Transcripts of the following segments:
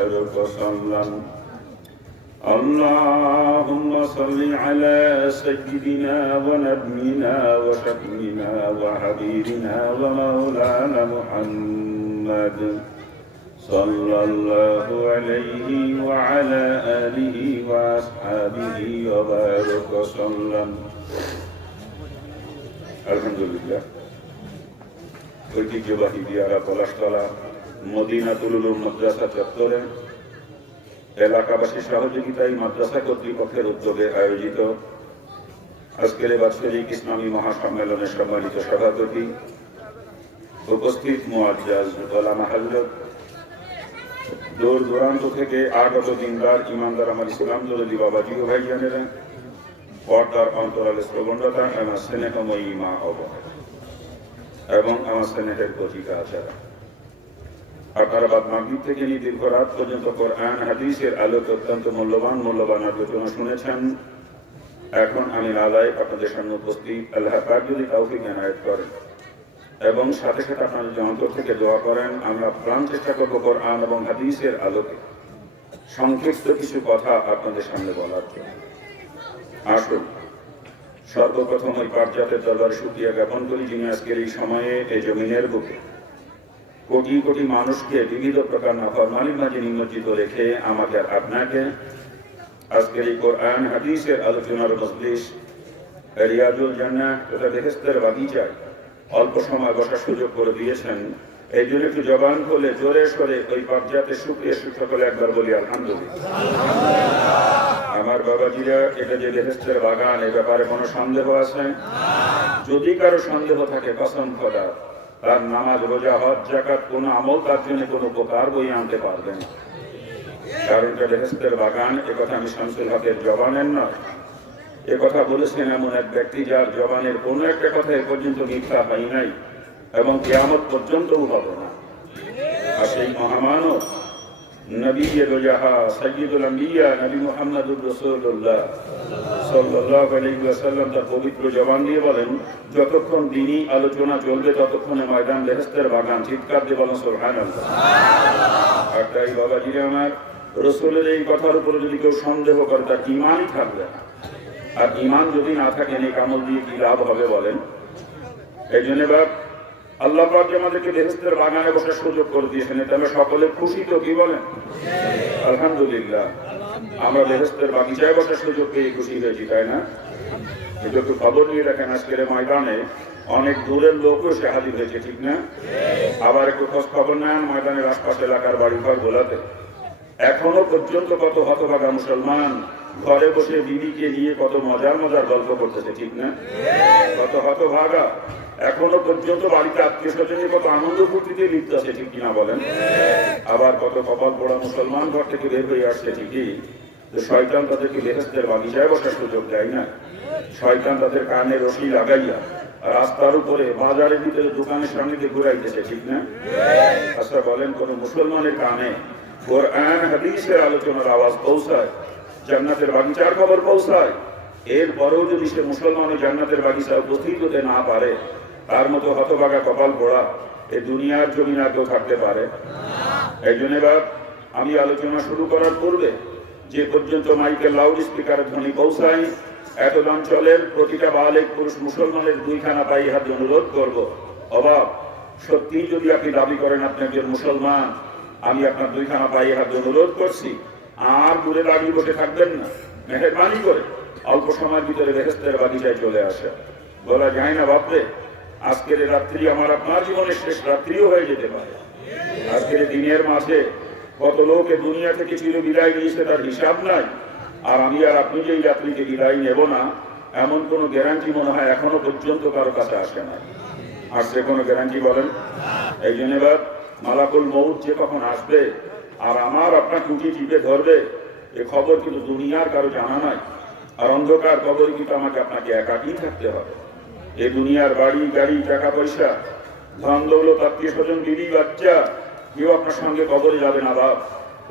وبارك وسلم. اللهم صل على سيدنا ونبينا وشفينا وحبيبنا ومولانا محمد صلى الله عليه وعلى آله وأصحابه وبارك وسلم. আলহামদুলিল্লাহ, ঐতিহ্যবাহী দিয়ারা পলাশতলা মদিনাতুল উলুম মাদ্রাসা চত্বরে এলাকাবাসীর সহযোগিতায় মাদ্রাসা কর্তৃপক্ষের উদ্যোগে আয়োজিত আজকের বাৎসরিক ইসলামী মহাসম্মেলনের সম্মানিত সভাপতি, উপস্থিত মুআজ্জাজ উলামা হযরত, দূর দূরান্ত থেকে আগত দিনদার ইমানদার আমার ইসলাম দরদি বাবাজি ও ভাইজানেরা, পর্দার অন্তরালে শ্রবণরতা আমার স্নেহময়ী মা এবং আমার স্নেহের প্রতিকা আচারা, আপনারা বাদ মাগরিব থেকে নিয়ে দীর্ঘ রাত পর্যন্ত কোরআন হাদিসের আলোকে অত্যন্ত মূল্যবান আলোচনা শুনেছেন। এখন আমি আলায় আপনাদের সামনে উপস্থিত। আল্লাহ পাক যদি তৌফিক এনায়েত করেন এবং সাথে সাথে আপনারা যে অন্তর থেকে দোয়া করেন, আমরা প্রাণ চেষ্টা করবো কোরআন এবং হাদিসের আলোকে সংক্ষিপ্ত কিছু কথা আপনাদের সামনে বলার জন্য। আসুন সর্বপ্রথম ওই পাঁচজাতের দরবারে শুকরিয়া জ্ঞাপন করি, যিনি আজকের এই সময়ে এই জমিনের বুকে কোটি কোটি মানুষকে বিবিধ প্রকার নাফরমানির মাঝে নিমজ্জিত রেখে আমাকে আর আপনাকে আজকের এই কোরআন হাদিসের আলোচনার মজলিস রিয়াজুল জান্নাহ তথা বেহেশতের বাগিচায় অল্প সময় বসার সুযোগ করে দিয়েছেন। এই জন্য একটু জবান খুলে জোরে সরে ওই পাঁচজাতের শুকরিয়া সকলে একবার বলি আলহামদুলিল্লাহ। আমার বাবাজিরা, এটা যে বেহেশতের বাগান, এই ব্যাপারে কোনো সন্দেহ আছে? যদি কারো সন্দেহ থাকে, কসম খোদা, তার নামাজ, রোজা, হজ, যাকাত কোন আমল তার জন্য কোনো উপকার বই আনতে পারবে না। কারণ এটা বেহেশতের বাগান, একথা আমি শামসুল হকের জবানের নয়, একথা বলেছেন এমন এক ব্যক্তি যার জবানের কোনো একটা কথা এ পর্যন্ত মিথ্যা হয় নাই এবং কিয়ামত পর্যন্তও হবে না। আর সেই মহামানব নবী রোজাহা সাইয়্যিদুল আম্বিয়া নবী মুহাম্মদুর রাসূলুল্লাহ সাল্লাল্লাহু আলাইহি ওয়াসাল্লাম তার পবিত্র জবান দিয়ে বলেন, যতক্ষণ দ্বীনি আলোচনা চলবে ততক্ষণে ময়দান বেহেশতের বাগান। চিৎকার দিয়ে বলেন সুবহানাল্লাহ। আর তাই বাবাজিরা আমার, রাসূলের এই কথার উপরে যদি কেউ সন্দেহ করে তার ঈমানই থাকবে না। আর ঈমান যদি না থাকে নেক আমল দিয়ে কি লাভ হবে বলেন? এই জন্য আল্লাহ পাক আমাদেরকে বেহেশতের বাগানে বসার সুযোগ করে দিয়েছেন, এটা আমরা সকলে খুশি তো, কি বলেন? আলহামদুলিল্লাহ। আমরা বেহেশতের বাগিচায় বসার সুযোগ পেয়ে খুশি হয়েছি, তাই না? এটা একটু খবর নিয়ে রাখেন, আজকের ময়দানে অনেক দূরের লোকও সে হাজির হয়েছে, ঠিক না? আবার একটু খোঁজ খবর নেন ময়দানের আশপাশ এলাকার বাড়িঘর গোলাতে এখনো পর্যন্ত কত হতভাগা মুসলমান ঘরে বসে বিবিকে নিয়ে কত মজার মজার গল্প করতেছে, ঠিক না? কত হতভাগা এখনো পর্যন্ত বাড়িতে আত্মীয় স্বজনে কত আনন্দ ফুর্তিতে লিপ্ত আছে, ঠিক কিনা বলেন? আবার কত কপাল পোড়া মুসলমান ঘর থেকে বের হয়ে আসছে, ঠিকই, শয়তান তাদেরকে বেহেশতের বাগিচায় বসার সুযোগ দেয় না। শয়তান তাদের কানে রশি লাগাইয়া রাস্তার উপরে, বাজারের ভিতরে, দোকানের সামনে দিয়ে ঘুরাইতেছে, ঠিক না? আচ্ছা বলেন, কোন মুসলমানের কানে কোরআন হাদিসের আলোচনার আওয়াজ পৌঁছায়, জান্নাতের বাগিচার খবর পৌঁছায়, এরপরেও যদি সে মুসলমান জান্নাতের বাগিচায় উপস্থিত হতে না পারে, তার মতো হতভাগা কপাল পোড়া এই দুনিয়ার জমিন আর কেউ থাকতে পারে? এই জন্য আমি আলোচনা শুরু করার পূর্বে যে পর্যন্ত মাইকের লাউড স্পিকারের ধ্বনি পৌঁছায়, এত অঞ্চলের প্রতিটা বালেক পুরুষ মুসলমানের দুইখানা পায়ে হাতে অনুরোধ করব, অবাক সত্যি যদি আপনি দাবি করেন আপনি একজন মুসলমান, আমি আপনার দুইখানা পায়ে হাতে অনুরোধ করছি, আর দূরে দাঁড়িয়ে বসে থাকবেন না, মেহেরবানি করে অল্প সময়ের ভিতরে বেহেশতের বাগিচায় চলে আসে। বলা যায় না বাপরে, আজকের রাত্রি আমার আপনার জীবনের শেষ রাত্রিও হয়ে যেতে পারে। আজকের দিনের মাঝে কত লোক দুনিয়া থেকে চির বিদায় নিয়েছে তার হিসাব নাই। আর আমি আর আপনি যে এই রাত্রিকে বিদায় নেব না, এমন কোনো গ্যারান্টি মনে হয় এখনো পর্যন্ত কারো কাছে আসে না। আসছে কোনো গ্যারান্টি বলেন? এই জন্য মালাকুল মউত যে কখন আসবে আর আমার আপনার টুটি টিপে ধরবে, এ খবর কিন্তু দুনিয়ার কারো জানা নাই। আর অন্ধকার কবরে কিন্তু আমাকে আপনাকে একাকী থাকতে হবে। এই দুনিয়ার বাড়ি গাড়ি টাকা পয়সা ধন দৌলত আত্মীয় স্বজন বিবি বাচ্চা কেউ আপনার সঙ্গে কবরে যাবে না। বাপ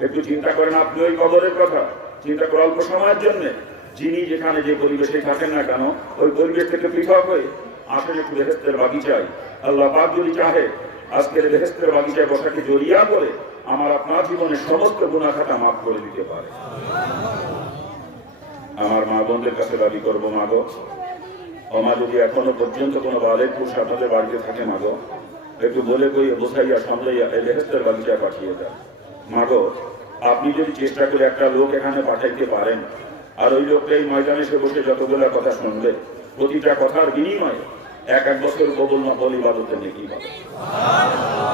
একটু চিন্তা করেন আপনি ওই কবরের কথা, চিন্তা করে অল্প সময়ের জন্য যিনি যেখানে যে পরিবেশে থাকেন না কেন ওই পরিবেশ থেকে পৃথক হয়ে আসেন একটু বেহেশতের বাগিচায়। আল্লাহ পাক যদি চাহে আজকের বেহেশতের বাগিচায় বসাকে জড়িয়া করে আমার আপনার জীবনের সমস্ত গুনাহ খাতা মাফ করে দিতে পারে। আমার মা বোনদের কাছে দাবি করবো, মাগো মা যদি এখনো পর্যন্ত কোনো বালেক পুরুষ আপনাদের বাড়িতে থাকে, মাগো একটু বলে কইয়ে বোঝাইয়া সমঝাইয়া এই বেহেশতের বাগিচায় পাঠিয়ে দেন। মাগো আপনি যদি চেষ্টা করে একটা লোক এখানে পাঠাইতে পারেন, আর ওই লোকটা এই ময়দানে এসে বসে যতগুলা কথা শুনবে, প্রতিটা কথার বিনিময়ে এক বছর কবুল নকল ইবাদতে নেকি পাবে।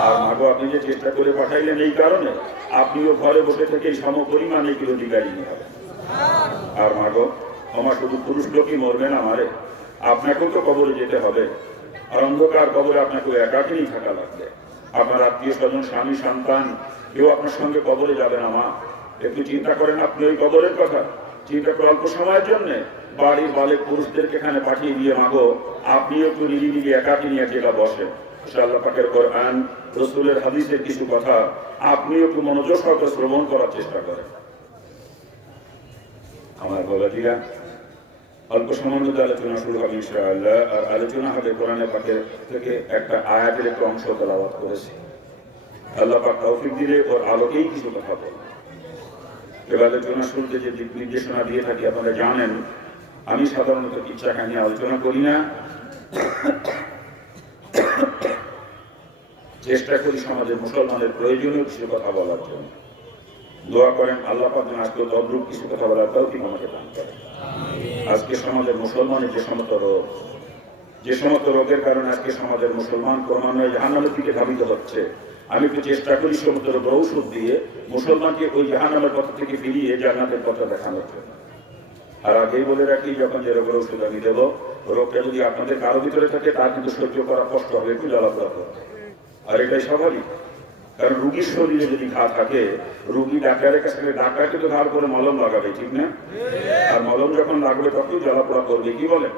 আর মাগো আপনি যে চেষ্টা করে পাঠাইলেন, এই কারণে আপনিও ঘরে বসে থেকে এই সমপরিমাণ এগুলো অধিকারী নিয়ে হবেন। আর মাগো আমার শুধু পুরুষ লোকই মরবে না, মারে আপনাকেও তো কবরে যেতে হবে। আর অন্ধকার কবরে আপনাকে একাকিনী থাকা লাগবে। আপনার আত্মীয় স্বজন, স্বামী, সন্তান কেউ আপনার সঙ্গে কবরে যাবে না। মা একটু চিন্তা করেন আপনি ওই কবরের কথা। চিন্তা করে অল্প সময়ের জন্য বাড়ির বালেক পুরুষদেরকে এখানে পাঠিয়ে দিয়ে মাগো আপনিও একটু নিরিবিলি একাকি নিয়ে যেটা বসেন। আল্লাহ পাকের কোরআন, রাসূলের হাদিসের কিছু কথা আপনিও একটু মনোযোগ সহকারে শ্রবণ করার চেষ্টা করেন। আমার বাবাজিরা, অল্প সময়ের মধ্যে আলোচনা শুরু হবে ইনশাআল্লাহ। আর আলোচনা হবে কোরআনে পাকের থেকে একটা আয়াতের একটা অংশ তেলাওয়াত করেছি। আল্লাহ পাক তৌফিক দিলে ওর আলোকেই কিছু কথা বলবো। এবার আলোচনা শুরুতে যে দিক নির্দেশনা দিয়ে থাকি আপনারা জানেন, আমি সাধারণত ইচ্ছা নিয়ে আলোচনা করি না, চেষ্টা করি সমাজের মুসলমানের প্রয়োজনীয় কিছু কথা বলার জন্য। দোয়া করেন আল্লাহ পাক যেন আজকে তদ্রূপ কিছু কথা বলার তৌফিক আমাকে দান করেন। আজকে সমাজের মুসলমানের যে সমস্ত রোগের কারণে আজকে সমাজের মুসলমান ক্রমান্বয়ে জাহান্নামের দিকে ধাবিত হচ্ছে, আমি একটু চেষ্টা করি সমস্ত রোগ ঔষধ দিয়ে মুসলমানকে ওই জাহান্নামের পথ থেকে ফিরিয়ে জান্নাতের পথে দেখানোর জন্য। আর আগেই বলে রাখি, যখন যে রোগের ওষুধ আমি দেবো, রোগটা যদি আপনাদের কারো ভিতরে থাকে তার কিন্তু সহ্য করা কষ্ট হবে, একটু জ্বালাপোড়া হবে। আর এটাই স্বাভাবিক, কারণ রুগীর শরীরে যদি ঘা থাকে, রুগী ডাক্তারের কাছে ডাক্তারকে তো ঘাড় করে মলম লাগাবে, ঠিক না? আর মলম যখন লাগবে তখন জ্বালাপোড়া করবে, কি বলেন?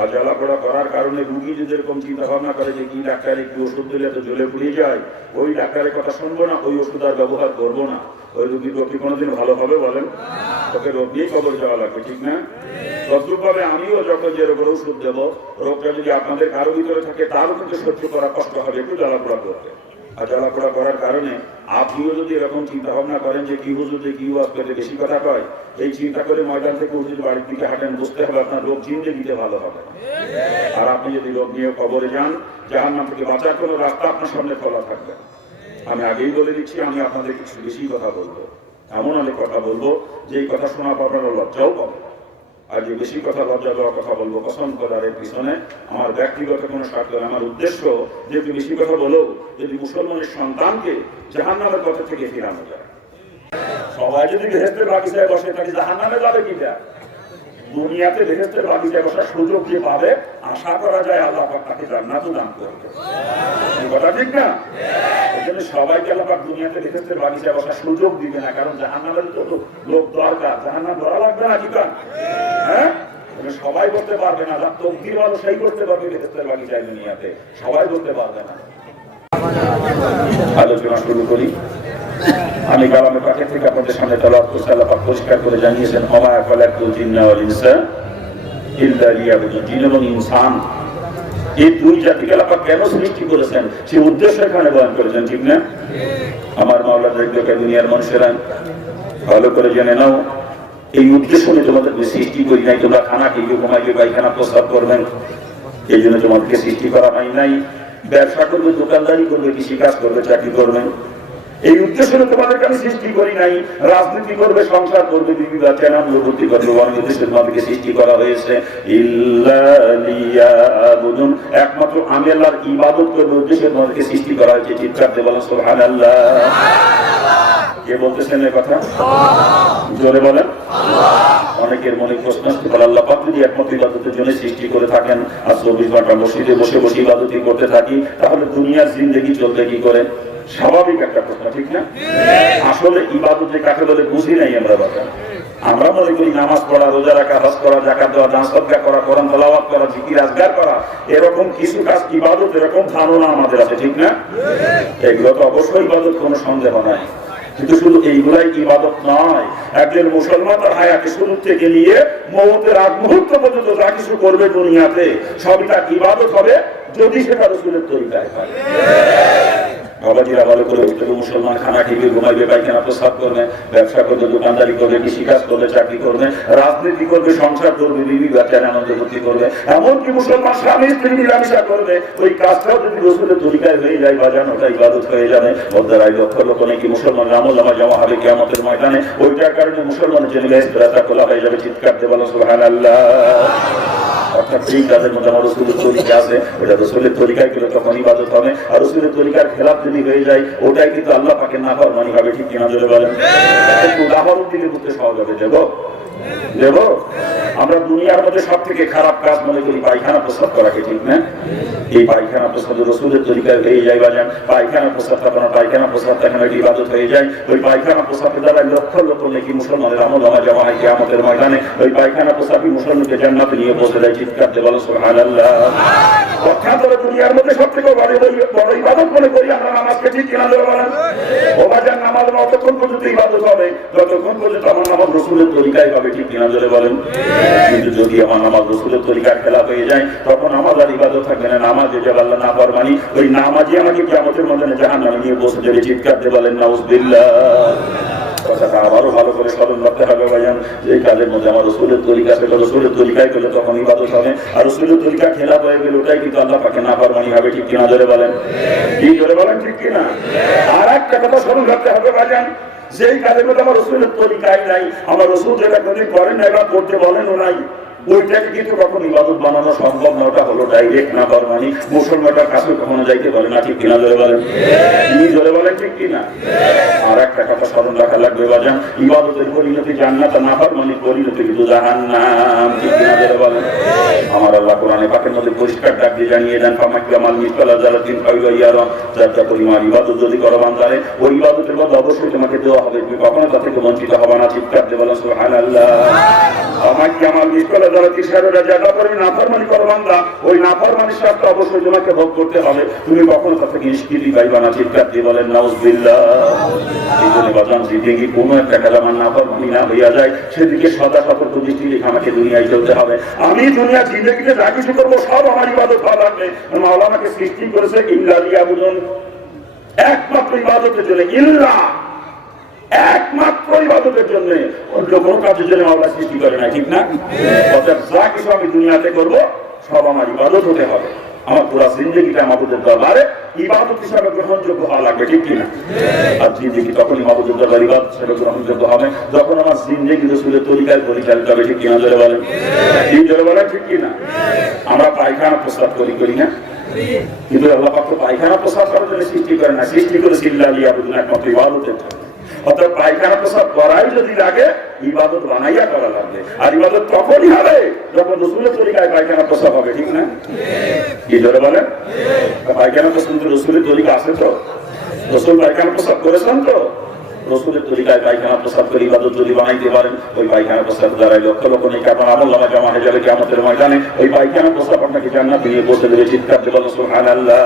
আর জ্বালাপোড়া করার কারণে রুগী যদি এরকম চিন্তা ভাবনা করে যে কি ডাক্তার একটু ওষুধ দিলে তো জ্বলে পুড়িয়ে যায়, ওই ডাক্তারের কথা শুনবো না, ওই ওষুধ আর ব্যবহার করবো না, ওই রুগীর রোগ কি কোনোদিন ভালো হবে বলেন? তোকে রোগ নিয়েই কবর যাওয়া লাগবে, ঠিক না? তদ্রূপভাবে আমিও যখন যে রোগের ওষুধ দেবো, রোগটা যদি আপনাদের কারো ভিতরে থাকে তারও কিন্তু সহ্য করা কষ্ট হবে, একটু জ্বালাপোড়া করবে। আর জ্বালাপোড়া করার কারণে আপনিও যদি এরকম চিন্তা ভাবনা করেন যে কি হুজুর যে কি ওয়াজ করলে বেশি কথা কয়, এই চিন্তা করে ময়দান থেকে উঠে যদি বাড়ির দিকে হাঁটেন, বুঝতে হবে আপনার রোগ জিন্দেগিতে ভালো হবে। আর আপনি যদি রোগ নিয়ে কবরে যান, জাহান্নাম থেকে বাঁচার কোনো রাস্তা আপনার সামনে খোলা থাকবে। আমি আগেই বলে দিচ্ছি, আমি আপনাদের কিছু বেশি কথা বলবো, এমন অনেক কথা বলবো যে এই কথা শোনা আপনারা লজ্জাও পাবেন। আর যে বেশি কথা লজ্জা দেওয়া কথা বলবো কসম করার পিছনে আমার ব্যক্তিগত কোনো স্বার্থ, আমার উদ্দেশ্য যে একটু বেশি কথা বলো যদি মুসলমানের সন্তানকে জাহান্নামের পথ থেকে ফিরানো যায়। সবাই যদি বেহেশতের বাগিচায় বসে থাকে, জাহান্নামে যাবে কিটা? দুনিয়াতে বেহেশতের বাগিচায় বসার সুযোগ যে পাবে, আশা করা যায় আল্লাহ পাক তাকে জান্নাতও দান করবে। কথা ঠিক না? এই জন্য সবাইকে আল্লাহ পাক দুনিয়াতে বেহেশতের বাগিচায় বসার সুযোগ দিবে না, কারণ জাহান্নামের তো লোক দরকার, জাহান্নাম ধরা লাগবে না, কি কারণ? হ্যাঁ, সবাই করতে পারবে না, যার তকদির ভালো সেই করতে পারবে বেহেশতের বাগিচায় দুনিয়াতে, সবাই করতে পারবে না। আলোচনা শুরু করি। আমি কালামের পাখি থেকে আপনাদের সামনে তেলাওয়াত করছি। আল্লাহ পাক পরিষ্কার করে জানিয়েছেন, ওয়া মা খালাকতুল জিন্না ওয়াল ইনসা ইল্লা লিয়াবুদুন। জিন এবং ইনসান এই দুই জাতিকে আল্লাহ পাক কেন সৃষ্টি করেছেন সেই উদ্দেশ্য এখানে বয়ান করেছেন, ঠিক না? আমার মাওলা দেখবে দুনিয়ার মানুষেরা ভালো করে জেনে নাও, এই উদ্দেশ্য নিয়ে তোমাদেরকে সৃষ্টি করি নাই তোমরা খানা খেয়ে ঘুমাইবে, পায়খানা প্রস্রাব করবেন, এই জন্য তোমাদেরকে সৃষ্টি করা হয় নাই। ব্যবসা করবে, দোকানদারি করবে, কৃষিকাজ করবে, চাকরি করবেন, এই উদ্দেশ্যে তোমাদেরকে আমি সৃষ্টি করি নাই। রাজনীতি করবে, সংসার করবে, বিবি বাচ্চা নাম ভর্তি করবে, অনেক উদ্দেশ্যে তোমাদেরকে সৃষ্টি করা হয়েছে। ইল্লা লিয়াবুদুন, একমাত্র আমি আল্লাহর ইবাদত করবে উদ্দেশ্যে তোমাদেরকে সৃষ্টি করা হয়েছে। চিৎকার দিয়ে বলেন সুবহানাল্লাহ। কে বলতেছেন এই কথা? জোরে বলেন। অনেকের মনে প্রশ্ন আসতে পারে, আল্লাহ পাক যদি একমাত্র ইবাদতের জন্য সৃষ্টি করে থাকেন আর 24 ঘন্টা মসজিদে বসে বসে ইবাদতি করতে থাকি, তাহলে দুনিয়ার জিন্দেগি চলবে কি করে? স্বাভাবিক একটা প্রশ্ন, ঠিক না? আসলে ইবাদতে কাকে বলে বুঝি নাই আমরা। বাবা, আমরা মনে করি নামাজ পড়া, রোজা রাখা, হজ করা, যাকাত দেওয়া, দান সদকা করা, কোরআন তেলাওয়াত করা, জিকির আজকার করা, এরকম কিছু কাজ ইবাদত, এরকম ধারণা আমাদের আছে, ঠিক না? এগুলো তো অবশ্যই ইবাদত, কোনো সন্দেহ নাই। কিন্তু শুধু এইগুলাই ইবাদত নয়। একজন মুসলমান তার হায়াতে শুরু থেকে নিয়ে মওতের আগ মুহূর্ত পর্যন্ত যা কিছু করবে দুনিয়াতে সবই তার ইবাদত হবে, যদি সেটা রাসূলের তরিকায় হয়। বাবাজিরা ভালো করে উঠতে মুসলমান খানা খেয়ে ঘুমাইবে, পায়খানা প্রস্রাব করবে, ব্যবসা করবে, দোকানদারি করবে, কৃষিকাজ করবে, চাকরি করবে, রাজনীতি করবে, সংসার করবে, বিবি বাচ্চার আনন্দ ভর্তি করবে, এমনকি মুসলমান স্বামী স্ত্রী মিলামিশা করবে। ওই কাজটাও যদি রসুলের তরিকায় হয়ে যায় বাজান, ওটা ইবাদত হয়ে যাবে। ওর দ্বারাই লক্ষ লক্ষ নাকি মুসলমান আমলনামা জমা হবে কিয়ামতের ময়দানে। ওইটার কারণে মুসলমানের জন্য রাস্তা খোলা হয়ে যাবে। চিৎকার দিয়ে বলো সুবহানাল্লাহ। অর্থাৎ যেই কাজের মধ্যে আমার রসুলের তরিকা আছে, ওটা রসুলের তরিকায় গেলে তখন ইবাদত হবে। আর রসুলের তরিকার খেলাফ যদি হয়ে যায়, ওটাই কিন্তু আল্লাহ পাকের নাফরমানি হবে। ঠিক কিনা জোরে বলেন? একটু উদাহরণ দিলে বুঝতে সহজ হবে। দেব আমরা দুনিয়ার মধ্যে সব থেকে খারাপ কাজ মনে করি পায়খানা প্রস্রাব করাকে, ঠিক না? এই পায়খানা প্রস্রাব রসুলের তরিকায় হয়ে যায় বাজান। পায়খানা প্রস্রাবটা কোনো পায়খানা প্রস্রাবটা এখানে ইবাদত হয়ে যায়। ওই পায়খানা প্রস্রাবের দ্বারা লক্ষ লক্ষ নাকি মুসলমানের আমলনামা জমা হয় কিয়ামতের ময়দানে। ওই পায়খানা প্রস্রাবই মুসলমানকে জান্নাতে নিয়ে পৌঁছে দেয়। চিৎকার দিয়ে বলো সুবহানাল্লাহ। অর্থাৎ দুনিয়ার মধ্যে সব থেকে বড় ইবাদত মনে করি আমরা নামাজকে, ঠিক কিনা জোরে বলেন? ও বাজান নামাজ অতক্ষণ পর্যন্ত ইবাদত হবে যতক্ষণ পর্যন্ত আমার নামাজ রসুলের তরিকায় হবে। ঠিক কিনা জোরে বলেন? কিন্তু যদি আমার নামাজ রসুলের তরিকার খেলাফ হয়ে যায়, তখন আমার আর ইবাদত থাকবে না। নামাজ যে আল্লাহ না ফরমানি, ওই নামাজই আমাকে কিয়ামতের ময়দানে জাহান্নামে নিয়ে পৌঁছে দেবে। চিৎকার দিয়ে বলেন নাউযুবিল্লাহ। কথাটা আবারও ভালো করে স্মরণ রাখতে হবে ভাইজান। যে কাজের মধ্যে আমার রসুলের তরিকা, সেটা রসুলের তরিকায় গেলে তখন ইবাদত হবে। আর রসুলের তরিকা খেলাফ হয়ে গেলে ওটাই কিন্তু আল্লাহ পাকে নাফরমানি হবে। ঠিক কিনা জোরে বলেন? কি জোরে বলেন? ঠিক কিনা? আর একটা কথা স্মরণ রাখতে হবে ভাইজান, যেই কাজের মধ্যে আমার রসুলের তরিকায় নাই, আমার রসুল যেটা কোনদিন করেন নাই বা করতে বলেনও নাই, ওইটাকে কিন্তু কখন ইবাদত বানানো সম্ভব না। ওটা হলো ডাইরেক্ট নাফরমানি। মুসলমানটার কাছে কখনো যাইতে পারে না। ঠিক কিনা জোরে বলেন? কি জোরে বলেন? ঠিক কিনা? আর একটা কথা স্মরণ রাখা লাগবে বাজান, ইবাদতের পরিণতি জান্নাত, নাফরমানির পরিণতি কিন্তু জাহান্নাম। ঠিক কিনা জোরে বলেন? আমার আল্লাহ কোরআনে পাকের মধ্যে পরিষ্কার ডাক দিয়ে জানিয়ে দেন, ফামাক্কামাল মিসকালা যারাতিন ফাইয়ারা, যারা পরিমাণ ইবাদত যদি করো বান্দারে, ওই ইবাদতের বদলে অবশ্যই তোমাকে দেওয়া হবে। তুমি কখনো তা থেকে বঞ্চিত হবে না। চিৎকার দিয়ে বলেন সুবহানাল্লাহ। ফামাক্কামাল মিসকালা যারাতিন ফাইয়ারা, যারা পরিমাণ নাফরমানি করো বান্দা, ওই নাফরমানির শাস্তি অবশ্যই তোমাকে ভোগ করতে হবে। তুমি কখনো তা থেকে নিষ্কৃতি পাইবা না। চিৎকার দিয়ে বলেন নাউযুবিল্লাহ। এই জন্য বাজান জিন্দেগি কোনো একটা কাজ আমার নাফরমানি না হইয়া যায়, সেদিকে সদা সতর্ক দৃষ্টি রেখে আমাকে দুনিয়ায় চলতে হবে। আমি দুনিয়া জিন্দেগিতে যা কিছু করবো সব আমার ইবাদত হওয়া লাগবে। আল্লাহ আমাকে সৃষ্টি করেছে ইল্লা লিয়াবুদুন, একমাত্র ইবাদতের জন্য। ইল্লা, একমাত্র ইবাদতের জন্য। অন্য কোনো কাজের জন্য আল্লাহ সৃষ্টি করে না। ঠিক না? অর্থাৎ যা কিছু আমি দুনিয়াতে করবো সব আমার ইবাদত হতে হবে। আমার পুরা জিন্দেগিটা মাবুদের দরবারে ইবাদত হিসাবে গ্রহণযোগ্য হওয়া লাগবে। ঠিক কিনা? আর জিন্দেগি তখনই মাবুদের দরবারে ইবাদত হিসাবে গ্রহণযোগ্য হবে যখন আমার জিন্দেগি রসুলের তরিকায় পরিচালিত হবে। ঠিক কিনা জোরে বলেন? কি জোরে বলেন? ঠিক কিনা? আমরা পায়খানা প্রস্তাব করি না? কিন্তু আল্লাহ পাক তো পায়খানা প্রস্তাব করার জন্য সৃষ্টি করে না, সৃষ্টি করে ইল্লা লিয়াবুদুন, একমাত্র ইবাদতের জন্য। অর্থাৎ পায়খানা প্রস্তাব করাই যদি লাগে, ইবাদত বানাইয়া করা লাগবে। আর ইবাদত তখনই হবে যখন রসুলের তরিকায় পায়খানা প্রস্তাব হবে। ঠিক না? কি জোরে বলেন? পায়খানা প্রস্তাব রসুলের তরিকা আছে তো? রসুল পায়খানা প্রস্তাব করেছেন তো? রসুলের তরিকায় পায়খানা প্রস্তাব করে ইবাদত যদি বানাইতে পারেন, ওই পায়খানা প্রস্তাব দ্বারাই লক্ষ লক্ষ নেকি আপনার আমলনামা জমা হয়ে যাবে কিয়ামতের ময়দানে। ওই পায়খানা প্রস্তাব আপনাকে জান্নাতে নিয়ে পৌঁছে দেবে। চিৎকার দিয়ে বলেন সুবহানাল্লাহ।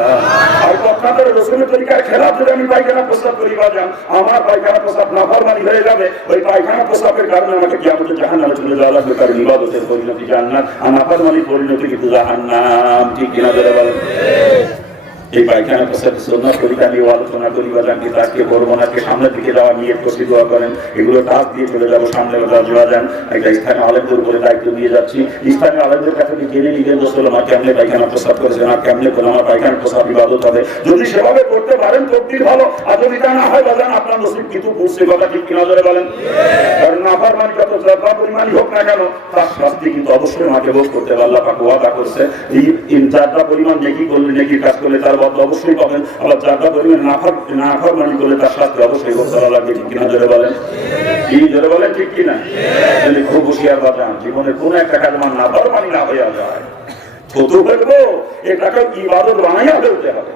আর কথা করে রসুলের তরিকায় খেলাফ যদি আমি পায়খানা প্রস্তাব করি বাজান, আমার পায়খানা প্রস্তাব নাফরমানি হয়ে যাবে। ওই পায়খানা প্রস্তাবের কারণে আমাকে কিয়ামতে জাহান্নামে চলে যাওয়া লাগবে। কারণ ইবাদতের পরিণতি জান্নাত, আর নাফরমানির পরিণতি কিন্তু জাহান্নাম। ঠিক কিনা জোরে বলেন? এই পায়খানা প্রস্তাবের সুন্নাত তরিকা নিয়ে আলোচনা করি বাজান। কি তাকে করবো না, সামনের দিকে যাওয়া নিয়ত করছি, দোয়া করেন। এগুলো টাচ দিয়ে চলে যাবো সামনে যান। একটা স্থানীয় আলেমদের উপরে দায়িত্ব দিয়ে যাচ্ছি। স্থানীয় আলেমদের কাছে জেনে নিবেন রসুল আমার কেমনে পায়খানা প্রস্তাব করেছেন, আর কেমনে করে আমার পায়খানা প্রস্তাব ইবাদত হবে। যদি সেভাবে করতে পারেন তকদির ভালো, আর যদি তা না হয় বাজান আপনার নসিব কিন্তু বুঝছে। কথা ঠিক কিনা জোরে বলেন? কারণ নাফরমানি যত যতটা পরিমাণই হোক না কেন, তার শাস্তি কিন্তু অবশ্যই আমাকে ভোগ করতে হবে। আল্লাহ পাক ওয়াদা করছে, এই যারা পরিমাণ নেকি করলে, নেকির কাজ করলে তার বদলা অবশ্যই পাবেন। আবার যারা পরিমাণ নাফরমানি করলে তার শাস্তি অবশ্যই ভোগ করা লাগবে। ঠিক কিনা জোরে বলেন? কি জোরে বলেন? ঠিক কিনা? যদি খুব হুঁশিয়ার বাজান, জীবনে কোন একটা কাজ আমার নাফরমানি না হইয়া যায়, থুতু ফেলবো, এটাকে ইবাদত বানাইয়া ফেলতে হবে।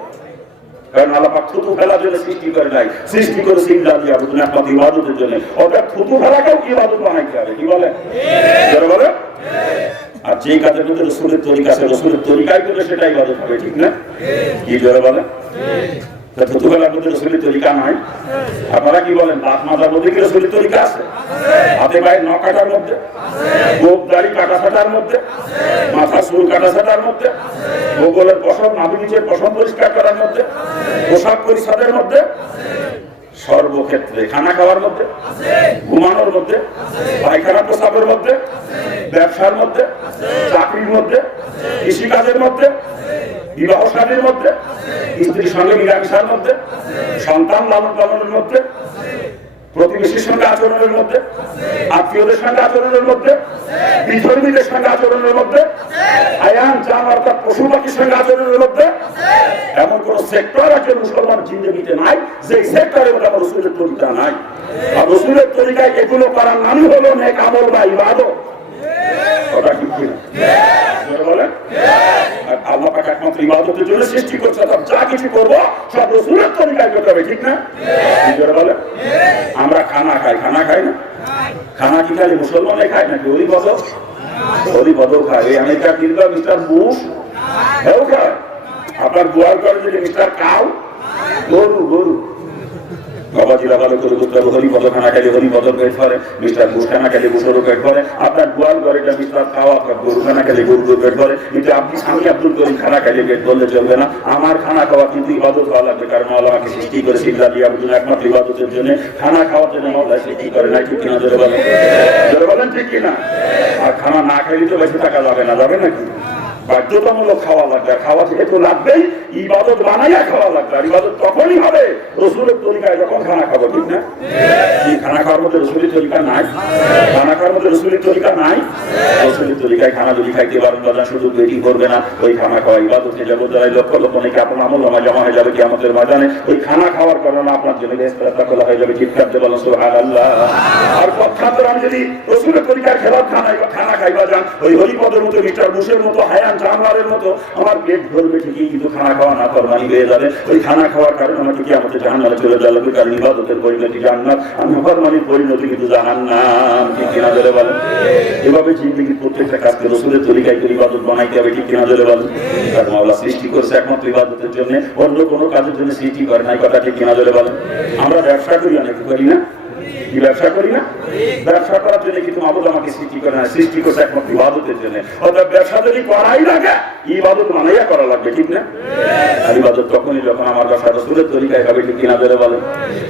কারণ আল্লাহ পাক থুতু ফেলার জন্য সৃষ্টি করে নাই, সৃষ্টি করেছে ইল্লা লিয়াবুদুন, একমাত্র ইবাদতের জন্য। অর্থাৎ থুতু ফেলাকেও ইবাদত বানাইতে হবে। কি বলে? জোরে বলে? আর যে কাজের মধ্যে রসুলের তরিকা আছে, রসুলের তরিকায় করলে সেটা ইবাদত হবে। ঠিক না? কি জোরে বলে? থুতুবেলার মধ্যে রসুলের তরিকা নাই? আপনারা কি বলেন, দাঁত মাজার মধ্যে কি রসুলের তরিকা আছে? হাতে পায়ে নখ কাটার মধ্যে, গোপ দাড়ি কাটা ছাটার মধ্যে, মাথা চুল কাটা ছাটার মধ্যে, গোগলের পশম নাভি নিচের পশম পরিষ্কার করার মধ্যে, পোশাক পরিচ্ছদের মধ্যে, সর্বক্ষেত্রে খানা খাওয়ার মধ্যে, ঘুমানোর মধ্যে, পায়খানা প্রস্রাবের মধ্যে, ব্যবসার মধ্যে, চাকরির মধ্যে, কৃষিকাজের মধ্যে, বিবাহ শাদীর মধ্যে, স্ত্রীর সঙ্গে মিলামিশার মধ্যে, সন্তান লালন পালনের মধ্যে, প্রতিবেশীর সঙ্গে আচরণের মধ্যে, আত্মীয়দের সঙ্গে আচরণের মধ্যে, বিধর্মীদের সঙ্গে আচরণের মধ্যে, আয়ান জান অর্থাৎ পশু পাখির সঙ্গে আচরণের মধ্যে এমন কোন সেক্টর আছে মুসলমান জিন্দগিতে নাই যে সেক্টরের মধ্যে আমার রসুলের তরিকা নাই। আর রসুলের তরিকায় এগুলো করার নামই হলো নেক আমল বা ইবাদত। কথা ঠিক কিনা বলেন? আল্লাহ পাক একমাত্র ইবাদতের জন্য সৃষ্টি করছে, যা কিছু করবো সব রসুলের তরিকায় করতে হবে, ঠিক না? বলেন, আমরা খানা খাই না? খানা কি খালি মুসলমানে খায় নাকি ওই বদল খায়? এই আমেরিকা কিন্তু মিস্টার বুশ হেও খায়। আপনার গোয়াল করে যদি মিস্টার কাউ গরু বাবাজিরা ভালো করে বুঝতে হবে, হরিপদ খানা খাইলে হরিপদর পেট ভরে, মিস্টার বুশ খানা খাইলে বুসরও পেট ভরে। আপনার গোয়াল ঘরে মিস্টার খাওয়া গরু খানা খাইলে গরুর পেট ভরে, কিন্তু আপনি স্বামী আব্দুল করিম খানা খাইলে পেট ভরলে চলবে না। আমার খানা খাওয়া কিন্তু ইবাদত হওয়া লাগবে, কারণ আল্লাহ আমাকে সৃষ্টি করে শিক্ষা দিয়ে আব্দুল একমাত্র ইবাদতের জন্য, খানা খাওয়ার জন্য আল্লাহ সৃষ্টি করে নাই, ঠিক কিনা জোরে বলেন ঠিক কিনা? আর খানা না খাইলে তো বেশি টাকা যাবে না, যাবে নাকি? বাধ্যতামূলক খাওয়া লাগবে, খাওয়া যেহেতু লাগবেই ইবাদত বানাইয়া খাওয়া লাগবে। আর ইবাদত তখনই হবে রসুলের তরিকায় যখন খানা খাবো, ঠিক না? এই খানা খাওয়ার মধ্যে রসুলের তরিকা নাই? খানা খাওয়ার মধ্যে রসুলের তরিকা নাই? রসুলের তরিকায় খানা যদি খাইতে পারেন বাজার শুধু পেটই করবে না, ওই খানা খাওয়া ইবাদতে যাবো যারাই লক্ষ লক্ষ নাকি আপনার আমল নামায় জমা হয়ে যাবে কিয়ামতের ময়দানে। ওই খানা খাওয়ার কারণে আপনার জন্য রেস্তারাস্তা খোলা হয়ে যাবে, চিৎকার দিয়ে বলেন সুবহানাল্লাহ। আর পক্ষান্তরে আমি যদি রসুলের তরিকার খেলাফ খানা খাইবা যান, ওই হরিপদের মতো মিস্টার বুশের মতো হায়ান জানোয়ারের মতো, আমার পেট ভরবে ঠিকই, কিন্তু খানা খাওয়া না ফরমানি হয়ে যাবে। ওই খানা খাওয়ার কারণে আমাকে কি আমাকে জাহান্নামে চলে যাওয়া লাগবে, কারণ ইবাদতের পরিণতি জান্নাত, আমি ফরমানির পরিণতি কিন্তু জাহান্নাম, ঠিক কিনা জোরে বলেন? এভাবে জিন্দেগির প্রত্যেকটা কাজকে রসুলের তরিকায় করে ইবাদত বানাইতে হবে, ঠিক কিনা জোরে বলেন? কারণ আল্লাহ সৃষ্টি করছে একমাত্র ইবাদতের জন্য, অন্য কোনো কাজের জন্য সৃষ্টি করে নাই, কথা ঠিক কিনা জোরে বলেন? আমরা ব্যবসা করি অনেকে করি না? কি ব্যবসা করি না? ব্যবসা করার জন্য কিন্তু মাবুদ আমাকে সৃষ্টি করে না, সৃষ্টি করছে একমাত্র ইবাদতের জন্য। অর্থাৎ ব্যবসা যদি করাই লাগে ইবাদত মানাইয়া করা লাগবে, ঠিক না? আর ইবাদত তখনই যখন আমার ব্যবসা রসুলের তরিকায় হবে, ঠিক কিনা জোরে বলেন?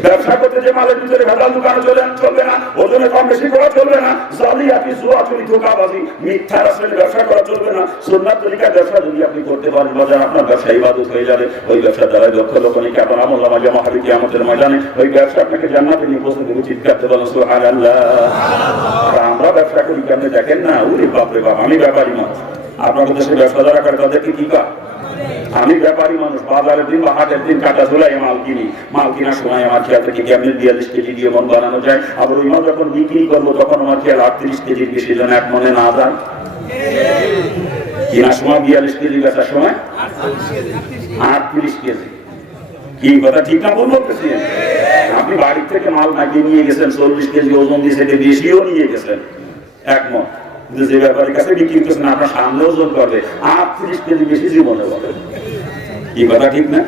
ব্যবসা করতে যে মালের ভিতরে ভেজাল দোকানে চলবে না, ওজনে কম বেশি করা চলবে না, জালিয়াতি জুয়াচুরি ধোঁকাবাজি মিথ্যা রাসায়নিক ব্যবসা করা চলবে না। সুন্নাত তরিকার ব্যবসা যদি আপনি করতে পারেন বাজার, আপনার ব্যবসা ইবাদত হয়ে যাবে। ওই ব্যবসা দ্বারা লক্ষ লক্ষ নাকি আপনার আমল নামায় জমা হবে কিয়ামতের ময়দানে। ওই ব্যবসা আপনাকে জান্নাতে নিয়ে পৌঁছে দেবে, চিৎকার দিয়ে বলেন সুবহানাল্লাহ। আমরা ব্যবসা করি কেমনে দেখেন না? ওরে বাপরে বাপ, আমি ব্যাপারী মানুষ, আপনাদের দেশে ব্যবসা যারা করে তাদেরকে কি কাজ? আমি ব্যাপারী মানুষ, বাজারের দিন বা হাটের দিন কাটা ঝোলাই মাল কিনি, মাল কেনার সময় আমার খেয়াল থেকে কেমনি 42 কেজি দিয়ে মন বানানো যায়, আবার ওই মাল যখন বিক্রি করবো তখন আমার খেয়াল 38 কেজির বেশি যেন এক মনে না যায়। কেনার সময় 42 কেজি, বেচার সময় 38 কেজি। কি কথা ঠিক না বলবো? আপনি বাড়ির থেকে মাল নাকিয়ে নিয়ে গেছেন 40 কেজি ওজন দিয়ে, সেটা বেশিও নিয়ে গেছেন একমত, যে ব্যাপারের কাছে বিক্রি করছেন আপনার সামনে ওজন করবে 38 কেজি বেশি জীবনে বলে। কি কথা ঠিক না?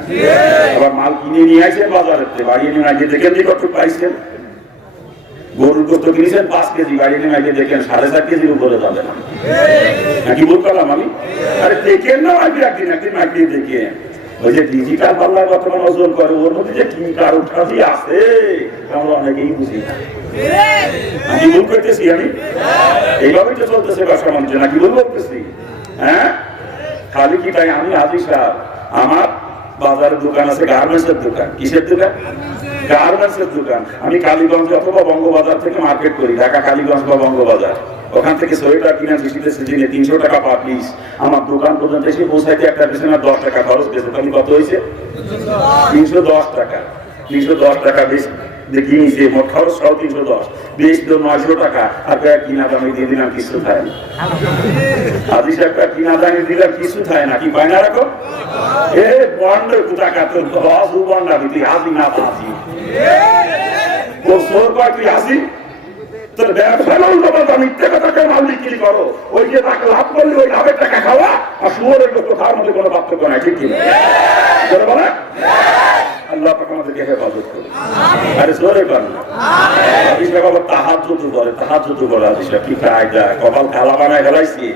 আবার মাল কিনে নিয়ে আসেন বাজারের থেকে, বাড়িয়ে নিয়ে আগে দেখেন যে কত পাইছেন। গরুর গোস্ত কিনেছেন 5 কেজি, বাড়িয়ে নিয়ে আগে দেখেন 4.5 কেজির উপরে যাবে না। নাকি বল করলাম আমি? আরে দেখেন না, আগে একদিন দেখে ওই যে ডিজিটাল পাল্লায় বর্তমান ওজন করে, ওর মধ্যে যে কি কারুকাজি আছে আমরা অনেকেই বুঝি না। আমি ভুল করতেছি? আমি এইভাবেই তো চলতেছে ব্যবসা বাণিজ্য, নাকি ভুল বলতেছি? হ্যাঁ, খালি কি তাই? আমি হাজি সাহেব, আমার বাজারের দোকান আছে, গার্মেন্টসের দোকান। কিসের দোকান? গার্মেন্টসের দোকান। আমি কালীগঞ্জ অথবা বঙ্গবাজার থেকে মার্কেট করি, ঢাকা কালীগঞ্জ বা বঙ্গবাজার। ওখান থেকে সোয়েটার কিনা বৃষ্টিতে সিজনে 300 টাকা পার পিস। আমার দোকান পর্যন্ত এসে পৌঁছাইতে একটা পিছনে 10 টাকা খরচ গেছে। তাহলে কত হয়েছে? 310 টাকা। 310 টাকা বেশি কিনেছে, মোট খরচ সহ 310, বেশ তো 900 টাকা। আর কিনা দামে দিয়ে দিলাম, কিছু থাকে না। হাজি সাহেব কিনা দামে দিলাম, কিছু থাকে না। কি বায়না রাখো? এ বন্ড টাকা তো 10 বন্ডা তুই হাজি না হাজি, তোর সোর কয় তুই হাজি? তোর ব্যবসা উল্টোপাল্টা মিথ্যে কথাকে মাল বিক্রি করো, ওই যে টাকা লাভ করলে ওই লাভের টাকা খাওয়া আর শুয়োরের কথার মধ্যে কোনো পার্থক্য নাই, ঠিক কিনা বলে? আল্লাহ পাক আমাদেরকে হেফাজত করে। আরে জোরে কর না, তাহাজ্জুদ করে, তাহাজ্জুদ করে আসিস কি কায়দা, কপাল কালা বানায় ফেলাইছি।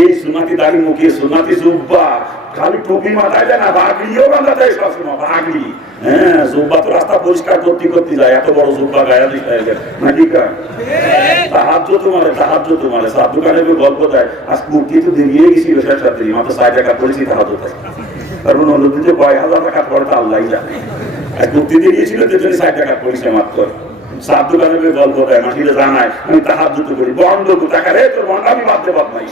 এই সুন্নাতি দাড়ি মুখে, সুন্নাতি জুব্বা, খালি টুপি মাথায় দেয় না, বাগড়িও বাঁধা যায় সবসময়, বাগড়ি। হ্যাঁ, জুব্বা তো রাস্তা পরিষ্কার করতে করতে যায়, এত বড় জুব্বা গায়ে দিস নাকি কা তাহাজ্জুদ মারে, তাহাজ্জুদ মারে। সাত দোকানে গল্প দেয়, আজ মুক্তি তো দিয়ে গেছিল শেষ রাত্রি, মাত্র ৬০ টাকা পড়েছি তাহাজ্জুদ। কারণ নদীতে কয় হাজার টাকা পড়ে তা আল্লাহ জানে। এক মুক্তি দিয়ে গিয়েছিল যে ৬০ টাকা পড়েছে মাত্র। সাত দোকানে গল্প দেয়, মাটিতে জানায় আমি তাহাজ্জুদ করি। বন্ধ টাকা রে, তোর বন্ধ আমি বাদ দেব নাই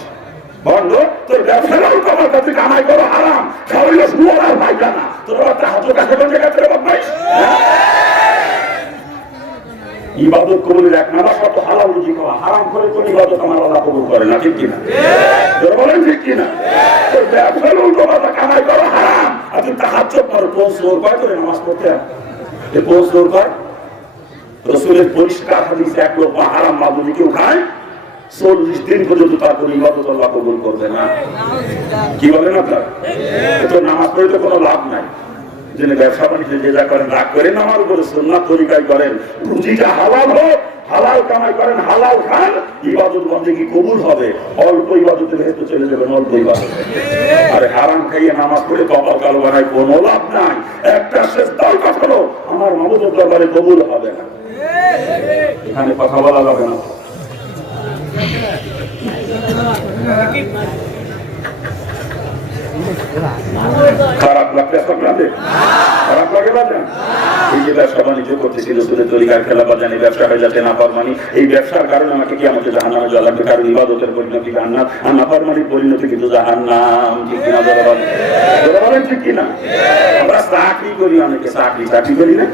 বন্ধ, তোর ব্যবসার কমার কাছে কামাই করো হারাম, খাওয়াইলে শুয়ার আর ভাইটা না, তোর তাহাজ্জুদ কাছে কোন জায়গা থেকে বাদ নাই। ইবাদত কবুলের এক নাম্বার শর্ত হালাল রুজি খাওয়া, হারাম করে কোন ইবাদত আমার আল্লাহ কবুল করে না, ঠিক কিনা বলেন? ঠিক কিনা? তোর ব্যবসার উল্টো কথা কামাই করো হারাম, আর তুই তাহাজ্জুদ করো। পৌঁছ জোর পায় তোর নামাজ পড়তে, পৌঁছ জোর পায়। রাসূলের পরিষ্কার হাদিস, এক লোক হারাম মাল যদি কেউ খায় ৪০ দিন পর্যন্ত তার কোনো ইবাদত আল্লাহ কবুল করবে না। কি বলেন আপনার? তোর নামাজ পড়ে তো কোনো লাভ নাই। যিনি ব্যবসা বাণিজ্য যে যা করেন রাগ করেন আমার উপরে, সুন্নাত তরিকায় করেন, রুজিটা হালাল হোক, হালাল কামাই করেন, হালাল খান, ইবাদত বন্দেগী কবুল হবে। অল্প ইবাদতের ভেতরে চলে যাবেন, অল্প ইবাদত। আরে হারাম খাইয়ে নামাজ পড়ে কপাল কালো বানায় কোনো লাভ নাই। একটা শেষ দরকার হলো আমার মাবুদের দরবারে কবুল হবে না। এখানে কথা বলা যাবে না। খারাপ লাগবে আপনাদের? খারাপ লাগে বাজান? এই যে ব্যবসা বাণিজ্য করতেছিল সুদের তরিকার খেলা বাজান, এই ব্যবসা হয়ে যাচ্ছে নাফরমানি। এই ব্যবসার কারণে আমাকে কি আমাকে জাহান্নামে যাওয়া লাগবে? কারণ ইবাদতের পরিণতি জান্নাত, আর নাফরমানির পরিণতি কিন্তু জাহান্নাম, ঠিক কিনা বলেন? ঠিক কিনা? আমরা চাকরি করি, অনেকে চাকরি করি না।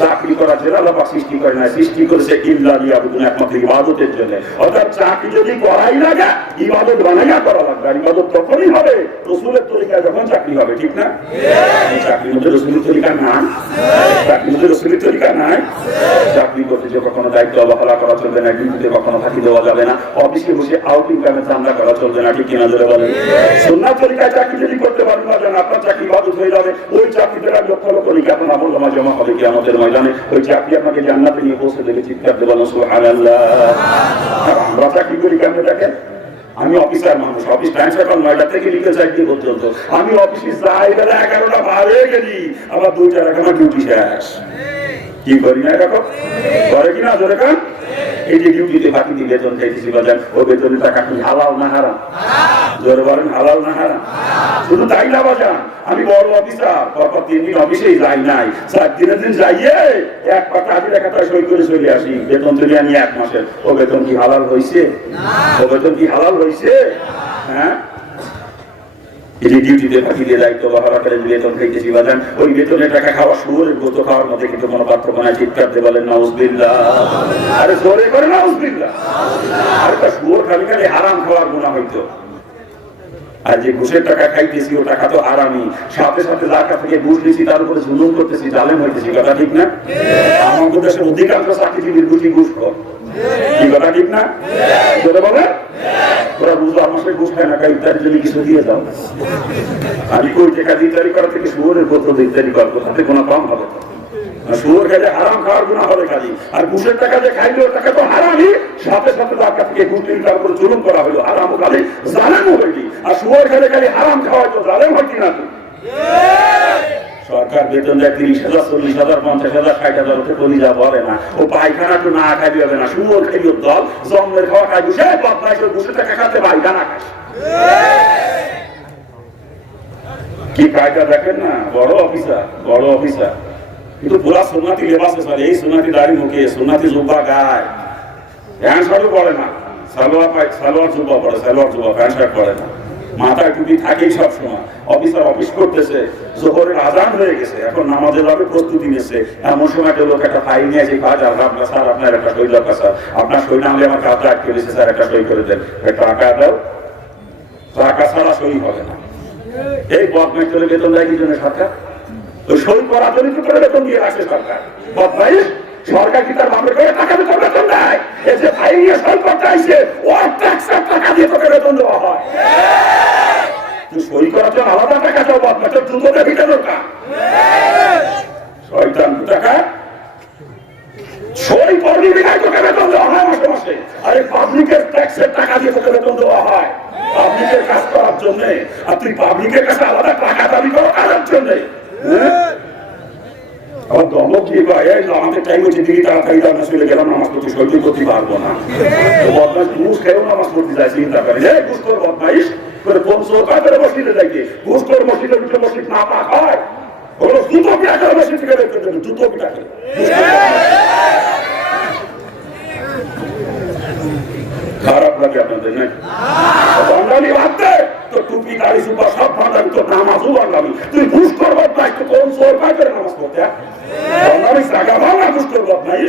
চাকরি করার জন্য আল্লাহ পাক সৃষ্টি করে না, সৃষ্টি করেছে ইল্লা লিয়াবুদুন, একমাত্র ইবাদতের জন্য। অর্থাৎ চাকরি যদি করাই লাগে, ইবাদত বানাইয়া করা লাগবে। আর ইবাদত তখনই হবে রাসূলের তরিকায় যখন চাকরি হবে, ঠিক না? চাকরির মধ্যে রাসূলের তরিকা নাই, চাকরির মধ্যে রাসূলের তরিকা নাই। চাকরি করতে যে কখনো দায়িত্ব অবহেলা করা চলবে না, ডিউটিতে কখনো ফাঁকি দেওয়া যাবে না, অফিসে বসে আউটিং কামে চান্দা করা চলবে না, ঠিক কিনা জোরে বলেন? সুন্নাত তরিকায় চাকরি যদি করতে পারেন বাজান, আপনার চাকরি ইবাদত হয়ে যাবে। ওই চাকরিটা লক্ষ লক্ষ লিখে আপনার আমল নামায় জমা হবে কিয়ামতের ময়দানে। ওই চাকরি আপনাকে জান্নাতে নিয়ে পৌঁছে দেবে। চিৎকার দিয়ে বলেন সুবহানাল্লাহ। আর আমরা চাকরি করি কেমনে দেখেন? আমি অফিসার মানুষ, অফিস টাইম সকাল ৯টা থেকে লিখে ৪টা পর্যন্ত। আমি অফিসে যাই বেলা ১১টা বাজে গেলি, আবার ২টার আমার ডিউটি শেষ। কি করি না এরকম? করে কিনা জোরে কান? এই যে ডিউটিতে ফাঁকি দিয়ে বেতন খাইতেছি বাজার, ও বেতনের টাকা কি হালাল না হারাম? জোরে বলেন, হালাল না হারাম? শুধু তাই না বাজার, আমি বড় অফিসার, পরপর ৩ দিন অফিসেই যাই নাই, ৪ দিনের দিন যাইয়ে এক পাতা হাজিরা খাতায় সই করে চলে আসি, বেতন তুলি আমি ১ মাসের। ও বেতন কি হালাল হয়েছে? ও বেতন কি হালাল হয়েছে? হ্যাঁ, এই ডিউটিতে ফাঁকি দিয়ে দায়িত্ব বহাল করে বেতন খাইতেছি বাজান, ওই বেতনের টাকা খাওয়া শুয়োরের গোস্ত খাওয়ার মধ্যে কিন্তু কোনো পার্থক্য নাই। চিৎকার দিয়ে বলেন নাউজুবিল্লাহ। আরে জোরে করে নাউজুবিল্লাহ। আর তা শুয়োর খালি খালি হারাম খাওয়ার গুনাহ হইতো। আর যে ঘুষের টাকা খাইতেছি ও টাকা তো হারামি, সাথে সাথে যার কাছ থেকে ঘুষ দিয়েছি তার উপরে জুলুম করতেছি, জালেম হইতেছি। কথা ঠিক না? আমাদের দেশের অধিকাংশ চাকরিজীবীর গুটি ঘুষ কর। কি কথা ঠিক না? জোরে বলে ওরা রোজার মাসে ঘুষ খায় না, ইত্যাদির জন্য কিছু দিয়ে দাও। আমি কই টাকা দিয়ে ইত্যাদি করা থেকে শুয়োরের গোত্র ইত্যাদি করবো, তাতে কোনো কম হবে? শুয়োর খাইলে হারাম খাওয়ার গুনাহ হবে খালি। আর ঘুষের টাকা যে খাইলো টাকা তো হারামি, সাথে সাথে তার কাছ থেকে ঘুষ নিয়ে তার উপর জুলুম করা হলো, হারামও খালি জালেমও হইলি। আর শুয়োর খাইলে খালি হারাম খাওয়াই তো জালেম হয় কিনা? সরকার বেতন দেয় ৩০,০০০, ৪০,০০০, ৫০,০০০, ৬০,০০০ উঠে কলিজা বলে না। ও পায়খানা তো না খাইবি হবে না, শুয়োর খাইও দল জন্মের খাওয়া খাইবি, সে বদমাইশ ঘুষের টাকা খাতে পায়খানা খাস। কি কায়দা দেখেন না? বড় অফিসার, বড় অফিসার, কিন্তু পুরা সুন্নাতি লেবাসে চলে, এই সুন্নাতি দাড়ি মুখে, সুন্নাতি জুব্বা গায়, প্যান্ট শার্টও পরে না, সালোয়ার জুব্বা পরে, সালোয়ার জুব্বা, প্যান্ট শার্ট পরে না, মাথায় টুপি থাকেই সবসময়। অফিসার অফিস করতেছে, জোহরের আজান হয়ে গেছে, এখন নামাজের ভাবে প্রস্তুতি নিয়েছে। এমন সময় একটা লোক একটা ফাইল নিয়ে আসে, কাজ আপনার স্যার, আপনার একটা সই দরকার স্যার, আপনার সই না হলে আমার কাজটা আটকে দিয়েছে স্যার, একটা সই করে দেন। টাকা দাও, টাকা ছাড়া সই হবে না। এই বদমাইশ চলে বেতন দেয় কি জন্য সরকার? তো সই করা জন্য তো করে বেতন দিয়ে রাখছে সরকার। বদমাইশ সরকার কি তার বাপের করে টাকা বেতন দেয়? এই যে আইনি সংকট চাইছে ওর ট্যাক্সের টাকা দিয়ে তোকে বেতন দেওয়া হয়। তুই সই করার জন্য আলাদা টাকা চাও, আপনার জুতোতে ভিটে দরকার শয়তান টাকা সই করবি বিনায় তোকে বেতন দেওয়া হয় মাসে মাসে। আরে পাবলিকের ট্যাক্সের টাকা দিয়ে তোকে বেতন দেওয়া হয় পাবলিকের কাজ করার জন্য। আর তুই পাবলিকের কাছে আলাদা টাকা দাবি করো কাজের জন্য। আমার দমক দিয়ে আমাদের টাইম হচ্ছে দিদি তাড়াতাড়ি আমরা চলে গেলাম নামাজ পড়তে, সহ্য করতে পারবো না। বদমাইশ ঘুষ খেয়েও নামাজ পড়তে যায় চিন্তা করে ঘুষ করে বদমাইশ করে কোন সরকার করে মসজিদে যাইতে ঘুষ করে মসজিদের ভিতরে মসজিদ না পাক হয় ওগুলো জুতো পিঠা করে মসজিদ থেকে বের করতে জুতো পিঠা করে। খারাপ লাগে আপনাদের না? বাঙালি ভাবতে তো টুপি দাড়ি সুপা সব বাঙালি, তো নামাজও বাঙালি। তুই ঘুষ করবার নাই তো কোন সরকার করে নামাজ পড়তে বাঙালি জায়গা ভাঙা ঘুষ করবার নাই।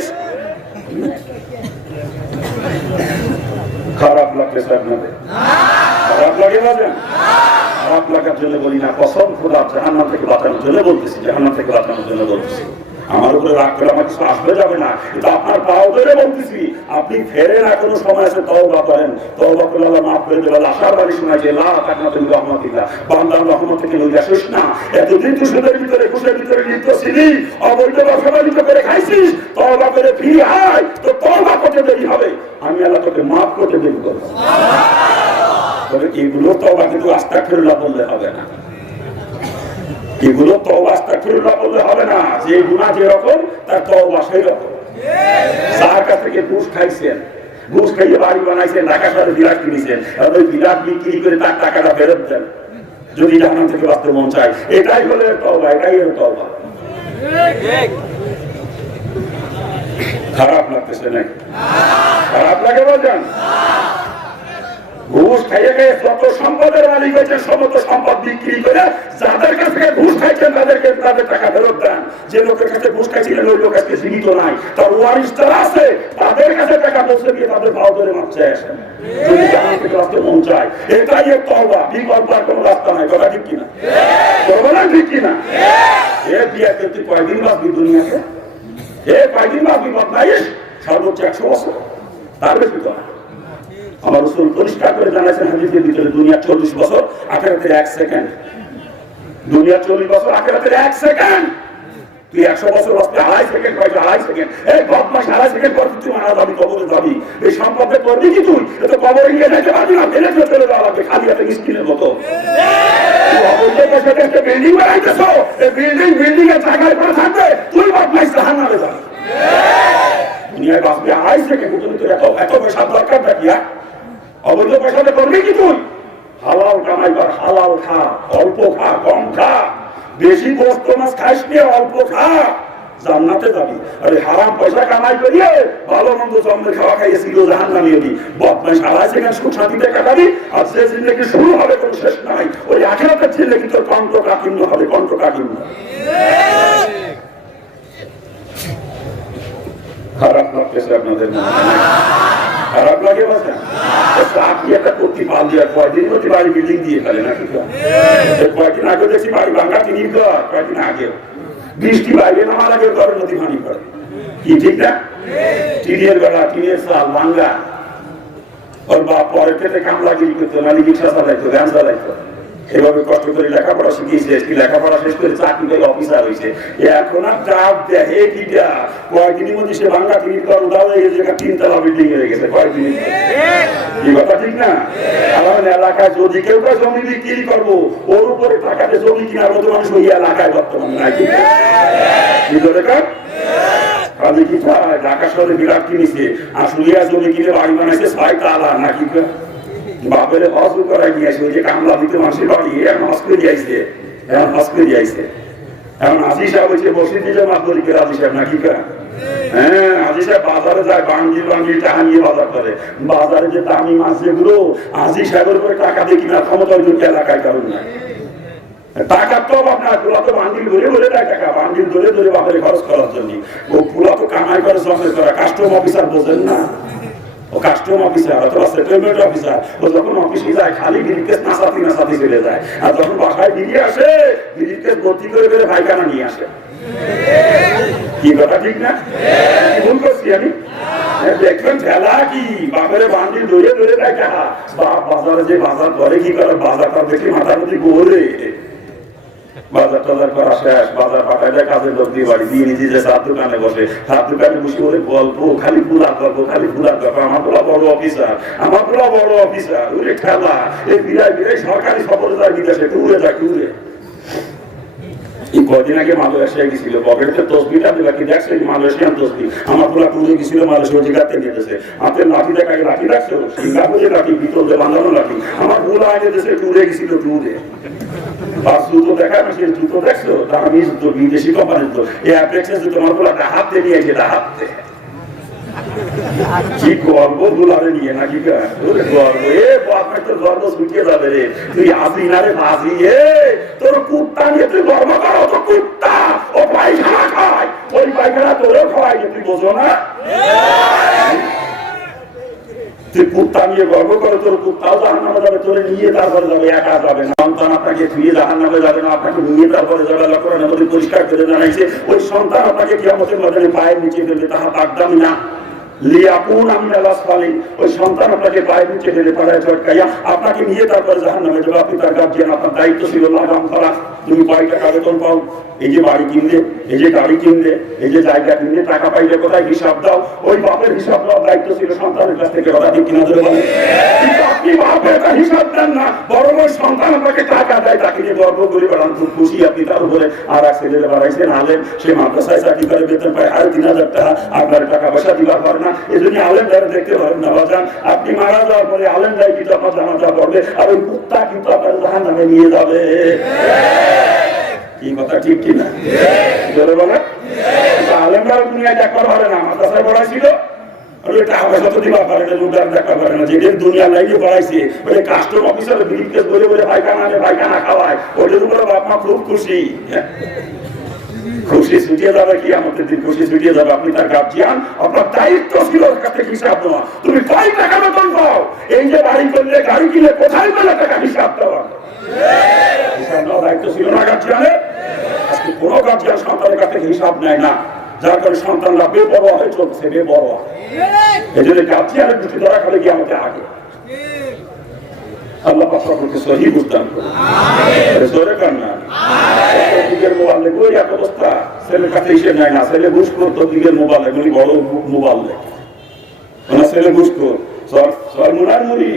খারাপ লাগতেছে আপনাদের? খারাপ লাগে না? খারাপ লাগার জন্য বলি না, কসম খোদা জাহান্নাম থেকে বাঁচানোর জন্য বলতেছি, জাহান্নাম থেকে বাঁচানোর জন্য বলতেছি। আমার উপরে রাগ করে আমার কিছু আসবে যাবে না, কিন্তু আপনার পাও ধরে বলতেছি আপনি ফেরে না, কোনো সময় আছে তওবা করেন, তওবা করলে আল্লাহ মাফ করে দেবে। আশার বাড়ি শোনাইছে লা তাকনাতু মিন রাহমাতিল্লাহ, বান্দার রহমত থেকে নৈরাশ না। এতদিন তুই সুদের ভিতরে ঘুষের ভিতরে লিপ্ত ছিলি, অবৈধ ব্যবসা বাণিজ্য করে খাইছিস, তওবা করে ফিরে আয়, তো তওবা করতে দেরি হবে, আমি আল্লাহ তোকে মাফ করতে দেরি করবো। তবে এগুলো তওবা কিন্তু আস্তাগফিরুল্লাহ বললে হবে না, এগুলো তওবা আস্তাগফিরুল্লাহ বললে হবে না। যে গুনাহ যেরকম তার তওবা সেই রকম। যার কাছ থেকে ঘুষ খাইছেন, ঘুষ খাইয়ে বাড়ি বানাইছেন, ঢাকা শহরে বিরাট কিনেছেন, ওই বিরাট বিক্রি করে তার টাকাটা ফেরত দেন যদি জাহান্নাম থেকে বাঁচতে মন চায়। এটাই হলো তওবা, এটাই হলো তওবা। খারাপ লাগতেছে নাকি? খারাপ লাগে বলছেন? ঘুষ খাইয়ে গিয়ে যত সম্পদের মালিক হয়েছে সমস্ত সম্পদ বিক্রি করে যাদের কাছ থেকে ঘুষ খাইছেন তাদেরকে তাদের টাকা ফেরত দেন। যে লোকের কাছে ঘুষ খাইছিলেন ওই লোক আজকে জীবিত নাই, তার ওয়ারিশ যারা আছে তাদের কাছে টাকা পৌঁছে দিয়ে তাদের ভাও ধরে মাপছে আসেন যদি জাহান্নাম থেকে বাঁচতে মন চায়। এটাই এক তওবা, বিকল্প আর কোনো রাস্তা নাই। কথা ঠিক কিনা? করবো না ঠিক কিনা? এ বিয়ে করতে কয়দিন বাঁচবি দুনিয়াতে? এ কয়দিন বাঁচবি বদমাইশ? সর্বোচ্চ 100 বছর, তার বেশি তো না। আমার রাসূল পরিষ্কার করে জানাইছেন হাদিসের ভিতরে, দুনিয়া 40 বছর, আখিরাতের 1 সেকেন্ড। দুনিয়া 40 বছর, আখিরাতের 1 সেকেন্ড। তুই 100 বছর বাঁচতে 2.5 সেকেন্ড পাইছো, 2.5 সেকেন্ড। এই বদমাশ 2.5 সেকেন্ড পর তুই মারা যাবি, কবরে যাবি। এই সম্পদে করবি কি তুই? এ তো কবরে নিয়ে যাইতে পারবি না, ফেলে চলে যাওয়া লাগবে খালি হাতে মিসকিনের মতো। তুই অবৈধ পয়সা দিয়ে বিল্ডিং বানাইতেছো, এই বিল্ডিং এর জায়গায় পড়ে থাকবে, তুই বদমাশ জাহান্নামে যাবি। দুনিয়ায় বাঁচবি 2.5 সেকেন্ড, তুমি তো এত পয়সার দরকার নাকি? অবৈধ পয়সাতে করবি কি তুই? হালাল কামাই কর, হালাল খা, অল্প খা, কম খা, বেশি গোস্ত মাছ খাইস নিয়ে অল্প খা, জান্নাতে যাবি। আরে হারাম পয়সা কামাই করিয়ে ভালো মন্দ জন্মের খাওয়া খাইয়েছিল জাহান্নামে হবি। বদমাইশ 2.5 সেকেন্ড সুখ শান্তিতে কাটাবি, আর যে জিন্দেগি শুরু হবে কোনো শেষ নাই, ওই আখিরাতের জিন্দেগি তোর কণ্ঠকাঠিন্য হবে, কণ্ঠকাঠিন্য। খারাপ লাগতেছে আপনাদের মনে? খারাপ লাগে বাসা? আপনি একটা করতে পারলি আর কয়দিন হচ্ছে বাড়ি বিল্ডিং দিয়ে ফেলে না? কয়েকদিন আগে দেখছি বাড়ি ভাঙ্গা টিনির ঘর, কয়েকদিন আগে বৃষ্টি বাইরে নামার আগে ঘরের নদী পানি পড়ে, কি ঠিক না? টিনের গলা, টিনের চাল ভাঙ্গা। ওর বাপ পরের ক্ষেত্রে কামলাগিরি করতো, নালি রিক্সা চালাইতো, ভ্যান চালাইতো, এভাবে কষ্ট করে লেখাপড়া শিখিয়েছে, লেখাপড়া শেষ করে চাকরি করে অফিসার হয়েছে। এখন আর ডাব দেখে কিটা কয়েকদিনের মধ্যে সে ভাঙ্গা টিনির ঘর উদাহ হয়ে গেছে, 3 তলা বিল্ডিং হয়ে গেছে কয়েকদিন। কি কথা ঠিক না? আমার এলাকায় যদি কেউ কেউ জমি বিক্রি করবো, ওর উপরে টাকাতে জমি কিনার মতো মানুষ ওই এলাকায় বর্তমানে নাই। কি করে কাজ কাজে কি চায়? ঢাকা শহরে বিরাট কিনেছে, আসলিয়া জমি কিনে বাড়ি বানাইছে 6 তালা নাকি? বাপের হজ করাই নিয়ে আসে, ওই যে কামলা দিতে মানুষের বাড়ি এখন হজ করে দিয়েছে, এখন হজ করে দিয়েছে। এখন আজি সাহেব হচ্ছে বসে দিলে মাতরিকের আজি সাহেব নাকি? হ্যাঁ, আজি সাহেব বাজারে যায়, বাঙ্গিল বাঙ্গিল টাকা নিয়ে বাজার করে। বাজারে যে দামি মাছ যেগুলো আজি সাহেবের উপরে টাকা দিয়ে কিনা ক্ষমতা ওই এলাকায় কারণ নাই। টাকার তো আপনার পুরা তো বান্ডিল ধরে ধরে দেয়, টাকা বান্ডিল ধরে ধরে বাপের খরচ করার জন্য। ও পুরা তো কামাই করে জমের করা, কাস্টম অফিসার বোঝেন না? ও কাস্টম অফিসার অথবা সেটেলমেন্ট অফিসার, ও যখন অফিসে যায় খালি বিলিকেস নাসাতি চলে যায়, আর যখন বাসায় বেরিয়ে আসে বিলিকেস ভর্তি করে করে পায়খানা নিয়ে আসে। কি কথা ঠিক না? ভুল করছি আমি? দেখবেন ঠেলা কি বাপের বান্ডি ধরে ধরে দেখা বাজারে যে বাজার করে কি করে বাজারটা দেখে মাথার মধ্যে গোলে বাজার টাজার করা শেষ বাজার পাঠায় দেয় কাজের লোক দিয়ে বাড়ি দিয়ে নিজে যে চার দোকানে বসে চার দোকানে বসে বলে গল্প খালি পুলার গল্প খালি পুলার গল্প আমার পুরা বড় অফিসার আমার পুরা বড় অফিসার ওরে খেলা এই বিরাই বিরাই সরকারি সফরে যায় বিদেশে টুরে যায় টুরে কদিন আগে মালয়েশিয়া গেছিল পকেটে তসবিটা দিলা কি দেখছে মালয়েশিয়ান তসবি আমার পুরা টুরে গেছিল মালয়েশিয়া জিগাতে নিতেছে হাতে লাঠি দেখাকে লাঠি রাখছো সিঙ্গাপুরে লাঠি ভিতর দিয়ে বাঁধানো লাঠি আমার পুরা আগে দেশে টুরে গেছিল টুরে আর জুতো দেখায় না সে জুতো দেখছো দামি জুতো বিদেশি কোম্পানির জুতো এই অ্যাপেক্সের জুতো আমার পুরা হাতে নিয়ে গেছে হাতে কি গর্ব দুলারে নিয়ে নাকি গর্ব এ বাপের তোর গর্ব ছুটিয়ে যাবে রে তুই আসি না রে ফাঁসি তোর কুত্তা নিয়ে তুই গর্ব করো তো কুত্তা ও পায়খানা খায় ওই পায়খানা তোরও খাওয়াই তুই বোঝো না তুই কুত্তা নিয়ে গর্ব করে তোর কুত্তাও জাহান্নামে যাবে তোরে নিয়ে তারপরে যাবে একা যাবে না সন্তান আপনাকে ধুয়ে জাহান্নামে যাবে না আপনাকে নিয়ে তারপরে যাবে আল্লাহ কোরআনে বলে পরিষ্কার করে জানাইছে ওই সন্তান আপনাকে কিয়ামতের ময়দানে পায়ের নিচে ফেলবে তাহা পাকদাম না লিয়াকুনা মিনাল আসফালিন ওই সন্তান আপনাকে পায়ের নিচে ফেলে পাড়ায় চটকাইয়া আপনাকে নিয়ে তারপরে জাহান্নামে যাবে আপনি তার গার্জিয়ান আপনার দায়িত্ব ছিল লাগাম করা তুমি কয় টাকা বেতন পাও এই যে বাড়ি কিনলে এই যে গাড়ি কিনলে এই যে জায়গা কিনলে টাকা পাইলে কোথায় হিসাব দাও ওই বাপের হিসাব দেওয়ার দায়িত্ব ছিল সন্তানের কাছ থেকে কথা ঠিক কিনা ধরে বলেন কিন্তু আপনি বাপের হিসাব দেন না বরং ওই সন্তান আপনাকে টাকা দেয় তাকে নিয়ে গর্ব করে বেড়ান খুব খুশি আপনি তার উপরে আর এক ছেলে বাড়াইছেন আলেম সে মাদ্রাসায় চাকরি করে বেতন পায় 3,500 টাকা আপনার টাকা পয়সা দিবার পারে না এই জন্য আলেম দ্বারা দেখতে পারেন না বাজান আপনি মারা যাওয়ার পরে আলেম দায় কিন্তু আপনার জানাজা পড়বে আর ওই কুত্তা কিন্তু আপনার জাহান্নামে নিয়ে যাবে এই কথা ঠিক কিনা বলে বলে আলেমরা দুনিয়ায় দেখবার পারে না মাদ্রাসায় পড়াইছিল টাকা পয়সা তো দিবা পারে না লুটার দেখা পারে না যেদিন দুনিয়ার লাইনে পড়াইছে ওই কাস্টম অফিসার ব্রিফকেস বলে বলে পায়খানা আনে পায়খানা খাওয়ায় ওদের উপরে বাপ মা খুব খুশি খুশি ছুটিয়ে যাবে কি আমাদের দিন খুশি ছুটিয়ে যাবে আপনি তার গার্জিয়ান আপনার দায়িত্ব ছিল কাছে হিসাব দেওয়া তুমি কয় টাকা বেতন পাও এই যে বাড়ি করলে গাড়ি কিনে কোথায় পেলে টাকা হিসাব দেওয়া হিসাব দেওয়া দায়িত্ব ছিল না গার্জিয়ানের আজকে কোনো গার্জিয়ান সন্তানের কাছে হিসাব নেয় না যার কারণে সন্তানরা বেপরোয়া হয়ে চলছে বেপরোয়া এই জন্য গার্জিয়ানের দুটি ধরা খালে গিয়ে আমাকে আগে আল্লাহ পাক সকলকে সহি বুঝদান করুন আমিন জোরে কান না দিকের মোবাইলে কই এক অবস্থা ছেলে কাছে এসে নাই না ছেলে ঘুষ করত দিকের মোবাইলে উনি বড় মোবাইলে ওনা ছেলে ঘুষ কর সর মুনার মুরি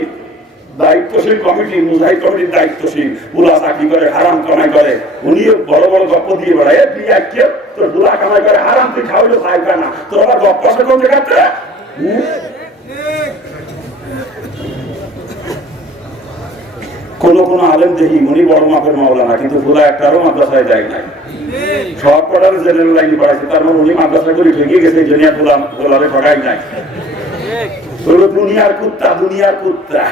দায়িত্বশীল কমিটি মুজাহিদ কমিটির দায়িত্বশীল পুরা চাকরি করে হারাম কামাই করে উনি বড় বড় গপ্প দিয়ে বেড়ায় তুই কে তোর পুরা কামাই করে হারাম তুই খাওয়াইলে পাইবে না তোর আবার গপ্প আছে কোন জায়গাতে কোন কোন আলেম দেখি উনি বড় মাপের মাওলানা কিন্তু পুরা একটারও মাদ্রাসায় যায় নাই সব কটার জেনারেল লাইনে পড়াইছে তার মানে উনি মাদ্রাসা করে ঠেকে গেছে জেনিয়া গোলারে ঠকাই নাই দুনিয়ার কুত্তা দুনিয়ার কুত্তা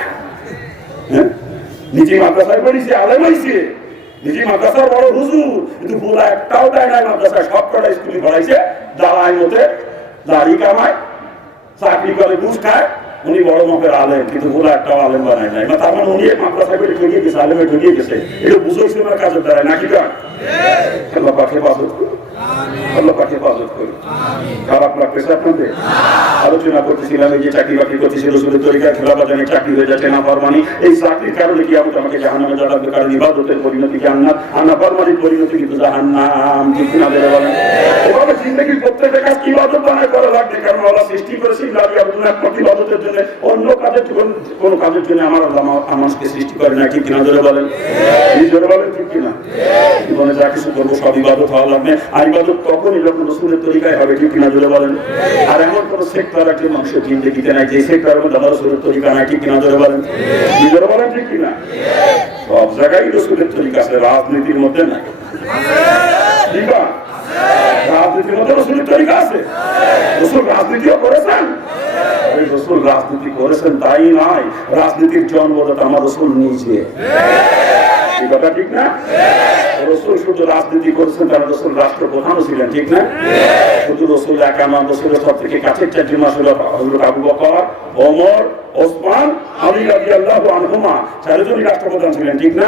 নিজে মাদ্রাসায় পড়িছে আলেম হইছে নিজে মাদ্রাসার বড় হুজুর কিন্তু পুরা একটাও দেয় নাই মাদ্রাসায় সব কটা স্কুলে পড়াইছে দাঁড়ায় মতে দাড়ি কামায় চাকরি করে ঘুষ খায় উনি বড় মাপের আলেম কিন্তু পুরো একটাও আলেম বানায় নাই তার মানে উনি মাদ্রাসা করে ঠকিয়ে গেছে আলেমে ঠকিয়ে গেছে এটা বুঝেছে ওনার কাজের দ্বারা নাকি কার আল্লাহ পাক হেফাজত করুন আল্লাহ পাক হেফাজত করুন খারাপ লাগতেছে আপনাদের আলোচনা করতেছিলাম এই যে চাকরি বাকরি করতেছি রসুলের তরিকায় খেলাবাজানে চাকরি হয়ে যাচ্ছে না ফরমানি এই চাকরির কারণে কি আমাকে জাহান্নামে যাওয়ার কারণ ইবাদতের পরিণতি জান্নাত আর না ফরমানির পরিণতি কিন্তু জাহান্নাম ঠিক না বলে বলেন এভাবে জিন্দগির প্রত্যেকটা কাজ ইবাদত বানায় করা লাগবে কারণ আল্লাহ সৃষ্টি করেছেন একমাত্র ইবাদতের জন্য অন্য কাজের কোনো কাজের জন্য আমার আল্লাহ আমাকে সৃষ্টি করে না ঠিক কিনা ধরে বলেন জোরে বলেন ঠিক কিনা জীবনে যা কিছু করবো সব ইবাদত হওয়া লাগবে আর ইবাদত তখনই যখন রসুলের তরিকায় হবে ঠিক কিনা ধরে বলেন আর এমন কোন সেক্টর আছে মানুষের জিন্দগিতে নাই যে সেক্টরের মধ্যে আল্লাহ রসুলের তরিকা নাই ঠিক কিনা ধরে বলেন জোরে বলেন ঠিক কিনা সব জায়গায় রসুলের তরিকা আছে রাজনীতির মধ্যে নাই ঠিক আছে রাজনীতির মধ্যে রসুলের তরিকা আছে রসুল রাজনীতিও করেছেন রসুল রাজনীতি করেছেন তাই নয় রাজনীতির জন্মদাতা আমার রসুল নিজে এই কথা ঠিক না? রসুল শুধু রাজনীতি করেছেন, তারা রসুল রাষ্ট্রপ্রধানও ছিলেন, ঠিক না? শুধু রসুল একা নন, রসুলের সব থেকে কাছের চারটি মাস হলো হযরত আবু বকর, ওমর, ওসমান, আলী রাদিয়াল্লাহু আনহুমা, চারজনই রাষ্ট্রপ্রধান ছিলেন, ঠিক না?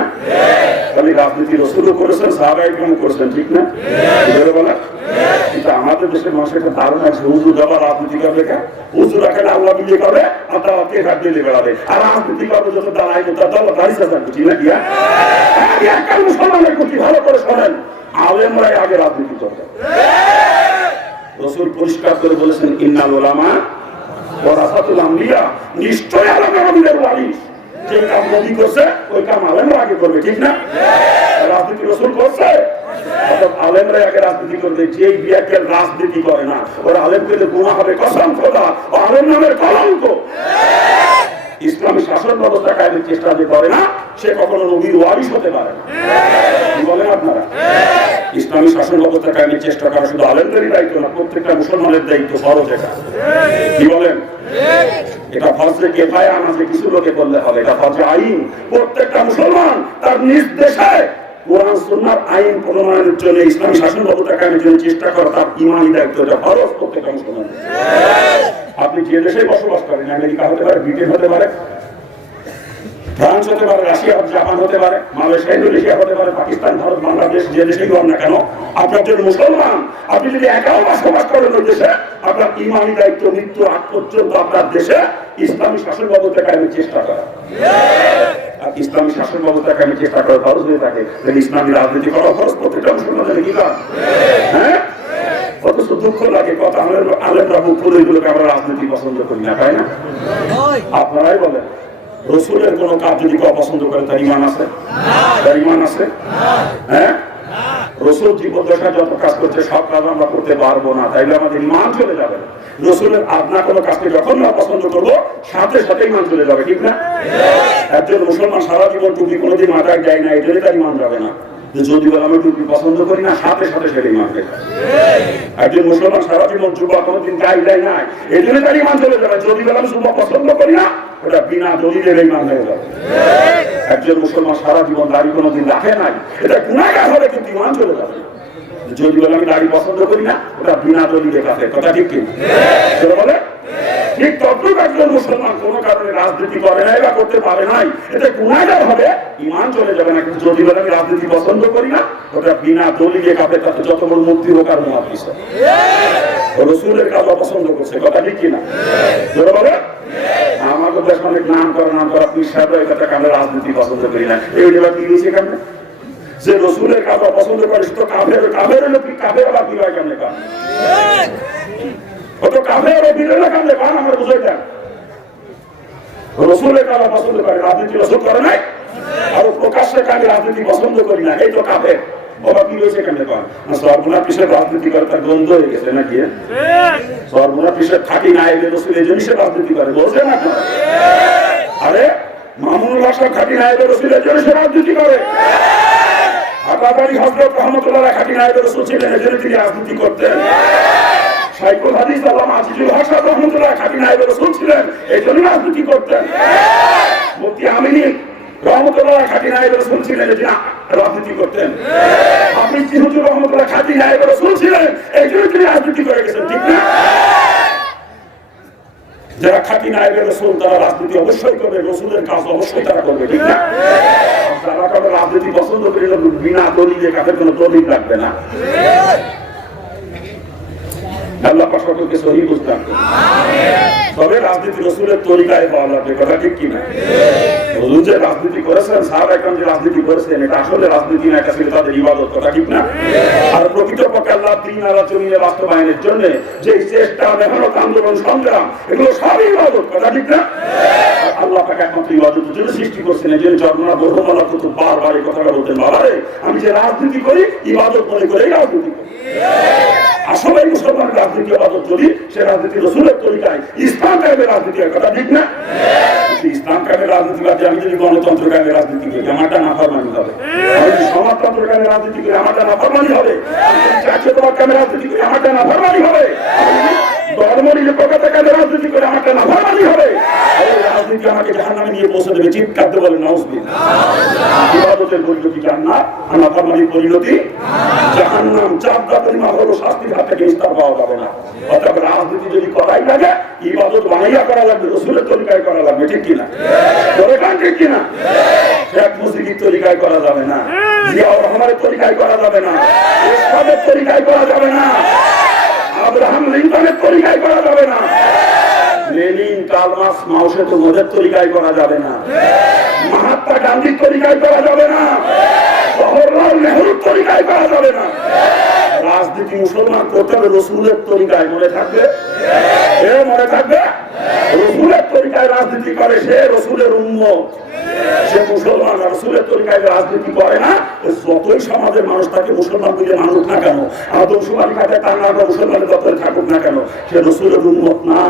তাহলে রাজনীতি রসুলও করেছেন, সাহাবায়ে কেরামও করেছেন, ঠিক না? বলা কিন্তু আমাদের দেশের মানুষের একটা ধারণা আছে হুজুর আবার রাজনীতি করবে, হুজুর এখানে আল্লাহ বিয়ে করে আর তারা কে ঘাট দিয়ে বেড়াবে, আর রাজনীতি করবে যত দাঁড়াই তার দল দাঁড়িয়ে থাকবে, ঠিক না? দিয়া একটা মুসলমানের প্রতি ভালো করে শোনেন, আলেমরাই আগে রাজনীতি করবে। রসুল পরিষ্কার করে বলেছেন, ইন্নাল উলামা ওয়ারাসাতুল আমবিয়া, নিশ্চয় আলেমরা নবীদের ওয়ারিস। যে কাম নবী করছে ওই কাম আলেমরা আগে করবে, ঠিক না? রাজনীতি রসুল করছে, আলেমরা আগে রাজনীতি করবে। যে বিয়াকের রাজনীতি করে না ওরা আলেম পেলে গুনাহ হবে, কসম খোদা, ও আলেম নামের কলঙ্ক। ইসলামী শাসন ব্যবস্থা কায়েমের চেষ্টা যে করে না সে কখনো নবীর ওয়ারিস হতে পারে না। কি বলেন আপনারা? ইসলামী শাসন ব্যবস্থা কায়েমের চেষ্টা করা শুধু আলেমদেরই দায়িত্ব না, প্রত্যেকটা মুসলমানের দায়িত্ব, ফরজ এটা। কি বলেন? এটা ফরজে কিফায়া না যে কিছু লোকে করলে হবে, এটা ফরজে আইন। প্রত্যেকটা মুসলমান তার নিজ দেশে কোরআন সুন্নাহর আইন প্রণয়নের জন্য, ইসলামী শাসন ব্যবস্থা কায়েমের জন্য চেষ্টা করা তার ঈমানি দায়িত্ব, এটা ফরজ প্রত্যেকটা মুসলমান। আপনি যে দেশে বসবাস করেন, আমেরিকা হতে পারে, ব্রিটেন হতে পারে, ফ্রান্স হতে পারে, রাশিয়া, জাপান হতে পারে, মালয়েশিয়া, ইন্দোনেশিয়া হতে পারে, পাকিস্তান, ভারত, বাংলাদেশ, যে দেশেই হন না কেন, আপনার যে মুসলমান, আপনি যদি একাও বসবাস করেন ওই দেশে, আপনার ঈমানি দায়িত্ব মৃত্যু আগ পর্যন্ত আপনার দেশে ইসলামী শাসন ব্যবস্থা কায়েমের চেষ্টা করা। আর ইসলামী শাসন ব্যবস্থা কায়েমের চেষ্টা করা ফরজ হয়ে থাকে, তাহলে ইসলামী রাজনীতি করা ফরজ প্রত্যেকটা মুসলমানের। কি কাজ? হ্যাঁ, অথচ দুঃখ লাগে কথা আলেমরা মুখ খুলে এগুলোকে আমরা রাজনীতি পছন্দ করি না, তাই না? আপনারাই বলেন, রসুলের কোন কাজ যদি কেউ অপছন্দ করে তার ঈমান আছে? তার ঈমান আছে? হ্যাঁ, রসুল জীবদ্দশায় যত কাজ করছে সব কাজ আমরা করতে পারবো না, তাইলে আমাদের ঈমান চলে যাবে। রসুলের আপনা কোনো কাজকে যখন আমরা পছন্দ করবো সাথে সাথে ঈমান চলে যাবে, ঠিক না? একজন মুসলমান সারা জীবন টুপি কোনোদিন মাথায় দেয় না, এটাই তার ঈমান যাবে না। যদি বলে আমি টুপি পছন্দ করি না, সাথে সাথে সেটা ঈমান হয়ে যাবে। একজন মুসলমান সারা জীবন জুব্বা কোনোদিন গায়ে দেয় না, এই জন্য তার ঈমান চলে যাবে। যদি বলে আমি জুব্বা পছন্দ করি না, ওটা বিনা দলিলের ঈমান হয়ে যাবে। একজন মুসলমান সারা জীবন দাড়ি কোনোদিন রাখে নাই, এটা গুনাহগার হবে, কিন্তু ঈমান চলে যাবে। যদি বলে আমি দাড়ি পছন্দ করি না, ওটা বিনা দলিলে কাফের। কথা ঠিক কি বলে? ঠিক তদ্রুপ একজন মুসলমান কোন কারণে রাজনীতি করে নাই বা করতে পারে নাই, এটা গুনাহগার হবে, ঈমান চলে যাবে না। কিন্তু যদি বলে আমি রাজনীতি পছন্দ করি না, ওটা বিনা দলিলে কাফের। তাতে যত বড় মুক্তি হোক আর মুহাদ্দিস হোক, রসুলের কাজ অপছন্দ করছে। কথা ঠিক কিনা বলে? আমাদের দেশ অনেক নাম করা পীর সাহেবরা এই কথা আমরা রাজনীতি পছন্দ করি না, এইবার কি হয়েছে কেমন? যে রসুলের কাজ অপছন্দ করে সে তো কাফের। কাফের হলো কি? কাফের আবার কি হয় কেমনে কাজ? কত কাফের ও বিরোধী কামে কান আমরা বুঝাই দেন। রসুলের কাজ পছন্দ করে, রাজনীতি রসুল করে নাই, আর প্রকাশ্যে কাজে রাজনীতি পছন্দ করি না, এই তো কাফের। বাবা কি হয়েছে কেমনে কান? সর্বনা পিসের রাজনীতি করে তার গন্ধ হয়ে গেছে নাকি? সর্বনা পিসের থাকি না এলে রসুল এই জন্য সে রাজনীতি করে, বলছেন আপনারা? আরে মামুনুল হক খাটি না এলে রসুল এই জন্য সে রাজনীতি করে। আকাবারি হযরত রহমাতুল্লাহ খাটি না এলে রসুল ছিলেন, এই জন্য তিনি রাজনীতি করতেন। শাইখুল হাদিস আল্লামা আজিজুল হক রহমাতুল্লাহ খাটি না এলে রসুল ছিলেন, এই জন্য রাজনীতি করতেন। মুফতি আমিনী রহমতুল্লাহ খাটি নায়েব রাসূল ছিলেন, এই জন্য রাজনীতি করতেন। আপনি কি হুজুর রহমতুল্লাহ খাটি নায়েব রাসূল ছিলেন, এই জন্য তিনি রাজনীতি করে গেছেন, ঠিক না? যারা খাটি নায়েব রাসূল তারা রাজনীতি অবশ্যই করবে, রাসূলের কাজ অবশ্যই তারা করবে, ঠিক না? যারা কারো রাজনীতি পছন্দ করে না, বিনা দলিলে কাদের কোনো দলিল লাগবে না। আল্লাহ পাক সকলকে সহি বুঝতাম। তবে রাজনীতি রসুলের তরিকায় পাওয়া যাবে, কথা ঠিক কিনা? রসুল যে রাজনীতি করেছেন, সাহাবায়ে কেরাম যে রাজনীতি করেছেন, এটা আসলে রাজনীতি না, এটা ছিল তাদের ইবাদত, কথা ঠিক না? আর প্রকৃতপক্ষে আল্লাহ দ্বীন আল্লাহ জমিনে বাস্তবায়নের জন্য যে চেষ্টা, মেহনত, আন্দোলন, সংগ্রাম, এগুলো সবই ইবাদত, কথা ঠিক না? আল্লাহ পাক একমাত্র ইবাদতের জন্য সৃষ্টি করছেন। এই জন্য জন্মনা বর্ণমালা কুতুব বারবার এই কথাটা বলতেন, বাবারে আমি যে রাজনীতি করি ইবাদত মনে করেই রাজনীতি করি। আসলে মুসলমান রাজনীতি ইবাদত যদি সে রাজনীতি রসুলের তরিকায় ইসলাম কায়েমের রাজনীতি, কথা ঠিক না? ইসলাম কায়েমের রাজনীতি বাদে আমি যদি গণতন্ত্র কায়েমের রাজনীতি করি আমারটা নাফরমানি হবে, আমি যদি সমাজতন্ত্র কায়েমের রাজনীতি করি আমারটা নাফরমানি হবে, আমি যদি জাতীয়তাবাদ কায়েমের রাজনীতি করি আমারটা নাফরমানি হবে, আমি যদি ধর্ম নিরপেক্ষতা কায়েমের রাজনীতি করি আমারটা নাফরমানি হবে। এই রাজনীতি আমাকে জাহান্নামে নিয়ে পৌঁছে দেবে। থাকবে, চিৎকার দিয়ে বলে নাউজুবিল্লাহ। ইবাদতের পরিণতি জান্নাত, আর নাফরমানির পরিণতি জাহান্নাম। চারটা পরিমাণ হলো শাস্তির হাত থেকে ইস্তার পাওয়া যাবে না। অর্থাৎ রাজনীতি যদি করাই লাগে, ইবাদত বানাইয়া করা লাগবে, রসুলের তরিকায় করা লাগবে, ঠিক কিনা? ঠিক কিনা? শেখ মুজিবের তরিকায় করা যাবে না, জিয়াউর রহমানের তরিকায় করা যাবে না, এরশাদের তরিকায় করা যাবে না, আব্রাহাম লিঙ্কনের তরিকায় করা যাবে না, লেনিন, কার্ল মার্কস, মাও সেতুংয়ের তরিকায় করা যাবে না, মহাত্মা গান্ধীর তরিকায় করা যাবে না, জওহরলাল নেহরুর তরিকায় করা যাবে না। রাজনীতি মুসলমান করতে হবে রসুলের তরিকায়। মনে থাকবে? মনে থাকবে? রসুলের তরিকায় রাজনীতি করে সে রসুলের উম্মত, সে মুসলমান। রসুলের তরিকায় রাজনীতি করে না, যতই সমাজের মানুষ তাকে মুসলমান বলে মানুষ না কেন, আদম সুমারি খাতে তার না মুসলমানের যতই থাকুক না কেন, সে রসুলের উম্মত না।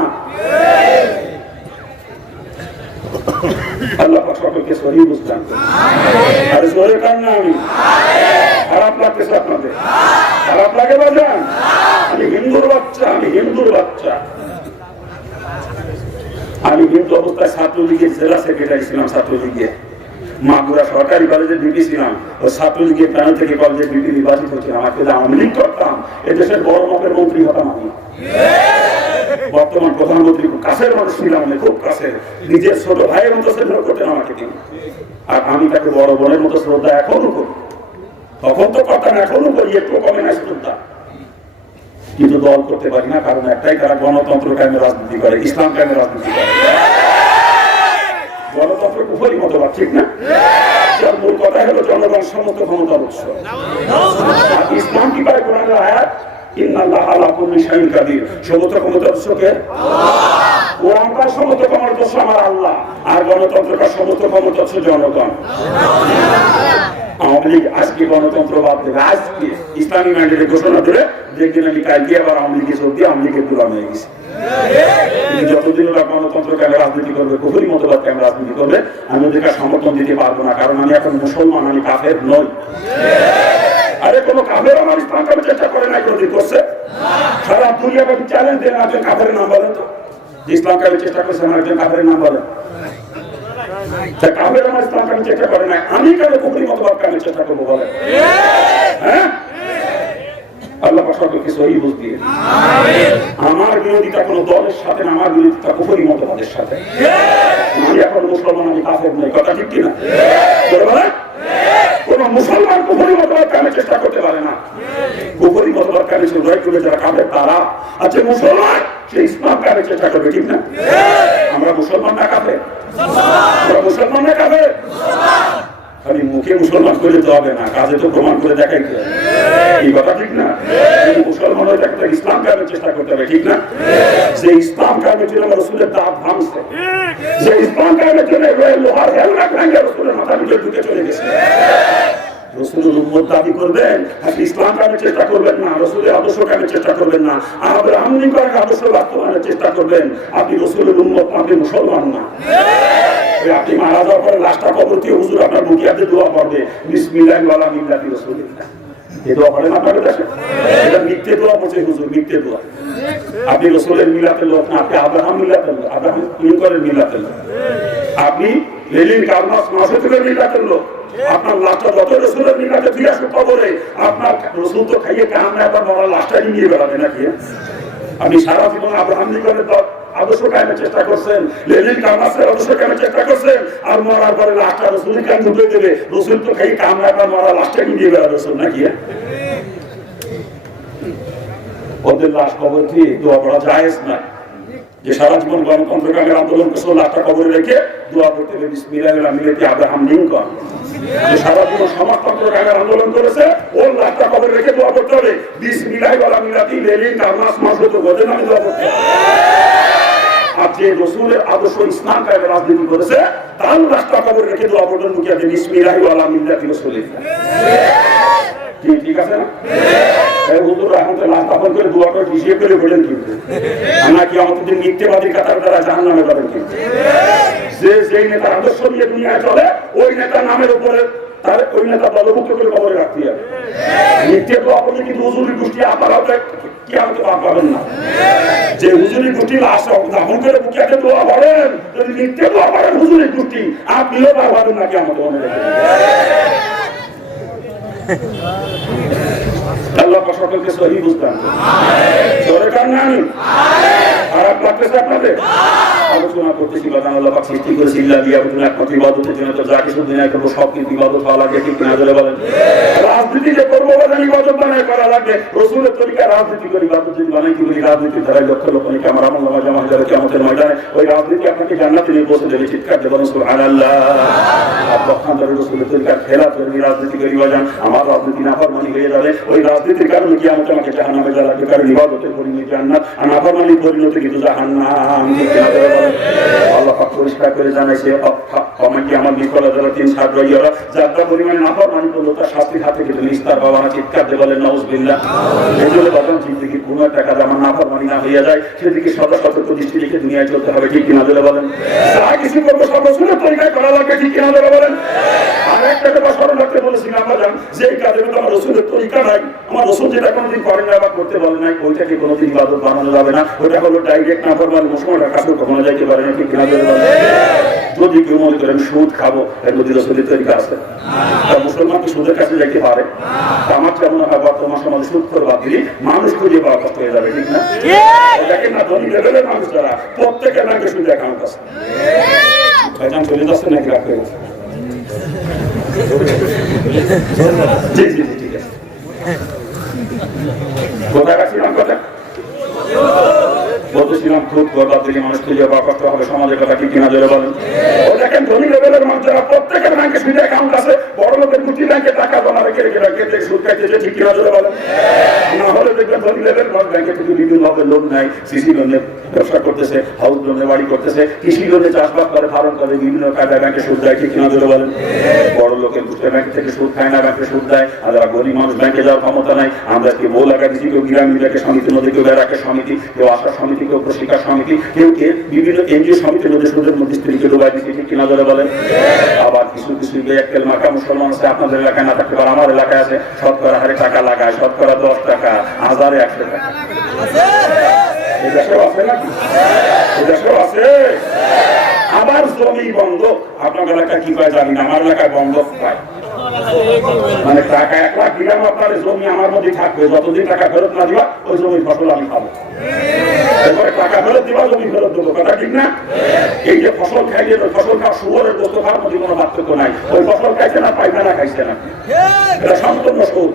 আল্লাহ সকলকে সহি বুঝলাম। আরে সরে কার না আমি খারাপ লাগতেছে আপনাদের? খারাপ লাগে বাজান? আমি হিন্দুর বাচ্চা, আমি হিন্দুর বাচ্চা। আমি হিন্দু অবস্থায় ছাত্রলীগের জেলা সেক্রেটারি ছিলাম। ছাত্রলীগের মাগুরা সরকারি কলেজে ডিপি ছিলাম। ওই ছাত্রলীগের প্যানেল থেকে কলেজে ডিপি নির্বাচিত হচ্ছিলাম। আমাকে আওয়ামী লীগ করতাম, এদেশের বড় মাপের মন্ত্রী হতাম আমি। বর্তমান প্রধানমন্ত্রী কাছের মানুষ ছিলাম, খুব কাছের, নিজের ছোট ভাইয়ের মতো শ্রদ্ধা করতেন আমাকে তিনি। আর আমি তাকে বড় বোনের মতো শ্রদ্ধা এখনো করি। তখন তো করতাম, এখনো করি, একটু কমে নাই শ্রদ্ধা। কিন্তু দল করতে পারি না, কারণ একটাই, তারা গণতন্ত্র কায়েমে রাজনীতি করে, ইসলাম কায়েমে রাজনীতি করে। গণতন্ত্র কুফরি মতবাদ, ঠিক না? যার মূল কথা হলো জনগণ সমস্ত ক্ষমতার উৎস। ইসলাম কি পায়? কোরআনের আয়াত, ইন্নাল্লাহা আলা কুল্লি শাইইন কাদির। সমস্ত ক্ষমতার উৎস কে? কোরআন কার সমস্ত ক্ষমতার উৎস আমার আল্লাহ, আর গণতন্ত্র কার সমস্ত ক্ষমতার উৎস জনগণ। আওয়ামী লীগ আজকে গণতন্ত্র বাদ দেবে, আজকে ইসলামী ম্যান্ডেটের ঘোষণা করে দেখবেন আমি কালকে আবার আওয়ামী লীগের চলতে আওয়ামী লীগের গোলাম হয়ে গেছি। যতদিন ওরা গণতন্ত্র কেমন রাজনীতি করবে, কুফরি মতবাদ কেমন রাজনীতি করবে, আমি ওদেরকে সমর্থন দিতে পারবো না, কারণ আমি এখন মুসলমান, আমি কাফের নই। আরে কোন কাফের আমার ইসলাম কায়েমের চেষ্টা করে না, কোনদিন করছে? সারা দুনিয়াব্যাপী চ্যালেঞ্জ দেন, একজন কাফের নাম বলেন তো, ইসলাম কায়েমের চেষ্টা করছে আমার একজন কাফের নাম বলেন। কাফের আমার ইসলাম কায়েমের চেষ্টা করে না, আমি কেন কুফরি মতবাদ কায়েমের চেষ্টা করবো বলেন? হ্যাঁ, আল্লাহ সকলকে সহি বুঝ দিয়ে। আমার বিরোধিতা কোন দলের সাথে না, আমার বিরোধিতা কুফরি মতবাদের সাথে। আমি এখন মুসলমান, আমি কাফের নই, কথা ঠিক কিনা? কোন মুসলমান কুফরি মতবাদ কায়েমের চেষ্টা করতে পারে না। কুফরি মতবাদ কায়েমের জয় করে যারা কাফের তারা আছে, মুসলমান সে ইসলাম কায়েমের চেষ্টা করবে, ঠিক না? আমরা মুসলমান না কাফের? আমরা মুসলমান না কাফের? খালি মুখে মুসলমান করে তো হবে না, কাজে তো প্রমাণ করে দেখাইতে হবে, এই কথা ঠিক না? মুসলমান হয়ে থাকতে ইসলাম কায়েমের চেষ্টা করতে হবে, ঠিক না? যে ইসলাম কায়েমের জন্য রসুলের দাঁত ভাঙছে, যে ইসলাম কায়েমের জন্য লোহার হেলমেট ভাঙে রসুলের মাথা ভিতরে ঢুকে চলে গেছে, রসুলের উম্মত দাবি করবেন, আপনি ইসলাম কায়েমের চেষ্টা করবেন না, রসুলের আদর্শ কায়েমের চেষ্টা করবেন না, আব্রাহাম লিঙ্কনের আদর্শ বাস্তবায়নের চেষ্টা করবেন, আপনি রসুলের উম্মত, আপনি মুসলমান না। আপনি মারা যাওয়ার পরে লাশটা কবর থেকে হুজুর আপনার মুখিয়াতে দোয়া পড়বে, বিসমিল্লাহি ওয়ালা মিল্লাতি রাসূলিল্লাহ, এই দোয়া পড়েন আপনাদের কাছে? এটা মিথ্যে দোয়া পড়ছে হুজুর, মিথ্যে দোয়া। আপনি রসুলের মিলাতের লোক না, আপনি আব্রাহাম মিলাতের লোক, আব্রাহাম লিঙ্কনের মিলাতের লোক, আপনি লেনিন, কার্ল মার্কস, মাও সেতুংয়ের মিলাতের লোক। আপনার লাশটা যত রসুলের মিলাতে দিয়ে আসবে কবরে, আপনার রসুল তো খাইয়ে কামনা একবার মরার লাশটাই নিয়ে বেড়াবে নাকি? আপনি সারা জীবন আব্রাহাম লিঙ্কনের আদর্শ কায়েমের চেষ্টা করছেন, লেনিন, কার্ল মার্কসের আদর্শ কায়েমের চেষ্টা করছেন, আর মরার পরে লাশটা রসুলের কান ঢুকে দেবে, রসুল তো খাইয়ে কামনা একবার মরার লাশটাই নিয়ে বেড়াবে রসুল নাকি? ওদের লাশ কবর দিয়ে দোয়া করা জায়েজ না। যে সারা জীবন গণতন্ত্রকামীর আন্দোলন করছিল, লাশটা কবরে রেখে দোয়া করতে হবে বিসমিল্লাহি ওয়া মিল্লাতি আব্রাহাম লিঙ্কন। যে সারা জীবন সমাজতন্ত্রকামীর আন্দোলন করেছে, ওর লাশটা কবরে রেখে দোয়া করতে হবে বিসমিল্লাহি ওয়া মিল্লাতি লেনিন, কার্ল মার্কস, মাও সেতুং নামে দোয়া করতে হবে। আর যে রসুলের আদর্শ ইসলাম কায়েমের রাজনীতি করেছে, তার লাশটা কবরে রেখে দোয়া করতে মুখিয়াতে বিসমিল্লাহি ওয়া মিল্লাতি রাসূলিল্লাহ। ঠিক আছে না? হুজুর এখন তো লাশ দাফন করে দোয়া করে হিসেব করে বলেন, কিন্তু আমরা কি আমাদের মিথ্যেবাদী কাতার দ্বারা জাহান্নামে যাবেন? কিন্তু যেই নেতার আদর্শ নিয়ে দুনিয়ায় চলে, ওই নেতার নামের উপরে তার ওই নেতা দলভুক্ত করে কবরে রাখতে হবে। মিথ্যে দোয়া করলে কিন্তু হুজুরের গোষ্ঠী আপনারাও কি আমাকে পাপ পাবেন না। যে হুজুরি গোষ্ঠী লাশ দাফন করে বুকিয়াকে দোয়া বলেন, যদি মিথ্যে দোয়া বলেন হুজুরি গোষ্ঠী, আপনিও পাপ পাবেন না, কি আমাকে মনে রাখবেন। আল্লাহ সকলকে সহি বুঝতাম সরকার না। আমি খারাপ লাগতেছে আপনাদের? আলোচনা করতেছি বাদান আল্লাহ পাক সৃষ্টি করেছে ইল্লা লিয়াবুদুন, একমাত্র ইবাদতের জন্য। তো যা কিছু দুনিয়ায় করবো সব কিছু ইবাদত হওয়া লাগে, ঠিক না? জোরে বলেন। রাজনীতি যে করবো বাদান ইবাদত বানায় করা লাগবে। রাসূলের তরিকায় রাজনীতি করে ইবাদত যদি বানাই, কি বলি রাজনীতির ধারায় লক্ষ লক্ষ নেকি আমার আমল নামা জমা হয়ে যাবে কিয়ামতের ময়দানে। ওই রাজনীতি আপনাকে জান্নাতে নিয়ে পৌঁছে দেবে। চিৎকার দেবেন সুবহানাল্লাহ। আপনার রাসূলের তরিকার খেলাফ করে রাজনীতি করি বাজান, আমার রাজনীতি নাফরমানি হয়ে যাবে। ওই রাজনীতির কারণে কিয়ামতে আমাকে জাহান্নামে যাওয়া লাগবে। কারণ ইবাদতের পরিণতি জান্নাত, আর নাফরমানির পরিণতি কিন্তু জাহান্নাম। আল্লাহ পাক পরিষ্কার করে জানাইছে আমাকে আমার বিফলা যারা 3-7 রইয়ারা যাত্রা পরিমাণে নাফরমানি করলো তার শাস্তির হাতে কিন্তু নিস্তার পাওয়া না। চিৎকার দিয়ে বলেন নাউজুবিল্লাহ। এগুলো বাদাম জিন্দেগি কোনো টাকা আমার নাফরমানি না হইয়া যায়, সেদিকে সদা সতর্ক দৃষ্টি রেখে দুনিয়ায় চলতে হবে, ঠিক কিনা? জোরে বলেন। যা কিছু করবো সব রাসূলের তরিকায় করা লাগবে, ঠিক কিনা? জোরে বলেন। আর একটা কথা স্মরণ রাখতে বলেছিলাম বাদাম, যে এই কাজের মধ্যে আমার রাসূলের তরিকা নাই, আমার রাসূল যেটা কোনোদিন করেন না বা করতে বলে নাই, ওইটাকে কোনোদিন ইবাদত বানানো যাবে না। ওটা হলো ডাইরেক্ট নাফরমানি, মুসলমানরা কাছে কখনো যাইতে পারে না, ঠিক কিনা? জোরে বলেন। যদি কেউ মনে করেন সুদ খাবো, এর মধ্যে রাসূলের তরিকা আছে, তা মুসলমান কি সুদের কাছে যাইতে পারে? আমার কেমন হয় বর্তমান সমাজে সুদ করবা দিলি মানুষ খুঁজে পাওয়া কষ্ট হয়ে যাবে, ঠিক না? দেখেন না ধনী লেভেলের মানুষ যারা প্রত্যেকের ব্যাংকে সুদ অ্যাকাউন্ট আছে। ভাইজান চলে যাচ্ছে নাকি? রাখতে গেছে। জি জি জি ঠিক আছে। কোথায় রাখছিলাম কথা? বলতেছিলাম খুব গর্বা দিলে মানুষ খুঁজে পাওয়া কষ্ট হবে, সমাজের কথা ঠিক কিনা? জোরে বলেন। ও দেখেন ধনী লেভেলের মানুষ যারা প্রত্যেকের ব্যাংকে সুদ অ্যাকাউন্ট আছে, বড় লোকের দুটি ব্যাংকে টাকা জমা রেখে রেখে ব্যাংকে থেকে সুদ খাইতেছে, ঠিক কিনা? জোরে বলেন। না হলে দেখবেন ধনী লেভেল মানুষ ব্যাংকে থেকে বিভিন্ন ভাবে লোন নেয়, সিসি লোনে ব্যবসা করতেছে, হাউস লোনে বাড়ি করতেছে, কৃষি লোনে চাষবাস করে, ফার্ম করে, বিভিন্ন কায়দায় ব্যাংকে সুদ দেয়, ঠিক কিনা? জোরে বলেন। বড় লোকের দুটো ব্যাংক থেকে সুদ খায় না, ব্যাংকে সুদ দেয়। আর যারা গরিব মানুষ ব্যাংকে যাওয়ার ক্ষমতা নাই, আমরা কেউ বউ লাগা দিচ্ছি, কেউ গ্রামীণ ব্যাংকের সমিতির মধ্যে, কেউ ব্যারাকের সমিতি, কেউ আশা সমিতি, কেউ প্রশিক্ষা সমিতি, কেউ কে বিভিন্ন এনজিও সমিতির মধ্যে সুদের মধ্যে স্ত্রীকে ডুবাই দিচ্ছে, ঠিক কিনা? জোরে বলেন। আবার কিছু কিছু এককেল মার্কা মুসলমান আছে, আপনাদের এলাকায় না থাকতে পারে, আমার এলাকায় আছে, শতকরা হারে টাকা লাগায়, শতকরা 10 টাকা, 1000-100 টাকা। এদেশেও আছে নাকি? এদেশেও আছে। আবার জমি বন্ধ, আপনার এলাকায় কি পায় জানি না, আমার এলাকায় বন্ধ পায়। মানে টাকা 1 লাখ দিলাম, আপনার জমি আমার মধ্যে থাকবে, যতদিন টাকা ফেরত না দিবা ওই জমির ফসল আমি খাবো। এরপরে টাকা ফেরত দিবা, জমি ফেরত দেবো, কথা ঠিক না? এই যে ফসল খাইলে ফসল খাওয়া শুয়োরের গোস্ত খাওয়ার মধ্যে কোনো পার্থক্য নাই। ওই ফসল খাইছে না, পায়খানা খাইছে না, এটা সম্পূর্ণ সুদ,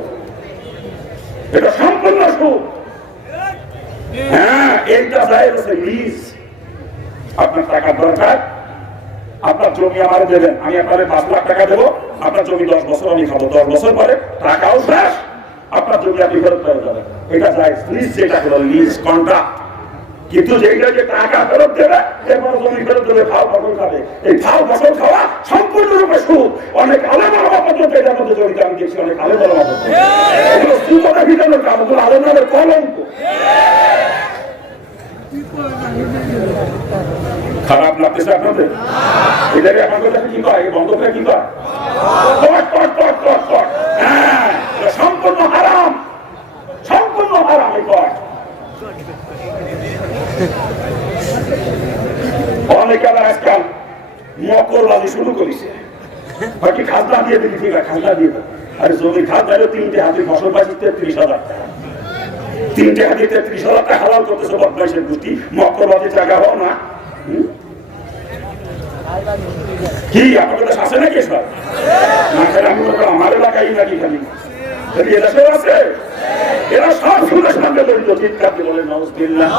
এটা সম্পূর্ণ সুদ। হ্যাঁ, এইটা যায় হচ্ছে লিজ। আপনার টাকা দরকার, আপনার জমি আমারে দেবেন, আমি আপনারে 5 লাখ টাকা দেবো, আপনার জমি 10 বছর আমি খাবো, 10 বছর পরে টাকাও শেষ, আপনার জমি আপনি ফেরত পেয়ে যাবেন। এটা যায় লিজ, যেটা হলো লিজ কন্ট্রাক্ট। কিন্তু যেটা যে টাকা ফেরত দেবে, এরপর জমি ফেরত দেবে, ফাও ফসল খাবে। এই ফাও ফসল খাওয়া সম্পূর্ণরূপে সুদ। অনেক আলেম ওলামা পর্যন্ত এটার মধ্যে জড়িত, আমি দেখছি অনেক আলেম ওলামা পর্যন্ত। এগুলো সুদের ভিতরের কাম, ওগুলো আলেম নামের কলঙ্ক। খারাপ লাগতেছে আপনাদের? এটাকে আপনাদের কাছে কি পায়? বন্ধ করে কি পায়? সম্পূর্ণ হারাম, সম্পূর্ণ হারাম। এই কর অনেকে আজকাল মকরবাজি শুরু করেছে, বাকি খাজনা দিয়ে দিবি, ঠিক আছে খাজনা দিয়ে দেবো। আরে জমি খাত দিল 3টে হাতির ফসল পাইছি 33,000 টাকা, 3টে হাতির 33,000 টাকা হালাল করতেছে বদমাইশের গোষ্ঠী। মকরবাজি টাকা হও না কি আপনাদের কাছে আছে নাকি? সব না খেলে আমি বলবো আমার এলাকায় নাকি খালি এদেশেও আছে। এরা সব সুদের সঙ্গে জড়িত। চিৎকার দিয়ে বলে নাউজুবিল্লাহ।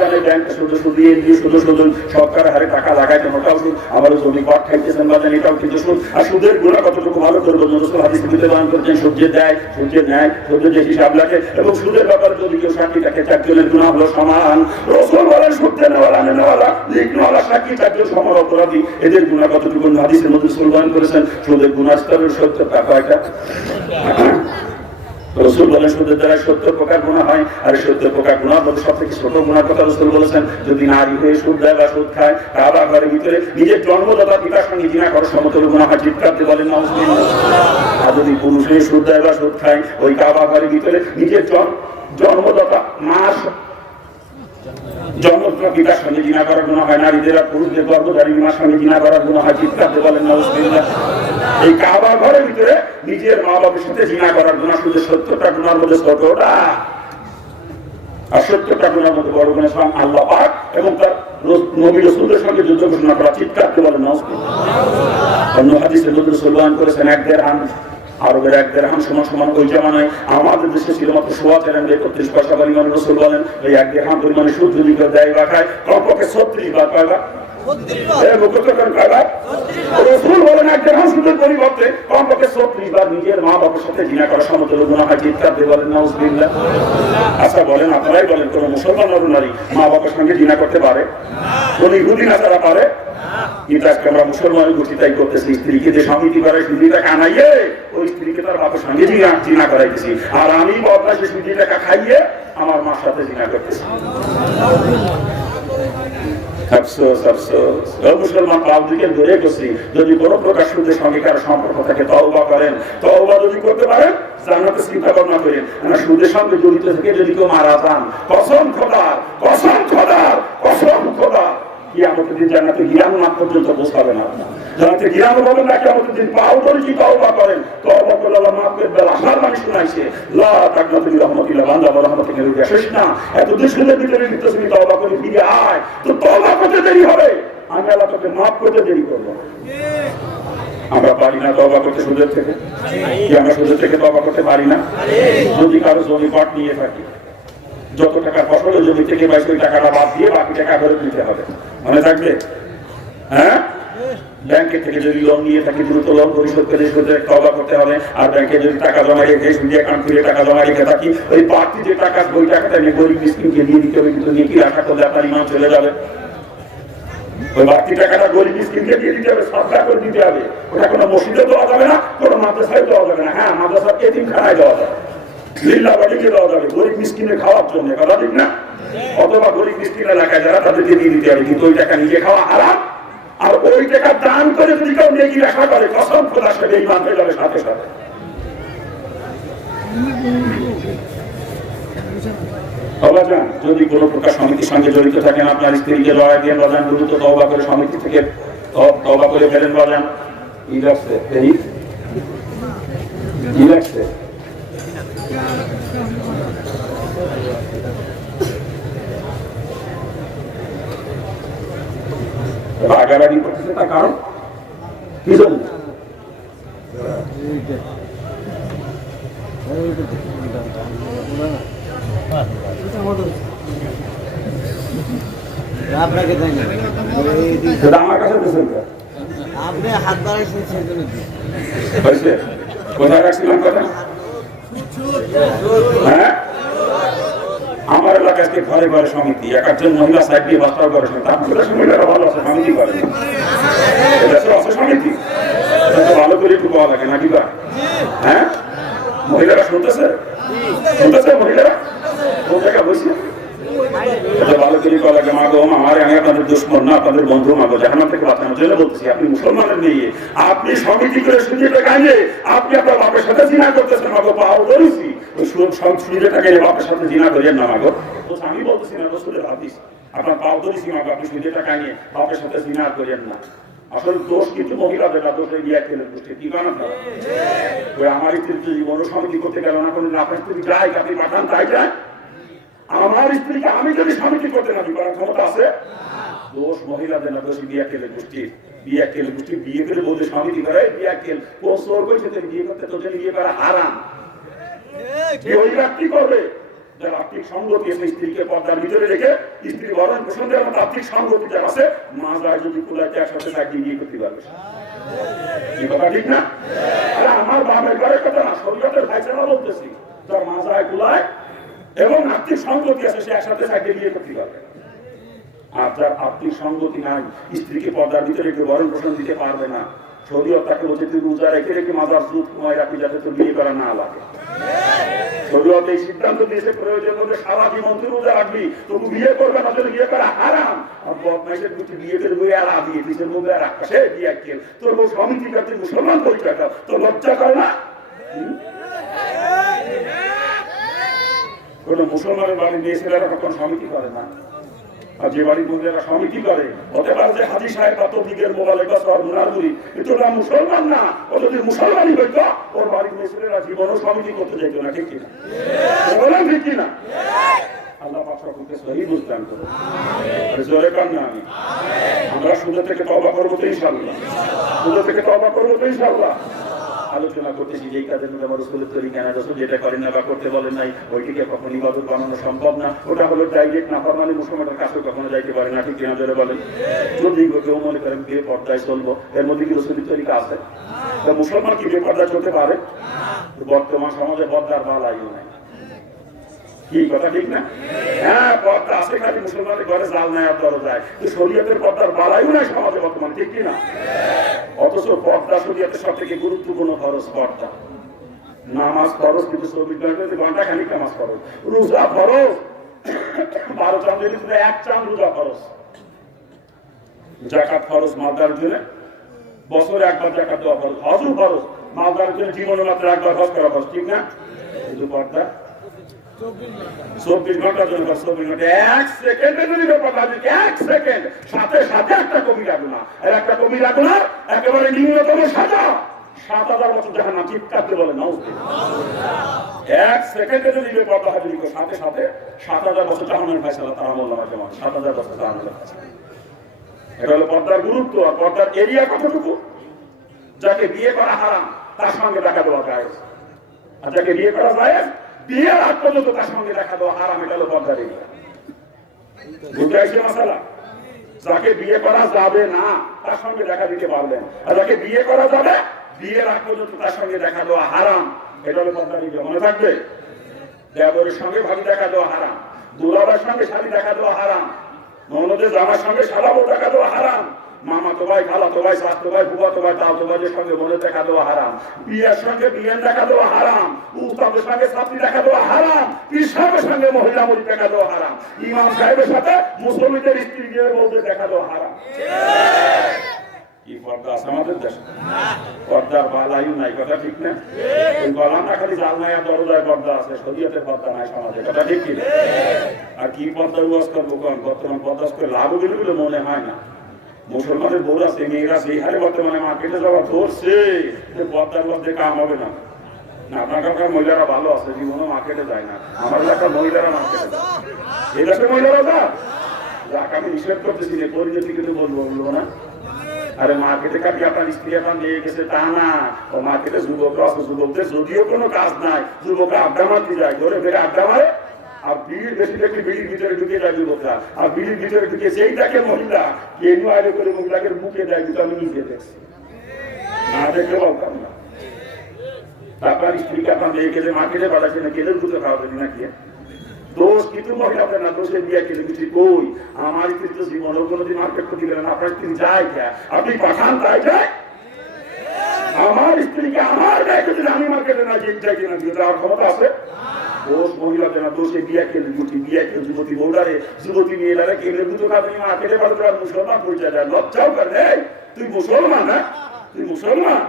জানে ব্যাংকে শুধু শুধু দিয়ে শুধু শুধু সরকারের হারে টাকা লাগাইতে ওটাও সুদ, আবারও জমি পাট খাইতেছেন বা জানি এটাও কিন্তু সুদ। আর সুদের গুণা কতটুকু ভালো করবো? রাসূল হাদিসে বিধান করেছেন সূর্যের দেয়, সূর্যের ন্যায়, সূর্য যে হিসাব লাগে। এবং সুদের ব্যাপারে যদি কেউ সাক্ষী থাকে 4 জনের গুণা হলো সমান। রাসূল বলেন সুদে নেওয়ালা নেওয়ালা লিখনেওয়ালা সাক্ষী 4 জন সমান অপরাধী। এদের গুণা কতটুকু? হাদিসের মধ্যে রাসূল বয়ান করেছেন সুদের গুণার স্তরের 70 টাকা। এটা রাসূল বলেন সুদের দ্বারা 70 প্রকার গুনাহ হয়, আর 70 প্রকার গুনাহের মধ্যে সবথেকে ছোট গুনাহের কথা রাসূল বলেছেন, যদি নারী হয়ে সুদ দেয় বা সুদ খায়, কাবা ঘরের ভিতরে নিজের জন্মদাতা পিতার সঙ্গে জিনা করার সমতুল্য গুনাহ হয়। চিৎকার দিয়ে বলেন নাউজুবিল্লাহ। আর যদি পুরুষ হয়ে সুদ দেয় বা সুদ খায়, ওই কাবা ঘরের ভিতরে নিজের জন্মদাতা মার জন্মদাতা পিতার সঙ্গে জিনা করার গুনাহ হয়। নারীদের আর পুরুষদের গর্ভধারী মার সঙ্গে জিনা করার গুনাহ হয়। চিৎকার দিয়ে বলেন নাউজুবিল্লাহ। এই কাবা ঘরের ভিতরে নিজের মা বাবার সাথে জিনা করার গুনাহ শুধু 70টা গুনাহের মধ্যে ছোটটা, আর 70টা গুনাহের মধ্যে বড় গুনাহ স্বয়ং আল্লাহ পাক এবং তার নবী রাসূলের সঙ্গে যুদ্ধ ঘোষণা করা। চিৎকার দিয়ে বলেন নাউজুবিল্লাহ। অন্য হাদিসে রাসূল সাল্লাল্লাহু আলাইহি করেছেন 1 দিরহাম, আরবের 1 দিরহাম সমান ওই জামানায় আমাদের দেশে ছিল মাত্র 31 পয়সা পরিমাণ। রাসূল বলেন এই 1 দিরহাম পরিমাণে সুদ যদি কেউ দেয় বা খায়, কমপক্ষে 36 বার পাবে। রাসূল বলেন 1 দিরহাম সুদের পরিবর্তে কমপক্ষে 36 বার নিজের মা বাবার সাথে জিনা করা সমতুল্য গুনাহ হয়। চিৎকার দিয়ে বলেন নাউজুবিল্লাহ। আচ্ছা বলেন, আপনারাই বলেন, কোন মুসলমান নারী মা বাবার সঙ্গে জিনা করতে পারে? কোন ইহুদি নাসারা পারে? কিন্তু আজকে আমরা মুসলমান গোষ্ঠী তাই করতেছি, স্ত্রীকে যে সমিতি করে সুদি টাকা আনাইয়ে ওই স্ত্রীকে তার বাবার সঙ্গে জিনা করাইতেছি, আর আমি বদমাইশি সুদি টাকা খাইয়ে আমার মার সাথে জিনা করতেছি। আফসোস আফসোস, মুসলমান পাবলিকের ধরে গেছি। যদি কোনো প্রকার সুদের সঙ্গে কারো সম্পর্ক থাকে তওবা করেন, তওবা যদি করতে পারেন জান্নাতের চিন্তা ভাবনা করেন। সুদের সঙ্গে জড়িত থেকে যদি কেউ মারা যান, কসম খোদার, কসম খোদার, কসম খোদার, কিয়ামতের দিন জান্নাতে গিরানো না পর্যন্ত পৌঁছাবে না। জান্নাতে গিরানো বলেন না, কিয়ামতের দিন পাও ধরে কি তওবা করেন, তওবা করলে আল্লাহ মাফ করবে। আল্লাহর বাণী শুনাইছে, লা তাকনাতু মির রাহমাতিল্লাহ, বান্দা আমার রহমত থেকে দূরে আসিস না। এত দুশ্মনের ভিতরে লিপ্ত তুমি তওবা করে ফিরে আয়, তো তওবা করতে দেরি হবে, আমি আল্লাহ তোকে মাফ করতে দেরি করব। আমরা পারি না তওবা করতে সুদের থেকে? কি আমরা সুদের থেকে তওবা করতে পারি না? যদি কারো জমি পাট নিয়ে থাকি, যত টাকা ফসলের জমি থেকে পাই ওই টাকাটা বাদ দিয়ে বাকি টাকা ফেরত দিতে হবে, মনে থাকবে? হ্যাঁ, ব্যাংকের থেকে যদি লোন নিয়ে থাকি দ্রুত লোন পরিশোধ করে সুদের তওবা করতে হবে। আর ব্যাংকে যদি টাকা জমা রেখে সুদে অ্যাকাউন্ট খুলে টাকা জমা রেখে থাকি, ওই বাড়তি যে টাকা ওই টাকাটা নিয়ে গরিব মিসকিনকে দিয়ে দিতে হবে। কিন্তু নিয়ে কি আশা করলে আপনার ইমান চলে যাবে? ওই বাড়তি টাকাটা গরিব মিসকিনকে দিয়ে দিতে হবে, সাদকা করে দিতে হবে। ওটা কোনো মসজিদে দেওয়া যাবে না, কোনো মাদ্রাসায় দেওয়া যাবে না। হ্যাঁ, মাদ্রাসার এতিমখানায় দেওয়া যাবে, লিল্লাহবাড়িকে দেওয়া যাবে, গরিব মিসকিনের খাওয়ার জন্য, কথা ঠিক না? অথবা গরিব মিসকিন এলাকায় যারা তাদেরকে দিয়ে দিতে হবে। কিন্তু ওই টাকা নিজে খাওয়া হারাম, আর ওই টাকা দান করে যদি কেউ নেকি আশা করে, কসম খোদার সাথে ইমান হয়ে যাবে সাথে সাথে। যদি কোনো প্রকার সমিতির সঙ্গে জড়িত থাকেন, আপনার স্ত্রীকে লড়াই দিয়ে বাজান, দ্রুত তওবা করে সমিতি থেকে তওবা করে ফেলেন বাজান। কি লাগছে? কি লাগছে? রাগারাগি করতেছে, তার কারণ কি জন্য? আমার কাছে আপনি হাত বাড়াইছেন সেজন্য কোথায় রাখছিলাম কথা? হ্যাঁ, আমার এলাকায় ঘরে ঘরে সমিতি, এক একজন মহিলা সাইড দিয়ে বাচ্চা করে মহিলারা ভালো আছে, সমিতি করে আছে সমিতি, ভালো করে একটু পাওয়া লাগে নাকি? হ্যাঁ, মহিলারা শুনতেছে, শুনতেছে মহিলারা কোন জায়গায় বসে ভালো করে কলা লাগে, মাগো আমার আমি আপনাদের দুশ্মন না, আপনাদের বন্ধু, মাগো জাহান্নাম থেকে বাঁচানোর জন্য বলতেছি। আপনি মুসলমানের মেয়ে, আপনি সমিতি করে সুযোগটা গাইলে আপনি আপনার বাপের সাথে জিনা করতেছেন, মাগো পাও ধরেছি, ওই সুযোগটা গাইলে বাপের সাথে জিনা করিয়েন না মাগো। আমি বলতেছি না, রসুলের হাদিস, আপনার পাও ধরেছি মাগো, আপনি সুযোগটা গাইলে বাপের সাথে জিনা করিয়েন না। আসলে দোষ কিন্তু মহিলাদের না, দোষে গিয়ে খেলে দোষে কি বানান না। ওই আমার স্ত্রী জীবন সমিতি করতে গেল না, কোনো আপনার স্ত্রী যায়, আপনি পাঠান তাই যায়। আমার স্ত্রীকে আমি যদি সমিতি করতে না করার ক্ষমতা আছে? দোষ মহিলাদের না, দোষী বিয়া খেলে গোষ্ঠীর। বিয়া খেলে গোষ্ঠী বিয়ে করে বলতে সমিতি করে, বিয়া খেল কোন করেছে বিয়ে করতে, তোর জন্য বিয়ে করা হারাম। ওই ব্যক্তি করবে যার আর্থিক সঙ্গতি আছে, স্ত্রীকে পর্দার ভিতরে রেখে স্ত্রী ভরণ পোষণ দেওয়ার মতো আর্থিক সঙ্গতি যার আছে, মা যায় যদি কুলাইতে একসাথে তাকে বিয়ে করতে পারবে। কি কথা ঠিক না? আরে আমার বামের ঘরের কথা না, শরীয়তের ভাইচারা বলতেছি, যার মা যায় কুলায় এবং আর্থিক সঙ্গতি আছে, সে একসাথে তাকে বিয়ে করতে পারবে। আর যার আর্থিক সঙ্গতি নাই, স্ত্রীকে পর্দার ভিতরে রেখে ভরণ পোষণ দিতে পারবে না, শরীয়ত তাকে বলছে তুই রোজা রেখে রেখে মাজার দুধ কমায় রাখি, যাতে তোর বিয়ে করা না লাগে। শরীয়ত এই সিদ্ধান্ত দিয়েছে প্রয়োজন হলে সারা জীবন তুই রোজা রাখবি, তবু বিয়ে করবে না, তোর বিয়ে করা হারাম। আর বদমাইশের দুটি বিয়ে করে বই আর দিয়ে দিয়েছে মুখে আর আকাশে দিয়ে কেন তোর বউ সমিতি করতে মুসলমান পরিচয় দাও, তোর লজ্জা করে না? কোন মুসলমানের বাড়ি মেয়ে ছেলেরা কখন সমিতি করে না, আর যে বাড়ির মহিলারা সমিতি করে হতে পারে যে হাজি সাহেব বা তবলিগের মোবাইলে বা সরমুনারুরি, কিন্তু ওরা মুসলমান না। ও যদি মুসলমানই হইত ওর বাড়ির মেয়ে ছেলেরা জীবনও সমিতি করতে যেত না, ঠিক কিনা? বললাম ঠিক কিনা? আল্লাহ পাক সকলকে সহিহ বুঝদান করুন। আর জোরে কান না আমি আমরা সুদ থেকে তওবা করবো তো ইনশাআল্লাহ, সুদ থেকে তওবা করবো তো ইনশাআল্লাহ। আলোচনা করতেছি যেই কাজের মধ্যে আমার রসুলের তরিকা না, রসুল যেটা করেন না বা করতে বলেন নাই ওইটিকে কখনো ইবাদত বানানো সম্ভব না। ওটা হলো ডাইরেক্ট না ফরমালি মুসলমানের কাছেও কখনো যাইতে পারে না, ঠিক কিনা জোরে বলেন? যদি কেউ মনে করেন বিয়ে পর্দায় চলবো, এর মধ্যে কি রসুলের তরিকা আছে? মুসলমান কি বেপর্দা চলতে পারে? বর্তমান সমাজে পর্দার বালাইও নাই, কি কথা ঠিক না? হ্যাঁ, পর্দা আছে, খালি মুসলমানের ঘরে জাল নাই আর দরজায়, শরীয়তের পর্দার বালাইও নাই সমাজে বর্তমান, ঠিক কিনা? অথচ পর্দা শরীয়তের সব থেকে গুরুত্বপূর্ণ ফরজ পর্দা। নামাজ ফরজ, কিন্তু 24 ঘন্টা খানিক নামাজ ফরজ। রোজা ফরজ, 12 চাঁদের ভিতরে 1 চাঁদ রোজা ফরজ। যাকাত ফরজ মালদার জন্য, বছরে একবার যাকাত দেওয়া ফরজ। হজও ফরজ, মালদার জন্য জীবনে মাত্র একবার হজ করা ফরজ, ঠিক না? কিন্তু পর্দা 24 ঘন্টার জন্য, 24 ঘন্টা 1 সেকেন্ডে যদি ব্যাপারটা, 1 সেকেন্ড সাথে সাথে একটা কমি রাখবো না, আর একটা কমি রাখবো না, একেবারে নিম্নতম সাজা 7000 বছর জাহান্নাম, চিৎকারতে বলে না। 1 সেকেন্ডে যদি ব্যাপারটা হাজির করে সাথে সাথে 7000 বছর জাহান্নামের ফয়সালা, তারা বললাম আছে 7000 বছর জাহান্নামের ফয়সালা। এটা হলো পর্দার গুরুত্ব। আর পর্দার এরিয়া কতটুকু? যাকে বিয়ে করা হারাম তার সঙ্গে দেখা দেওয়া যায়, আর যাকে বিয়ে করা যায় বিয়ের আগ পর্যন্ত তার সঙ্গে দেখা দেওয়া হারাম। এটা হলো পর্দার এরিয়া। বুঝতে আসছে মশালা? যাকে বিয়ে করা যাবে না তার সঙ্গে দেখা দিতে পারবেন, আর যাকে বিয়ে করা যাবে বিয়ের আগ পর্যন্ত তার সঙ্গে দেখা দেওয়া হারাম। এটা হলো পর্দার এরিয়া। মনে থাকবে? দেবরের সঙ্গে ভাবি দেখা দেওয়া হারাম, দুলাভাইয়ের সঙ্গে শালি দেখা দেওয়া হারাম, ননদের জামার সঙ্গে শালাবো দেখা দেওয়া হারাম, মামা তো ভাই, খালা তো ভাই, শাস্তো ভাই, ফুফা তো ভাই, তাও তো ভাইয়ের সঙ্গে বোনের দেখা দেওয়া হারাম, বিয়ের সঙ্গে বিয়ের দেখা দেওয়া হারাম, উস্তাদের সঙ্গে ছাত্রী দেখা দেওয়া হারাম, পীর সাহেবের সঙ্গে মহিলা মরি দেখা দেওয়া হারাম, ইমাম সাহেবের সাথে মুসলিমদের স্ত্রী বিয়ে বলতে দেখা দেওয়া হারাম। কি পর্দা আছে আমাদের দেশে? পর্দার বালাইও নাই, কথা ঠিক না? ওই বললাম না খালি জাল নাই আর দরজায় পর্দা আছে, শরীয়তের পর্দা নাই সমাজে, কথা ঠিক কি? আর কি পর্দা ওয়াজ করবো? বর্তমান পর্দা করে লাভ দিলে বলে মনে হয় না। মুসলমানের বউ আছে, মেয়েরা সেই হারে বর্তমানে মার্কেটে যাওয়া ধরছে, পর্দার মধ্যে কাম হবে না। আপনার এলাকার মহিলারা ভালো আছে, জীবনে মার্কেটে যায় না। আমার এলাকার মহিলারা মার্কেটে যায়, এই দেশের মহিলারা যাক আমি নিষেধ করতেছি না, পরিণতি কিন্তু বলবো না। আরে মার্কেটে কাটি আপনার স্ত্রী এখন নিয়ে গেছে তা না, ও মার্কেটে যুবকরা আছে, যুবকদের যদিও কোনো কাজ নাই, যুবকরা আড্ডা মারতে যায়, ধরে ফেরে আড্ডা মারে, আর বিড়ির বেশি দেখলে বিড়ির ভিতরে ঢুকে যায় যুবকরা, আর বিড়ির ভিতরে ঢুকে সেই দেখে মহিলা কেনু আইলে করে মহিলাকে মুখে দেয়, কিন্তু আমি নিজে দেখছি, না দেখলে বলতাম না। আপনার স্ত্রীকে আপনার মেয়েকে যে মার্কেটে পাঠাচ্ছে না, কেলে দুটো খাওয়া দেবে নাকি? দোষ কিন্তু মহিলাদের না, দোষের বিয়ে কেলে কিছু কই। আমার স্ত্রী তো জীবনেও কোনোদিন মার্কেট করতে গেলেন, আপনার স্ত্রী যায় কে? আপনি পাঠান তাই যায়? আমার স্ত্রীকে আমার গায়ে যদি আমি মার্কেটে না যাই কিনা দিয়ে দেওয়ার ক্ষমতা আছে? দোষ মহিলাদের না, দোষে বিয়ে কেলে দুটি, বিয়ে কেলে যুবতী বউদারে, যুবতী মেয়েরা কেলে দুটো খাবে মার্কেটে পাঠাতে আর মুসলমান পরিচয় দেয়, লজ্জাও করে। তুই মুসলমান, হ্যাঁ তুই মুসলমান।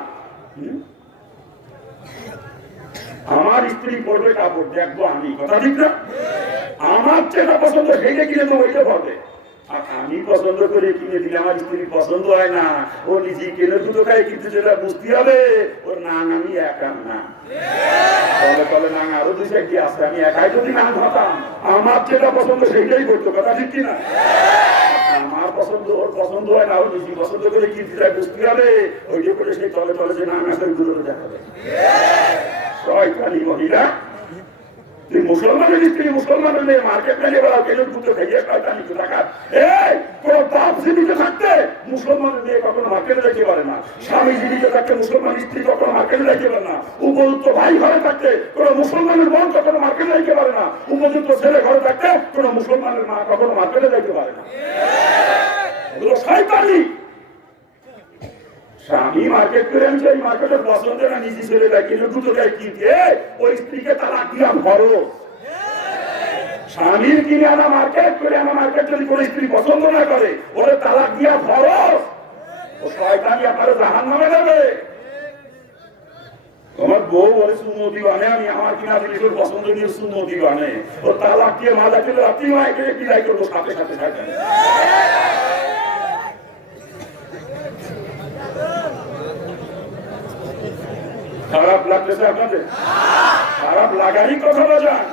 আমার স্ত্রী পড়বে কাপড় দেখবো আমি, কথা ঠিক না? আমার যেটা পছন্দ সেইটা কিনে তো ওইটা পাবে, আর আমি পছন্দ করে কিনে দিলে আমার স্ত্রী পছন্দ হয় না, ও নিজে কিনে দুটো খাই, কিন্তু যেটা বুঝতে হবে ওর নাম আমি একা না, তলে তলে নাম আরো 2-4টি আছে, আমি একাই যদি নাম হতাম আমার যেটা পছন্দ সেইটাই করতো, কথা ঠিক কিনা? আমার পছন্দ ওর পছন্দ হয় না, ও নিজে পছন্দ করে কিনতে যায়, বুঝতে হবে ওইটা করে সেই তলে তলে যে নাম আছে ওইগুলো দেখাবে। শয়তানি মহিলা, তুই মুসলমানের স্ত্রী, মুসলমানের মেয়ে মার্কেট মেলে বেড়াও, কেন দুটো খাইয়ে শয়তানি টাকা। এই তোর বাপ জীবিত থাকতে মুসলমানের মেয়ে কখনো মার্কেটে যেতে পারে না, স্বামী জীবিত থাকতে মুসলমান স্ত্রী কখনো মার্কেটে যেতে পারে না, উপযুক্ত ভাই ঘরে থাকতে কোনো মুসলমানের বোন কখনো মার্কেটে যেতে পারে না, উপযুক্ত ছেলে ঘরে থাকতে কোনো মুসলমানের মা কখনো মার্কেটে যেতে পারে না। এগুলো শয়তানি। স্বামী আমি মার্কেট করে আনছি, এই মার্কেটের পছন্দ না নিজে চলে যায়, কিন্তু দুটো গায়ে কি দিয়ে ওই স্ত্রীকে তালাক দিয়া ভরো। স্বামীর কিনে আনা মার্কেট করে আনা মার্কেট যদি কোনো স্ত্রী পছন্দ না করে ওরে তালাক দিয়া ভরো, ও শয়তানি আপনার জাহান্নামে যাবে। তোমার বউ বলে সুন্নতি বানে, আমি আমার কিনা দিলে তোর পছন্দ নিয়ে সুন্নতি বানে, ও তালাক দিয়ে মালা খেলে রাত্রি মাইকে বিদায় করবো সাথে সাথে সাথে। খারাপ লাগতেছে আপনাদের? খারাপ লাগারই কথা বাজান।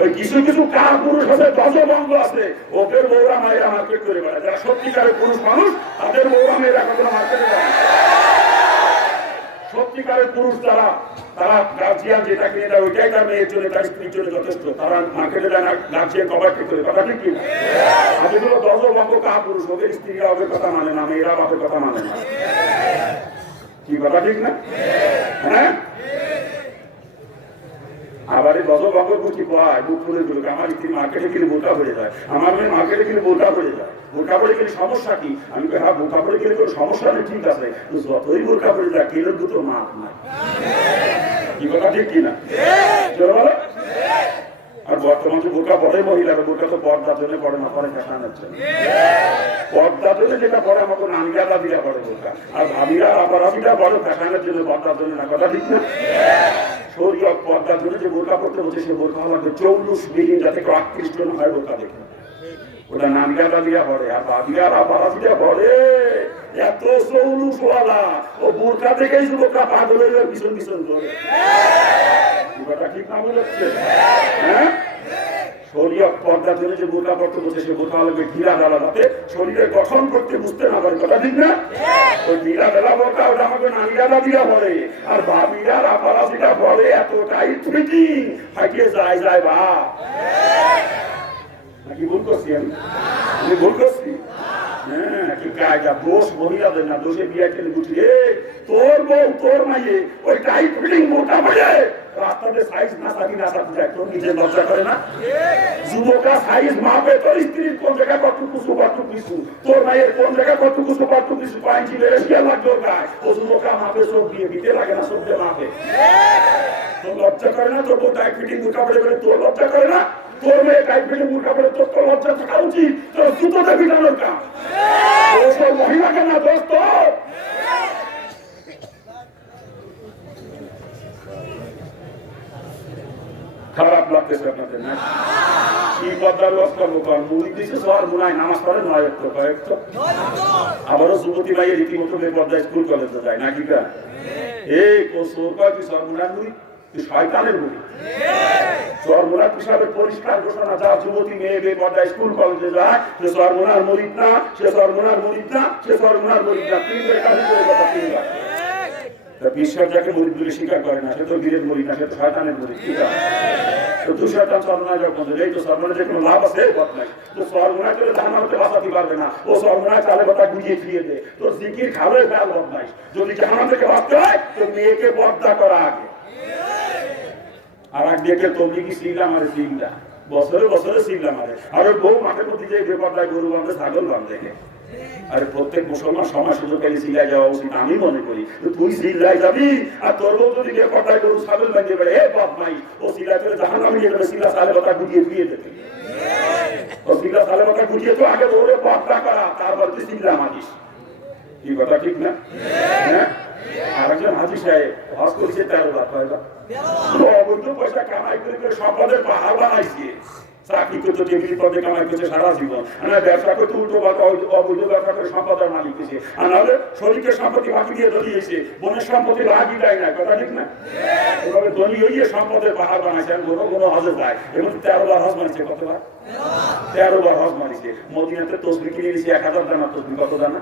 ওই কিছু কিছু কার পুরুষ আছে, দশভঙ্গ আছে, ওদের বউরা মায়েরা মার্কেট করে বেড়ায়। যারা সত্যিকারের পুরুষ মানুষ তাদের বউরা মেয়েরা কখনো মার্কেটে যায়। সত্যিকারের পুরুষ যারা, তারা গার্জিয়ান যেটা কিনে দেয় ওইটাই তার মেয়ের জন্য তার স্ত্রীর জন্য যথেষ্ট। তারা মার্কেটে যায় না, গার্জিয়ান কভার ঠিক করে, কথা ঠিক কিনা? আর যেগুলো দশভঙ্গ কার পুরুষ, ওদের স্ত্রীরা ওদের কথা মানে না, মেয়েরা বাপের কথা মানে না। কি কথা ঠিক না? হ্যাঁ, আবার এই দশভঙ্গ বুঝি পায় বুক ফুলে গুলো, আমার স্ত্রী মার্কেটে কিনে বোকা হয়ে যায়, আমার মেয়ে মার্কেটে কিনে বোকা হয়ে যায়। বোরকা পড়ে গেলে সমস্যা কি? আমি হ্যাঁ, বোরকা পড়ে গেলে কোনো সমস্যা নেই, ঠিক আছে, যতই বোরকা পড়ে যায় কিলোর দুটো মাপ নাই। কি কথা ঠিক কিনা? চলো বলো। আর বর্তমান যে বোরকা পড়ে মহিলারা, বোরকা তো পর্দার জন্য পড়ে না, পরে ফ্যাশনের জন্য। পর্দার জন্য যেটা পড়ে আমাকে নানিরা দাদিরা পড়ে বোরকা, আর ভাবিরা আপারাবিরা পড়ে ফ্যাশনের জন্য, পর্দার জন্য না, কথা ঠিক না? শরীয়ত পর্দার জন্য যে বোরকা পড়তে বলছে সে বোরকা লাগবে 40 বিহীন, যাতে কেউ আকৃষ্ট না হয় বোরকা দেখে। ওটা নানিরা দাদিরা পড়ে, আর ভাবিরা আপারাবিরা পড়ে এত চৌলুসওয়ালা, ও বোরকা দেখেই যুবকরা পাগল হয়ে পিছন পিছন করে। কথা ঠিক না বলেছে? হ্যাঁ, শরীয়ত পর্দার জন্য যে বোরকা পড়তে বলছে সে বোরকা লাগবে ঢিলা ঢালা, যাতে শরীরের গঠন করতে বুঝতে না পারে, কথা ঠিক না? ওই ঢিলা ঢালা বোরকা ওটা আমাকে নানিরা দাদিরা পড়ে, আর ভাবিরা আপারাবিরা পড়ে এত টাইট ফিটিং, ফাটিয়ে যায় যায় বা। নাকি ভুল করছি? আমি ভুল করছি? হ্যাঁ, কি কায়দা, দোষ মহিলাদের না, দোষে বিয়ে খেলে বুঝি তোর বউ তোর মাইয়ে ওই টাইট ফিটিং বোরকা পড়ে রাস্তাতে সাইজ না সাথে না সাথে যায়, তোর নিজের লজ্জা করে না? যুবকা সাইজ মাপে তোর স্ত্রীর কোন জায়গায় কতটুকু সুপারটুকু কিছু, তোর মায়ের কোন জায়গায় কতটুকু সুপারটুকু কিছু, পাইছি লেগে লাগবে ওর গায়ে, ও যুবকা মাপে চোখ দিয়ে দিতে লাগে না, চোখ দিয়ে মাপে। তোর লজ্জা করে না? তোর বউ টাইট ফিটিং বোরকা পড়ে বলে তোর লজ্জা করে না? তোর মেয়ে টাইট ফিটিং বোরকা পড়ে তোর তো লজ্জা থাকা উচিত, তোর জুতোতে ফিটানোর কাম। ও সব মহিলাকে না দোস্ত। খারাপ লাগতেছে আপনাদের না? কি পদ্মার ওয়াজ করবো, কারণ মুড়ি দিচ্ছে সবার মুনায় নামাজ পড়ে 9 ওয়াক্ত কয়েকটা, আবারও যুবতী ভাইয়ের রীতিমতো পদ্মায় স্কুল কলেজে যায় নাকি? এই কোসোর কয় তুই সর মুনার মুড়ি, তুই শয়তানের মুড়ি। সরমুনার হিসাবে পরিষ্কার ঘোষণা, যা যুবতী মেয়ে বেপর্দায় স্কুল কলেজে যায় সে সরমুনার মরিদ না, সে সরমুনার মরিদ না, সে সরমুনার মরিদ না। তিনবার কাজে করে কথা, তিনবার। বিশ্বাস যাকে মরিদ বলে স্বীকার করে না সে তো বীরের মরিদ না, সে তো শয়তানের মরিদ। ঠিক আছে, তো তুই শয়তান সরমুনায় যখন এই তো সরমুনায় যে কোনো লাভ আছে পথ নাই, তো সরমুনায় চলে জাহান্নামে বাঁচাতে পারবে না, ও সরমুনায় চালে কথা গুজিয়ে ফিরিয়ে দে, তোর জিকির খাবে ফেল বদমাইশ। যদি জাহান্নাম থেকে বাঁচতে হয় তো মেয়েকে পর্দা করা আগে। আর এক দেখে তবলিগি সিলা মারে, সিলটা বছরে বছরে সিলা মারে, আর ওই বউ মাঠে প্রতি যে বেপর্দায় গরু বাঁধে ছাগল বাঁধে। আরে প্রত্যেক মুসলমান সময় সুযোগকারী সিলাই যাওয়া উচিত আমি মনে করি। তুই সিলাই যাবি আর তোর বউ যদি বেপর্দায় গরু ছাগল বাঁধিয়ে বেড়ে, হে বদমাইশ, ও সিলাই করে জাহান্নামে নিয়ে যাবে, সিলা সালে কথা গুটিয়ে ফিরিয়ে দেবে। ও সিলা সালে কথা গুটিয়ে তো আগে দৌড়ে পর্দা করা, তারপর তুই সিলা মারিস। কি কথা ঠিক না? হ্যাঁ, আরেকজন হাজি সাহেব হজ করেছে 13 লাখ অবৈধ পয়সা কামাই করে সম্পদের পাহাড় বানাইছে। চাকরি করতে টেবিল পদে কামাই করছে সারা জীবন, ব্যবসা করতে উল্টো অবৈধ ব্যবসা করে সম্পদের মালিক হয়েছে, আর নাহলে শরীরের সম্পত্তি বাকি দিয়ে ধরিয়েছে, বোনের সম্পত্তি ভাগই দেয় না, কথা ঠিক না? এভাবে ধনী হইয়ে সম্পদের পাহাড় বানাইছে। আর কোনো হজে যায়, এবং 13 বার হজ মানিছে। কতবার? 13 বার হজ মানিছে। মদিনাতে তসবিহ কিনে নিয়েছে 1000 দানা তসবিহ। কত দানা?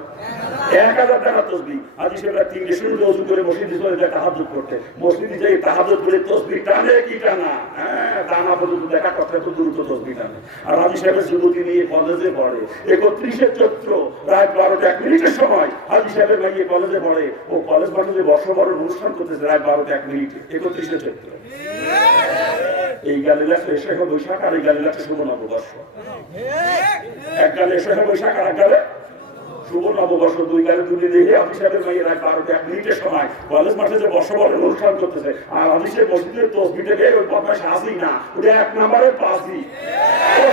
1000 দানা তসবিহ। আজ সেটা 3 দেশের রোজু করে মসজিদে চলে যায় তাহাজ্জুদ করতে, মসজিদে যাই তাহাজ্জুদ করে তসবিহ টানে কি টানা, হ্যাঁ, দানা পর্যন্ত দেখা কথা তো দ্রুত তসবিহ টানে। আর হাজি সাহেবের যুবতী নিয়ে কলেজে পড়ে, 31 চৈত্র রাত 12:01 সময় হাজি সাহেবের ভাইয়ে কলেজে পড়ে, ও কলেজ মাঠে বর্ষবরণ অনুষ্ঠান করতেছে রাত 12:01 31 চৈত্র। এই গালে লাগছে এসে বৈশাখ, আর এই গালে লাগছে শুভ নববর্ষ। এক গালে এসে বৈশাখ, আর এক গালে শুভ নববর্ষ 2 গালে তুলে দিয়ে অফিসারের মেয়েরা 12-1 মিনিটের সময় কলেজ মাঠে যে বর্ষবরণ অনুষ্ঠান করতেছে আর অফিসের মসজিদের তসবি থেকে ওই বদমাশ আসি না ওটা 1 নম্বরের পাসি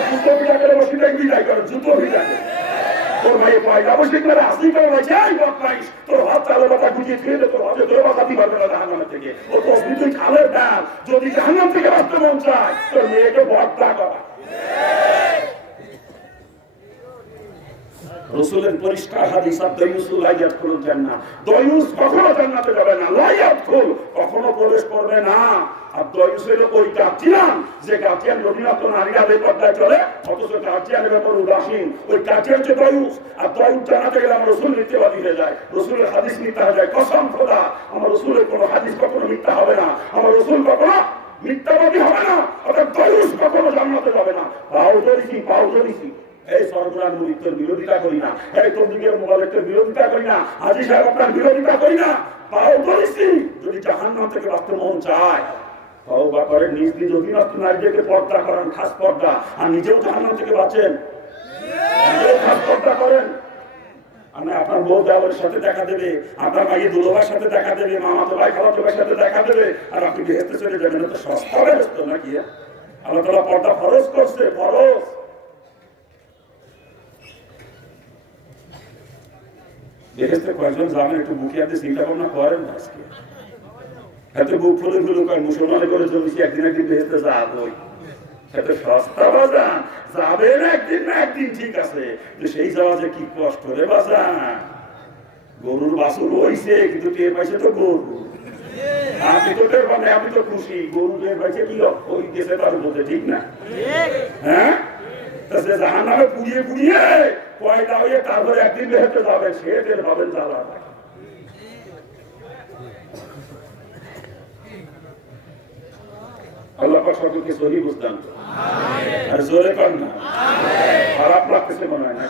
জুতো ভিড়া করে মসজিদে বিদায় করে জুতো ভিড়া করে তোর ভাই পয়লা বসে করে আসি করে ভাই যাই বদমাইশ তোর হাত চালে বাতা গুটিয়ে ফিরে দে তোর হাতে ধরে বাতাতি পারবে না জাহান্নাম থেকে ও তসবি তুই খালের দাম যদি জাহান্নাম থেকে বাঁচতে মন চায় তোর মেয়েকে বদলা করা রাসূলের পরিষ্কার হাদিস আদ-দায়ুসু লা ইয়াদখুলুল জান্নাহ দায়ুস কখনো জান্নাতে যাবে না লা ইয়াদখুল কখনো প্রবেশ করবে না আর দায়ুস হলো ওই গার্জিয়ান যে গার্জিয়ান নবীনত নারীরা বেপরদায় চলে অথচ গার্জিয়ানের ব্যাপার উদাসীন ওই গার্জিয়ান যে দায়ুস আর দায়ুস জানাতে গেলে আমার রাসূল মিথ্যাবাদী হয়ে যায় রাসূলের হাদিস মিথ্যা হয়ে যায় কসম খোদা আমার রাসূলের কোনো হাদিস কখনো মিথ্যা হবে না আমার রাসূল কখনো মিথ্যাবাদী হবে না অর্থাৎ দায়ুস কখনো জান্নাতে যাবে না পাও ধরেছি এই সরকার মুরিদের বিরোধিতা করি না এই তবলিগের মুবালিকের বিরোধিতা করি না হাজী সাহেব আপনার বিরোধিতা করি না পাও ধরেছি যদি জাহান্নাম থেকে বাঁচতে মন চায় তওবা করে নিজ অধীনস্থ নারীদেরকে পর্দা করেন খাস পর্দা আর নিজেও জাহান্নাম থেকে বাঁচেন নিজেও খাস পর্দা করেন মানে আপনার বউ দেওয়ার সাথে দেখা দেবে আপনার ভাইয়ের দুলোভার সাথে দেখা দেবে মামাতো ভাই খালাতো ভাইয়ের সাথে দেখা দেবে আর আপনি বেহেশতে চলে যাবেন তো সস্তা বেহেশত নাকি আল্লাহ তাআলা পর্দা ফরজ করছে ফরজ বেহেশতে কয়েকজন যাবেন একটু বুকিয়াতে চিন্তা ভাবনা করেন না আজকে এত বুক ফুলে ফুলে করেন মুসলমানে করে জমিছি একদিন বেহেশতে যাবই এত সস্তা বাজান যাবেন একদিন না একদিন ঠিক আছে সেই যাওয়া যে কি কষ্ট রে বাজান গরুর বাছুর হইছে কিন্তু টের পাইছে তো গরু আমি তো টের পাই আমি তো খুশি গরু টের পাইছে কি ওই গেছে তার মধ্যে ঠিক না হ্যাঁ তা সে জাহান্নামে পুড়িয়ে পুড়িয়ে পয়দা হয়ে তারপরে একদিন বেহেশতে যাবে সে টের পাবেন জ্বালা আল্লাহ পাক সকলকে সহি বুঝদান আর জোরে কর না খারাপ লাগতেছে মনে হয় না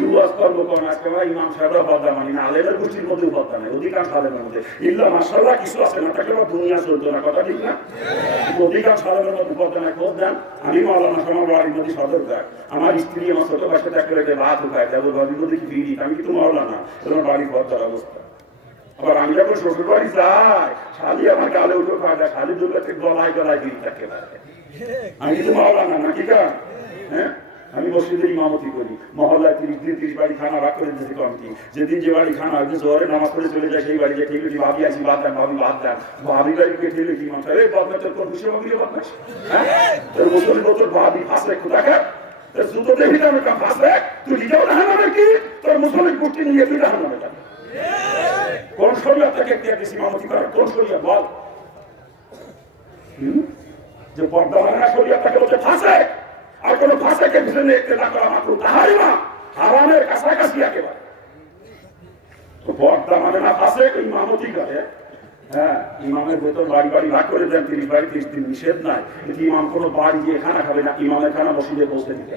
ইউয়াজ করব কোন আজকে ভাই ইমাম সাহেবরা পর্দা মানি না আলেমের গোষ্ঠীর মধ্যে পর্দা নাই অধিকাংশ আলেমের মধ্যে ইল্লা মাশাআল্লাহ কিছু আছে না তাকে বা দুনিয়া চলতো না কথা ঠিক না অধিকাংশ আলেমের মধ্যে পর্দা নাই খোঁজ দেন আমি মাওলানা আমার বাড়ির মধ্যে সদর গায় আমার স্ত্রী আমার ছোট ভাইয়ের সাথে একটা ভাত উঠায় যাবো বাড়ির মধ্যে কি ফিরি আমি কিন্তু মাওলানা তোমার বাড়ির পর্দার অবস্থা আবার আমি যখন শ্বশুর বাড়ি যাই শালি আমার গালে উঠে খাওয়া যায় শালি দুর্গাকে গলায় গলায় দিয়ে থাকে আমি কিন্তু মাওলানা নাকি কা হ্যাঁ আমি মসজিদের ইমামতি করি মহল্লায় 30 দিন 30 বাড়ি খানা ভাগ করে দিয়েছি কমিটি যেদিন যে বাড়ি খানা হয়তো জোরে নামাজ পড়ে চলে যায় সেই বাড়ি যে ঠিক ভাবি আসি বাদ দেন ভাবি বাদ দেন ভাবি বাড়িকে ঠিক কি ইমাম সাহেব বদনা তোর কোন খুশি ভাবি বদমাস হ্যাঁ তোর মুসলিম তোর ভাবি ফাঁসে খোদাকে তোর জুতো দেখি না আমি ফাঁসে তুই নিজেও না হবে কি তোর মুসলিম গোষ্ঠী নিয়ে তুই না হবে কোন শরীয়ত থেকে কে দিছি ইমামতি করে কোন শরীয়ত বল যে পর্দা না শরীয়ত থেকে বলতে ফাঁসে আর কোন ফাঁসাকে পিছনে একটু না করা মাত্র তাহারই না হারামের কাছাকাছি একেবারে তো পর্দা মানে না ফাঁসে ইমামতি করে হ্যাঁ ইমামের ভেতর বাড়ি বাড়ি ভাগ করে দেন 30 বাড়ি 30 দিন নিষেধ নাই কিন্তু ইমাম কোনো বাড়ি গিয়ে খানা খাবে না ইমামের খানা মসজিদে পৌঁছে দিতে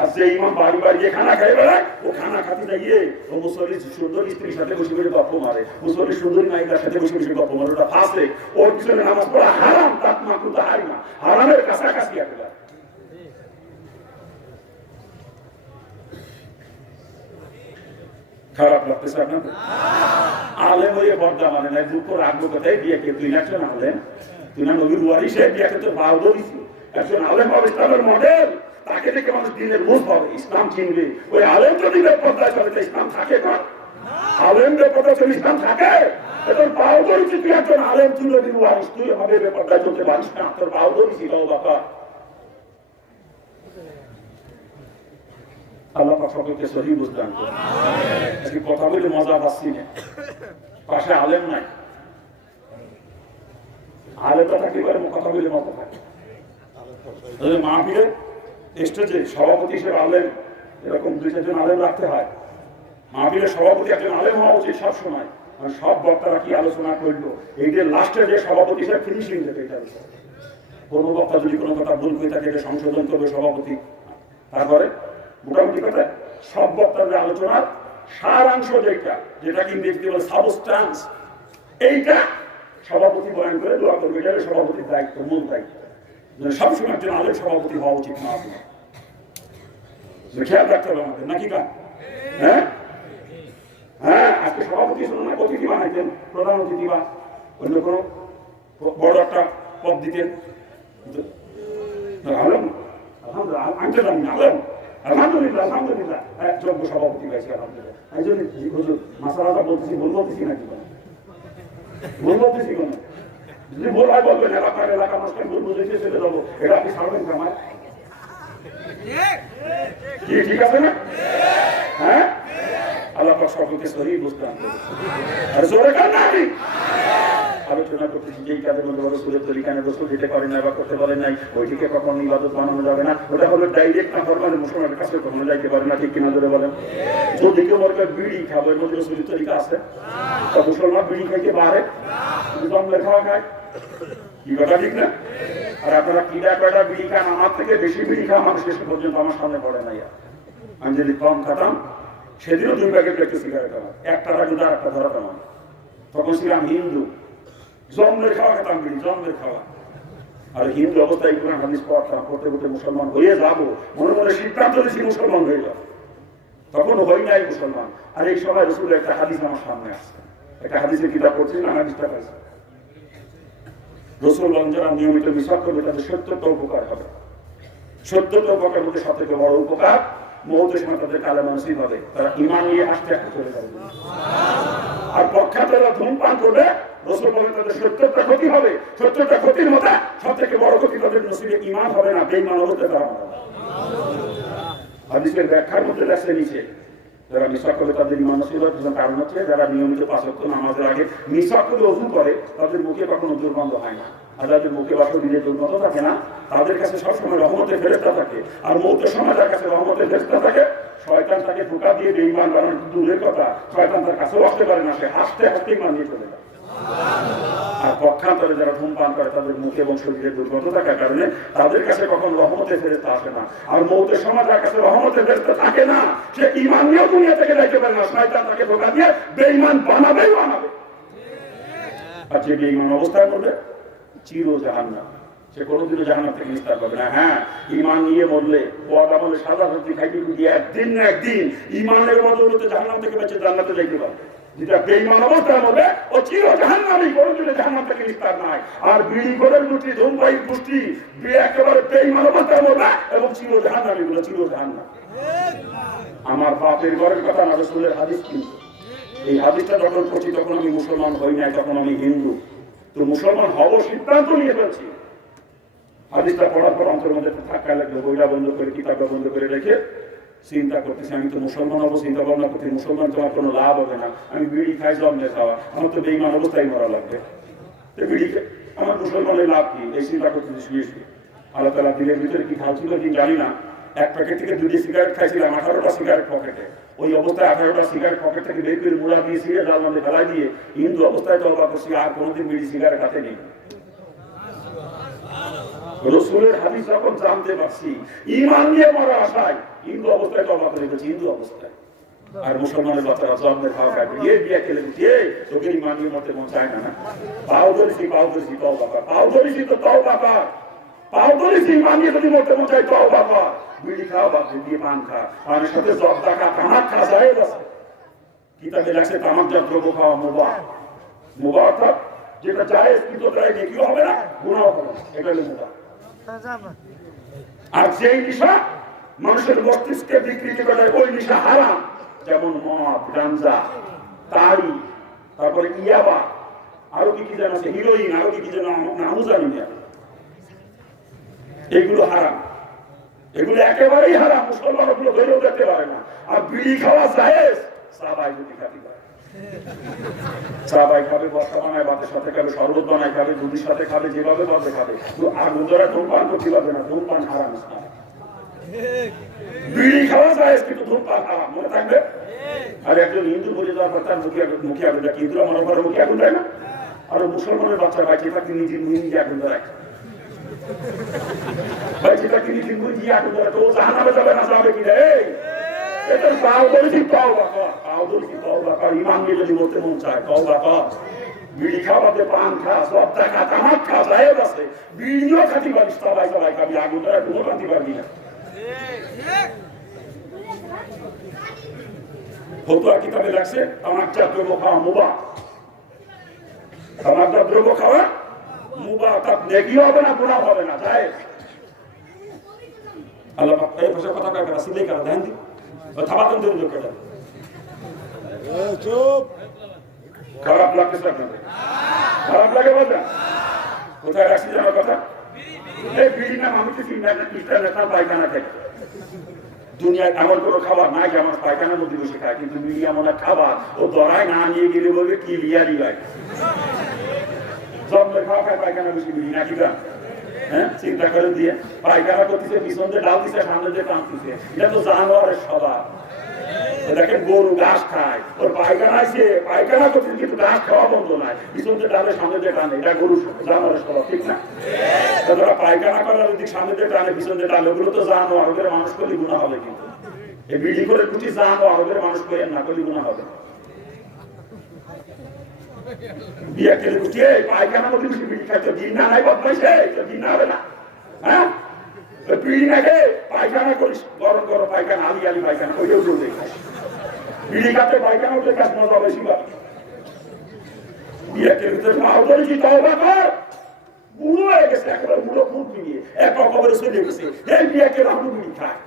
আর যে ইমাম বাড়ি বাড়ি গিয়ে খানা খাই বেড়ায় ও খানা খাতে গিয়ে ও মুসল্লি সুন্দর স্ত্রীর সাথে বসে বসে গপ্প মারে মুসল্লি সুন্দরী নায়িকার সাথে বসে বসে গপ্প মারে ওটা ফাঁসে ওর পিছনে নামাজ পড়া হারাম তার মাত্র তাহারি না হারামের কাছাকাছি একেবারে খারাপ লাগতেছে আপনার আলেম হয়ে পর্দা মানে না দুঃখ রাখবো কোথায় বিয়েকে তুই একজন আলেম তুই না নবীর ওয়ারিসে বিয়েকে তোর বাউ ধরিস একজন আলেম হবে ইসলামের মডেল তাকে দেখে মানুষ দিনের বুঝ হবে ইসলাম চিনবে ওই আলেম যদি বেপর্দায় চলে ইসলাম থাকে কর আলেম বেপর্দায় চলে ইসলাম থাকে তোর বাউ ধরিস তুই একজন আলেম তুই নবীর ওয়ারিস তুই হবে বেপর্দায় চলতে পারিস না তোর বাউ ধরিস বাবা আল্লাহ পাক সকলকে সহি বুঝদান করুন আজকে কথা বলে মজা পাচ্ছি না পাশে আলেম নাই আলেমটা থাকলে পারে কথা বলে মজা থাকে মাহফিলে স্টেজে সভাপতি হিসেবে আলেম এরকম 2-4 জন আলেম রাখতে হয় মাহফিলে সভাপতি একজন আলেম হওয়া উচিত সবসময় আর সব বক্তারা কি আলোচনা করলো এইটা লাস্টে যে সভাপতি হিসেবে ফিনিশিং দেবে এটা কোনো বক্তা যদি কোনো কথা ভুল করে থাকে এটা সংশোধন করবে সভাপতি তারপরে মোটামুটি কথা সব বক্তাদের আলোচনার সারাংশ যেটা কিন্তু দেখতে বলে সাবস্টান্স এইটা সভাপতি বয়ান করে দোয়া করবে এটা সভাপতির দায়িত্ব মূল দায়িত্ব সবসময় একজন আলেম সভাপতি হওয়া উচিত না খেয়াল রাখতে হবে আমাদের নাকি কা হ্যাঁ হ্যাঁ, আজকে সভাপতি শুনুন না, অতিথি বানাইতেন, প্রধান অতিথি বা অন্য কোনো বড় একটা পদ দিতেন। আলম আলহামদুলিল্লাহ, আমি তো জানি না, আলম আলহামদুলিল্লাহ আলহামদুলিল্লাহ, যোগ্য সভাপতি হয়েছে আলহামদুলিল্লাহ। এই জন্য হুজুর মাসালাটা বলতেছি, ভুল বলতেছি নাকি? ভুল বলতেছি কোনো? যদি ভুল হয় বলবেন, এলাকা মাস্টার ভুল বুঝেছে চলে যাবো, এটা আপনি ছাড়বেন আমার কি? ঠিক আছে না? হ্যাঁ, আল্লাহ পাক সকলকে সহি বুঝতাম। আর জোরে কান না আমি আলোচনা করতেছি যেই কাজের মধ্যে রসুলের তরিকানে রসুল যেটা করেন না বা করতে বলেন নাই, ওইটিকে কখনো ইবাদত বানানো যাবে না। ওটা হলো ডাইরেক্ট না ফরমাল, মুসলমানের কাছে কখনো যাইতে পারে না, ঠিক কিনা ধরে বলেন? যদি কেউ বলবে বিড়ি খাবো, এর মধ্যে রসুলের তরিকা আছে? তা মুসলমান বিড়ি খাইতে পারে? জন্মের খাওয়া খায়, কি কথা ঠিক না? আর আপনারা কিনা কয়টা বিড়ি খান, আমার থেকে বেশি বিড়ি খাওয়া মানুষ শেষ পর্যন্ত আমার সামনে পড়ে নাই। আমি যদি কম খাতাম, সেদিনও 2 প্যাকেট একটু সিগারেট আমার, একটা রাখুন আর একটা ধরাতাম। তখন ছিলাম হিন্দু, জন্মের খাওয়া খেতাম বিড়ি, জন্মের খাওয়া। আর হিন্দু অবস্থায় কোরআন হাদিস পড়তাম, পড়তে পড়তে মুসলমান হয়ে যাবো, মনে মনে সিদ্ধান্ত নিয়েছি মুসলমান হয়ে যাবো। তখন হই নাই মুসলমান। আর এই সময় রসুলের একটা হাদিস আমার সামনে আসছে, একটা হাদিসের কিতাব পড়ছি না, হাদিসটা পাইছে রসুল যারা নিয়মিত মিসাক করবে তাদের 70টা উপকার হবে। 70টা উপকার মধ্যে সব থেকে বড় উপকার, মৌতের সময় তাদের কালেমা নসিব হবে, তারা ঈমান নিয়ে আস্তে আস্তে চলে যাবে। আর পক্ষাত যারা ধূমপান করবে, রসুল বলেন তাদের 70টা ক্ষতি হবে। 70টা ক্ষতির মধ্যে সব থেকে বড় ক্ষতি তাদের নসিবে ঈমান হবে না, বেঈমান হতে তারা হবে। হাদিসের ব্যাখ্যার মধ্যে লেখছে নিচে, যারা মিসাক করবে তাদের ঈমান নসিব হবে। কারণ হচ্ছে যারা নিয়মিত 5 ওয়াক্ত নামাজের আগে মিসাক করে ওযু করে, তাদের মুখে কখনো দুর্গন্ধ হয় না। আর যাদের মুখে বা শরীরে দুর্গন্ধ থাকে না, তাদের কাছে সবসময় রহমতের ফেরেশতা থাকে। আর মৌতের সময় যার কাছে রহমতের ফেরেশতা থাকে, শয়তান তাকে ধোঁকা দিয়ে বেঈমান বানানো দূরের কথা, শয়তান তার কাছেও আসতে পারে না, সে হাসতে হাসতেই মানিয়ে চলে যায়। আর পক্ষান্তরে যারা ধূমপান করে, তাদের মুখে এবং শরীরে দুর্গন্ধ থাকার কারণে তাদের কাছে কখন রহমতের ফেরেশতা আসে না। আর মৌতের সময় যার কাছে রহমতের ফেরেশতা থাকে না, সে ঈমান নিয়েও দুনিয়া থেকে যাইতে পারে না, শয়তান তাকে ধোঁকা দিয়ে বেঈমান বানাবেই বানাবে। আর যে বেঈমান অবস্থায় মরবে, চির জাহান্নাম, সে কোনোদিনও জাহান্নাম থেকে নিস্তার পাবে না। হ্যাঁ, ঈমান নিয়ে মরলে ওয়াদা বলে সাজা হতে খাইতে খুঁজে একদিন না একদিন ঈমানের বদৌলতে জাহান্নাম থেকে বেঁচে জান্নাতে যাইতে পারবে। যেটা বেঈমান অবস্থায় মরবে, ও চির জাহান্নামী, কোনোদিনও জাহান্নাম থেকে নিস্তার নাই। আর বিড়ি ঘরের গোষ্ঠী, ধূমপায়ীর গোষ্ঠী একেবারে বেঈমান অবস্থায় মরবে এবং চির জাহান্নামী, গুলো চির জাহান্নাম। আমার বাপের ঘরের কথা না, রাসূলের হাদিস। কিন্তু এই হাদিসটা যখন পড়ছি তখন আমি মুসলমান হই নাই, তখন আমি হিন্দু। তো মুসলমান হব সিদ্ধান্ত নিয়ে ফেলছি। হাদিসটা পড়ার পর অন্তরের মধ্যে ধাক্কা লাগলো, বইটা বন্ধ করে কিতাবটা বন্ধ করে রেখে চিন্তা করতেছি, আমি তো মুসলমান হবো, চিন্তা ভাবনা করছি মুসলমান তো আমার কোনো লাভ হবে না, আমি বিড়ি খাই জন্মের খাওয়া, আমার তো বেঈমান অবস্থায় মরা লাগবে, তো বিড়ি আমার মুসলমানের লাভ কি, এই চিন্তা করতেছি শুয়ে শুয়ে। আল্লাহ তাআলা দিলের ভিতরে কি খাওয়া ছিল কি জানি না, এক প্যাকেট থেকে 2টি সিগারেট খাইছিলাম, 18টা সিগারেট পকেটে। ওই অবস্থায় 18টা সিগারেট পকেট থেকে বের করে মুড়া দিয়ে সিগারেট জাল মধ্যে ফেলাই দিয়ে হিন্দু অবস্থায় তওবা করছি, আর কোনোদিন বিড়ি সিগারেট হাতে নেই। রসুলের হাদিস যখন জানতে পারছি, ঈমান নিয়ে মরা আশায় হিন্দু অবস্থায় তওবা করে গেছি, হিন্দু অবস্থায়। আর মুসলমানের বাচ্চারা জন্মের খাওয়া খায়, বিয়া খেলে দিচ্ছি, তোকে ঈমান নিয়ে মরতে মন চায় না। পাও ধরেছি তওবা কর, পাও ধরেছি তো তওবা কর, পাও ধরেছি ঈমান নিয়ে যদি মরতে মন চায় তওবা কর। বিড়ি খাওয়া বাদ দিয়ে পান খা, পানের সাথে জর্দা খা, তামাক খা, জায়েজ আছে। কিতাবে লেখছে তামাকজাত দ্রব্য খাওয়া মুবাহ। মুবাহ অর্থাৎ যেটা জায়েজ, কিন্তু তাই নেকিও হবে না, গুনাহও হবে না, এটা হলো মুবাহ। আর যেই নেশা মানুষের মস্তিষ্কে বিকৃতি করে, ওই নেশা হারাম। যেমন মদ, গাঞ্জা, তাড়ি, তারপরে ইয়াবা, আরো কি কি যেন আছে, হিরোইন, আরো কি কি যেন নামও জানি না, এগুলো হারাম। এগুলো একেবারেই হারাম, মুসলমান ওগুলো ধরেও দেখতে পারে না। আর বিড়ি খাওয়া জায়েজ, সাহাবাই যদি খাতে পারে, সাহাবাই খাবে, বস্তা বানায় ভাতের সাথে খাবে, শরবত বানায় খাবে, দুধের সাথে খাবে, যেভাবে ভাবে খাবে। আগুন ধরা ধূমপান করতে পারবে না, ধূমপান হারাম। বিড়ি খাওয়া জায়েজ, কিন্তু ধূমপান হারাম, মনে থাকবে। আর একজন হিন্দু বলে যাওয়ার পর তার মুখে আগুন দেয়, হিন্দুরা মনে করে মুখে আগুন দেয় না। আর মুসলমানের বাচ্চা বাইকে থাকতে নিজে আগুন দেয়, বিড়ি খাওয়াতে পান খা, সব টাকা তামাক খা, জায়েজ আছে। বিড়িও খাতি পারিস, সবাই খাবি, আগুন ধরা কোনো খাতি পারবি না। ফতুয়া কিতাবে লাগছে তামাকজাত দ্রব্য খাওয়া মুবাহ, তামাকজাত দ্রব্য খাওয়া মুবাহ, তার নেকিও হবে না, গুনাহ হবে না, জায়েজ। আল্লাহ পাক এই ভাষায় কথা কয় কারা সিলে কারা ধ্যান দি ও থাবাতন ধরে লোক কাটা চুপ। খারাপ লাগতেছে আপনাদের? খারাপ লাগে বলতে কোথায় রাখছি জানার কথা? এই বিড়ি নাম আমি কিছু নেতা পায়খানা থেকে দুনিয়ায় এমন কোনো খাবার নাই যে আমার পায়খানার মধ্যে বসে খায়, কিন্তু বিড়ি এমন এক খাবার ও দরায় না নিয়ে গেলে বলবে কি বিয়ারি হয় জন্মে খাওয়া খায় পায়খানা বসে বিড়ি নাকি গা? হ্যাঁ, চিন্তা করে দিয়ে পায়খানা করতেছে, পিছন দিয়ে ডাল দিচ্ছে, সামনে দিয়ে টানতেছে, এটা তো জানোয়ারের স্বভাব। দেখেন গরু ঘাস খায়, ওর পায়খানা আছে, পায়খানা করতে কিন্তু ঘাস খাওয়া বন্ধ নাই, পিছন দিয়ে ডালে সামনে দিয়ে টানে, এটা গরু জানোয়ারের স্বভাব, ঠিক না? তারা পায়খানা করার দিক সামনে দিয়ে টানে, পিছন দিয়ে টানে, ওগুলো তো জানোয়ার, ওদের মানুষ করলে গুণা হবে। কিন্তু এই বিড়ি করে কুটি জানোয়ার, ওদের মানুষ করে না করলে গুণা হবে। বিয়ে খেলে কুটিয়ে পায়খানার মধ্যে বেশি বিড়ি খাইতো, দিন না নাই বদমাইছে, দিন না হবে না। হ্যাঁ, বিড়ি না খেয়ে পায়খানা করিস, গরম গরম পায়খানা, আলি আলি পায়খানা, ওইটাও জোরে খায়। বিড়ি খাতে পায়খানা উঠে কাজ মজা বেশি পাবে। বিয়ে খেলে কি তওবা কর, বুড়ো হয়ে গেছে, একেবারে বুড়ো ফুট নিয়ে এক কবরে চলে গেছে, এই বিয়ে খেলে আমি বিড়ি খায়।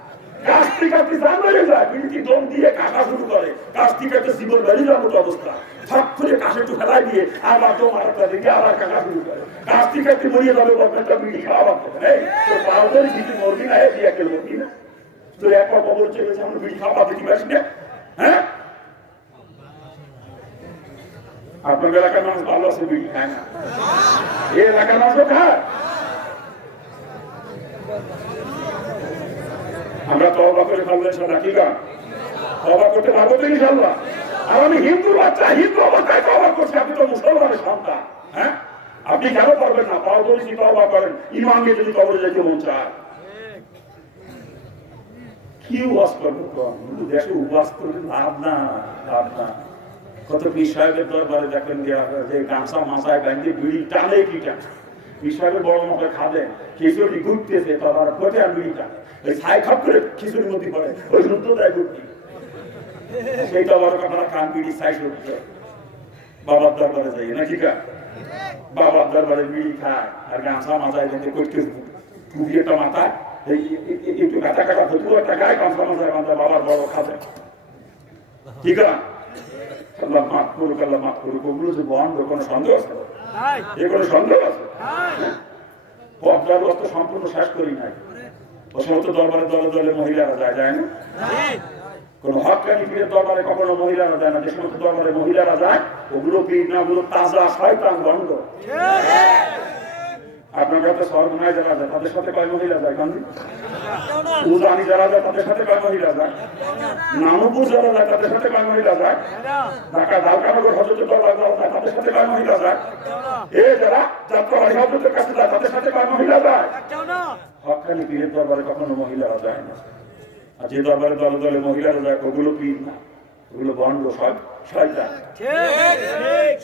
কাস্তি কাস্তি জান বেড়ে যায়, বিড়ি দম দিয়ে কাটা শুরু করে, কাস্তি কাটে জীবন বেরিয়ে যাওয়ার মতো অবস্থা, সব খুলে কাছে একটু ফেলাই দিয়ে আবার দম আরেকটা দিকে আবার কাটা শুরু করে, কাস্তি কাটতে মরিয়ে যাবে, একটা বিড়ি খাওয়া বাদ করে। এই তোর পাউডারি কিছু মরবি না, বিয়ে খেলে মরবি না, তোর এক কবর চলে গেছে, আমরা বিড়ি খাওয়া বাদ দিতে পারছি না। হ্যাঁ, আপনার এলাকার মানুষ ভালো আছে, বিড়ি খায় না, এই এলাকার মানুষও খায়। আমরা তওবা করে ফেললে ইনশাআল্লাহ, কি গান তওবা করতে পারবো তো ইনশাআল্লাহ। আর আমি হিন্দু বাচ্চা, হিন্দু অবস্থায় তওবা করছি, আপনি তো মুসলমানের সন্তান। হ্যাঁ, আপনি কেন পারবেন না? পাওয়া বলেছি তওবা করেন, ইমান নিয়ে যদি কবরে যেতে মন চায়। কি ওয়াজ করবো কিন্তু দেশে ওয়াজ করলে লাভ না, লাভ না। কত পীর সাহেবের দরবারে দেখেন যে গামছা মাথায় ব্যাঙ্গে বিড়ি টানে, কি টানে, পীর সাহেবের বড় মাথায় খাবেন, খিচুড়ি ঘুরতেছে, তারপর ফোটে আর বিড়ি টানে, ওই ছাই খাপ করে খিচুড়ির মধ্যে পড়ে, ওই শুনতে দেয় ঘুরতি, সেইটা বড় কথা। কান বিড়ি ছাই করতে বাবার দরবারে যাই নাকি কা, বাবার দরবারে বিড়ি খায় আর গামছা মাথায় ব্যাঙ্গে করতে টুপিটা মাথায় একটু কাটা কাটা ফতুয়া একটা গায়ে, গামছা মাথায় বাঁধা, বাবার বড় খাবে, ঠিক আছে? আল্লাহ মাফ করুক, আল্লাহ মাফ করুক। ওগুলো যে বন্ধ, কোনো সন্দেহ আছে? এ কোনো সন্দেহ আছে? পর্দার বস্ত্র সম্পূর্ণ শেষ করি নাই। ও সমস্ত দরবারে দলে দলে মহিলারা যায়, যায় না? কোন হক্কানি পীরের দরবারে কখনো মহিলারা যায় না। যে সমস্ত দরবারে মহিলারা যায়, ওগুলো পীর না, ওগুলো তাজা শয়তান বন্ধ। আপনার কাছে সর্বনায় যারা যায় তাদের সাথে কয় মহিলা যায়? কান্দি উজানি যারা যায় তাদের সাথে কয় মহিলা যায়? নানুপুর যারা যায় তাদের সাথে কয় মহিলা যায়? ঢাকা ঢালকানগর হজরতের দরবার যারা যায় তাদের সাথে কয় মহিলা যায়? এ যারা যাত্রাবাড়ি হজরতের কাছে যায় তাদের সাথে কয় মহিলা যায়? হক্কানি পীরের দরবারে কখনো মহিলারা যায় না। আর যে দরবারে দলে দলে মহিলারা যায়, ওগুলো পীর না, ওগুলো বন্ড, সব শয়তান।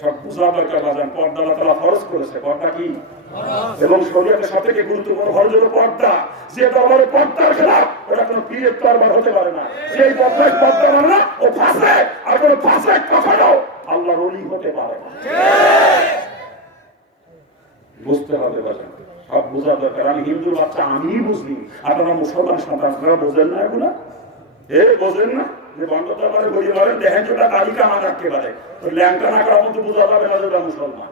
সব বুঝা দরকার। বাজান পর্দা আল্লাহ তাআলা ফরজ করেছে। পর্দা কি? এবং শরীয়তের সবথেকে গুরুত্বপূর্ণ ফরজ হলো পর্দা। যে দরবারে পর্দার খেলাফ, ওটা কোনো পীরের দরবার হতে পারে না। সেই পর্দায় পর্দা মানে না, ও ফাসেক। আর কোনো ফাসেক কখনো আল্লাহর ওলি হতে পারে না। বুঝতে হবে বাজান, সব বোঝা দরকার। আমি হিন্দুর বাচ্চা, আমি বুঝলি, আপনারা মুসলমান সন্তান, আপনারা বোঝেন না এগুলো? বোঝেন না যে বন্ধ দরবারে গড়িয়ে মারেন, দেখেন যেটা তালিকা না রাখতে পারে, ল্যাংটা না করা মতো বোঝা যাবে না যেটা মুসলমান।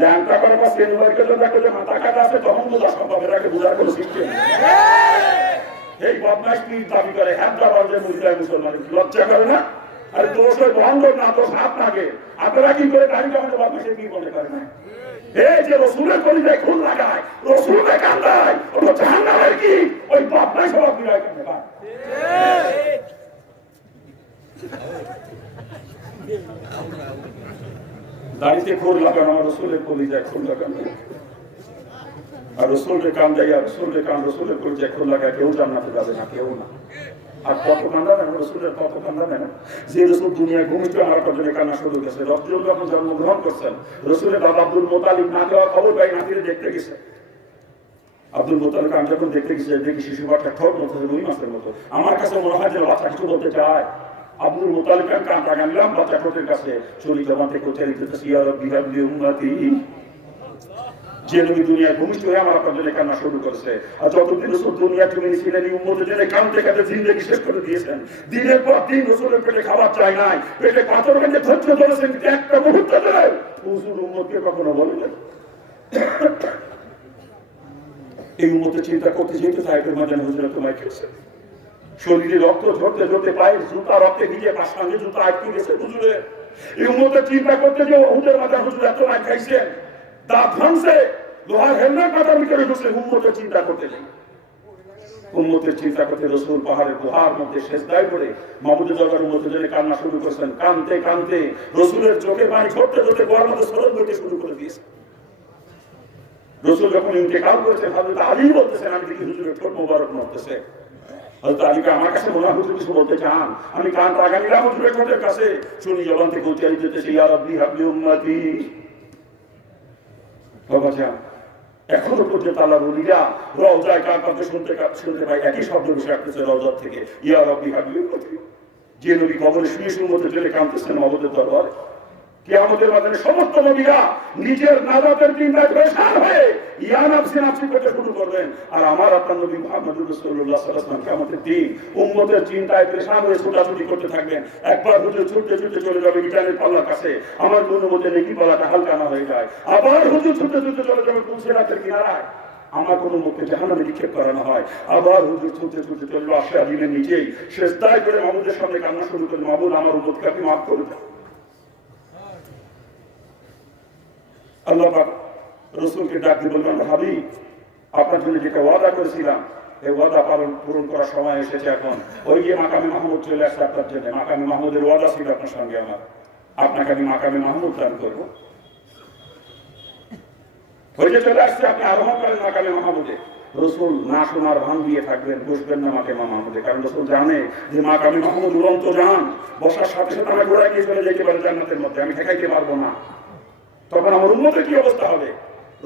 ল্যাংটা করার পর সেনবারকে তো দেখো যে মাথা কাটা আছে, তখন বোঝা সম্ভব, এটাকে বোঝার কোনো সিস্টেম। এই বদমাশ কি দাবি করে হায়দ্রাবাদ যে মুসলমান, লজ্জা করে না? আর দোষ ওই বন্ধ না, দোষ হাত নাগে। আপনারা কি করে দাড়ি কামাতে বদমাশে কি মনে করে না? এই যে রসুলের কলিজায় খুন লাগায়, রসুলকে কান্দায়, ওটা জাহান্নামের কি? ওই বদমাশ স্বভাব বিরায় কেন পায়? দাড়িতে খোর লাগানো, আমার রসুলের কলিজায় খোর লাগানো। আর রসুলের কান দেয়, আর রসুলের কান রসুলের কলিজায় খোর লাগায়, কেউ জান্নাতে যাবে না, কেউ না। আর কত কান্দা নেন রসুলের, কত কান্দা নেন। যে রসুল দুনিয়ায় ঘুমিতে আমার জন্য কান্না শুরু গেছে। রসুল যখন জন্মগ্রহণ করছেন, রসুলের বাবা আব্দুল মোতালিব না দেওয়া খবর পাই, নাতিরে দেখতে গেছে। আব্দুল মোতালিব আমি যখন দেখতে গেছি, দেখি শিশু বাচ্চা ঠোঁট মতো, 2 মাসের মতো। আমার কাছে মনে হয় যে বাচ্চা কিছু বলতে চায়। আব্দুল মুতালিব কাঁটা গানলাম বাচ্চা ঠোঁটের কাছে চলি জবান থেকে উচ্চারিত হচ্ছে ইয়া রাব্বি হাবলি উম্মতি। যে নবী দুনিয়ায় ভূমিষ্ঠ হয়ে আমার আপনার জন্য কান্না শুরু করেছে, আর যতদিন রসুল দুনিয়া তুমি ছিলেন এই উম্মতের জন্য কাঁদতে কাঁদতে জিন্দেগি শেষ করে দিয়েছেন। দিনের পর দিন রসুলের পেটে খাবার চাই নাই, পেটে পাথর বেঁধে ধৈর্য ধরেছেন, একটা মুহূর্ত ধরে হুজুর উম্মতকে কখনো বলেন এই উম্মতের চিন্তা করতে যেতে সাহেবের মাঝে হুজুরা তোমায় খেয়েছে। শরীরে রক্ত ঝরতে ঝরতে পায়ে জুতা রক্তে ভিজে তার সঙ্গে জুতা আটকে গেছে হুজুরে। এই উম্মতের চিন্তা করতে যে হুজুরের মাঝে হুজুর এত মায় খাইছেন, দাঁত ভাঙছে, লোহার হেলমেট মাথার ভিতরে ঢুকছে। উম্মতের চিন্তা করতে নেই, উম্মতের চিন্তা করতে রসুল পাহাড়ের গুহার মধ্যে সেজদায় পড়ে মাহমুদুর জগার উম্মতের জন্য কান্না শুরু করেছেন। কানতে কানতে রসুলের চোখে পানি ঝরতে ঝরতে গোয়ার মধ্যে স্মরণ করতে শুরু করে দিয়েছে। রসুল যখন ইন্তেকাল করেছেন হযরত আলী বলতেছেন, আমি দেখি হুজুরের ঠোঁট মোবারক নড়তেছে। হযরত আলীকে আমার কাছে মনে হয় হুজুর কিছু বলতে চান, আমি কান লাগানিলাম হুজুরের ঠোঁটের কাছে, শুনি জবান থেকে উচ্চারিত হতেছে ইয়া রাব্বি হাবলি উম্মতি। বাবা যান, এখনো পর্যন্ত আল্লাহর ওলিরা রওজায় কার কাছে শুনতে পাই একই শব্দ ভেসে আসতেছে রওজা থেকে, ইয়া রাব্বি হাবলি উম্মতি। যে নবী কবরে শুয়ে উম্মতের জন্য কাঁদতেছেন মাহমুদের দরবারে, কিয়ামতের ময়দানে সমস্ত নবীরা নিজের নাজাতের চিন্তায় পরেশান হয়ে ইয়া নাফসি নাফসি করতে শুরু করবেন। আর আমার আপনার নবী মুহাম্মদুর রাসূলুল্লাহ সাল্লাল্লাহু আলাইহি ওয়াসাল্লাম কিয়ামতের দিন উম্মতের চিন্তায় পরেশান হয়ে ছোটাছুটি করতে থাকবেন। একবার হুজুর ছুটতে ছুটতে চলে যাবে মিজানের পাল্লার কাছে, আমার মনের মধ্যে নেকি পাল্লাটা হালকা না হয়ে যায়। আবার হুজুর ছুটতে ছুটতে চলে যাবে পুলসিরাতের কিনারায়, আমার কোনো মুখে জাহান্নামে নিক্ষেপ করানো হয়। আবার হুজুর ছুটতে ছুটতে চলে যাবে আশা দিনের নিচেই সেজদায় করে মাহমুদের সামনে কান্না শুরু করে, মাহমুদ আমার উম্মতকে আপনি মাফ করে দেন। আল্লাহ পাক রসুলকে ডাক দিয়ে বলবেন, হাবিব আপনার জন্য যেটা ওয়াদা করেছিলাম এই ওয়াদা পূরণ করার সময় এসেছে। এখন ওই যে মাকামে মাহমুদ চলে আসছে আপনার জন্য, মাকামে মাহমুদের ওয়াদা ছিল আপনার সঙ্গে আমার, আপনাকে আমি মাকামে মাহমুদ দান করবো। ওই যে চলে আসছে, আপনি আরোহণ করেন মাকামে মাহমুদে। রসুল না শোনার ভান দিয়ে থাকবেন, বসবেন না মাকামে মাহমুদে, কারণ রসুল জানে যে মাকামে মাহমুদ উড়ন্ত যান, বসার সাথে সাথে আমার ঘোড়ায় গিয়ে চলে যেতে পারে জান্নাতের মধ্যে, আমি ঠেকাইতে পারবো না। তখন আমার উম্মতের কি অবস্থা হবে?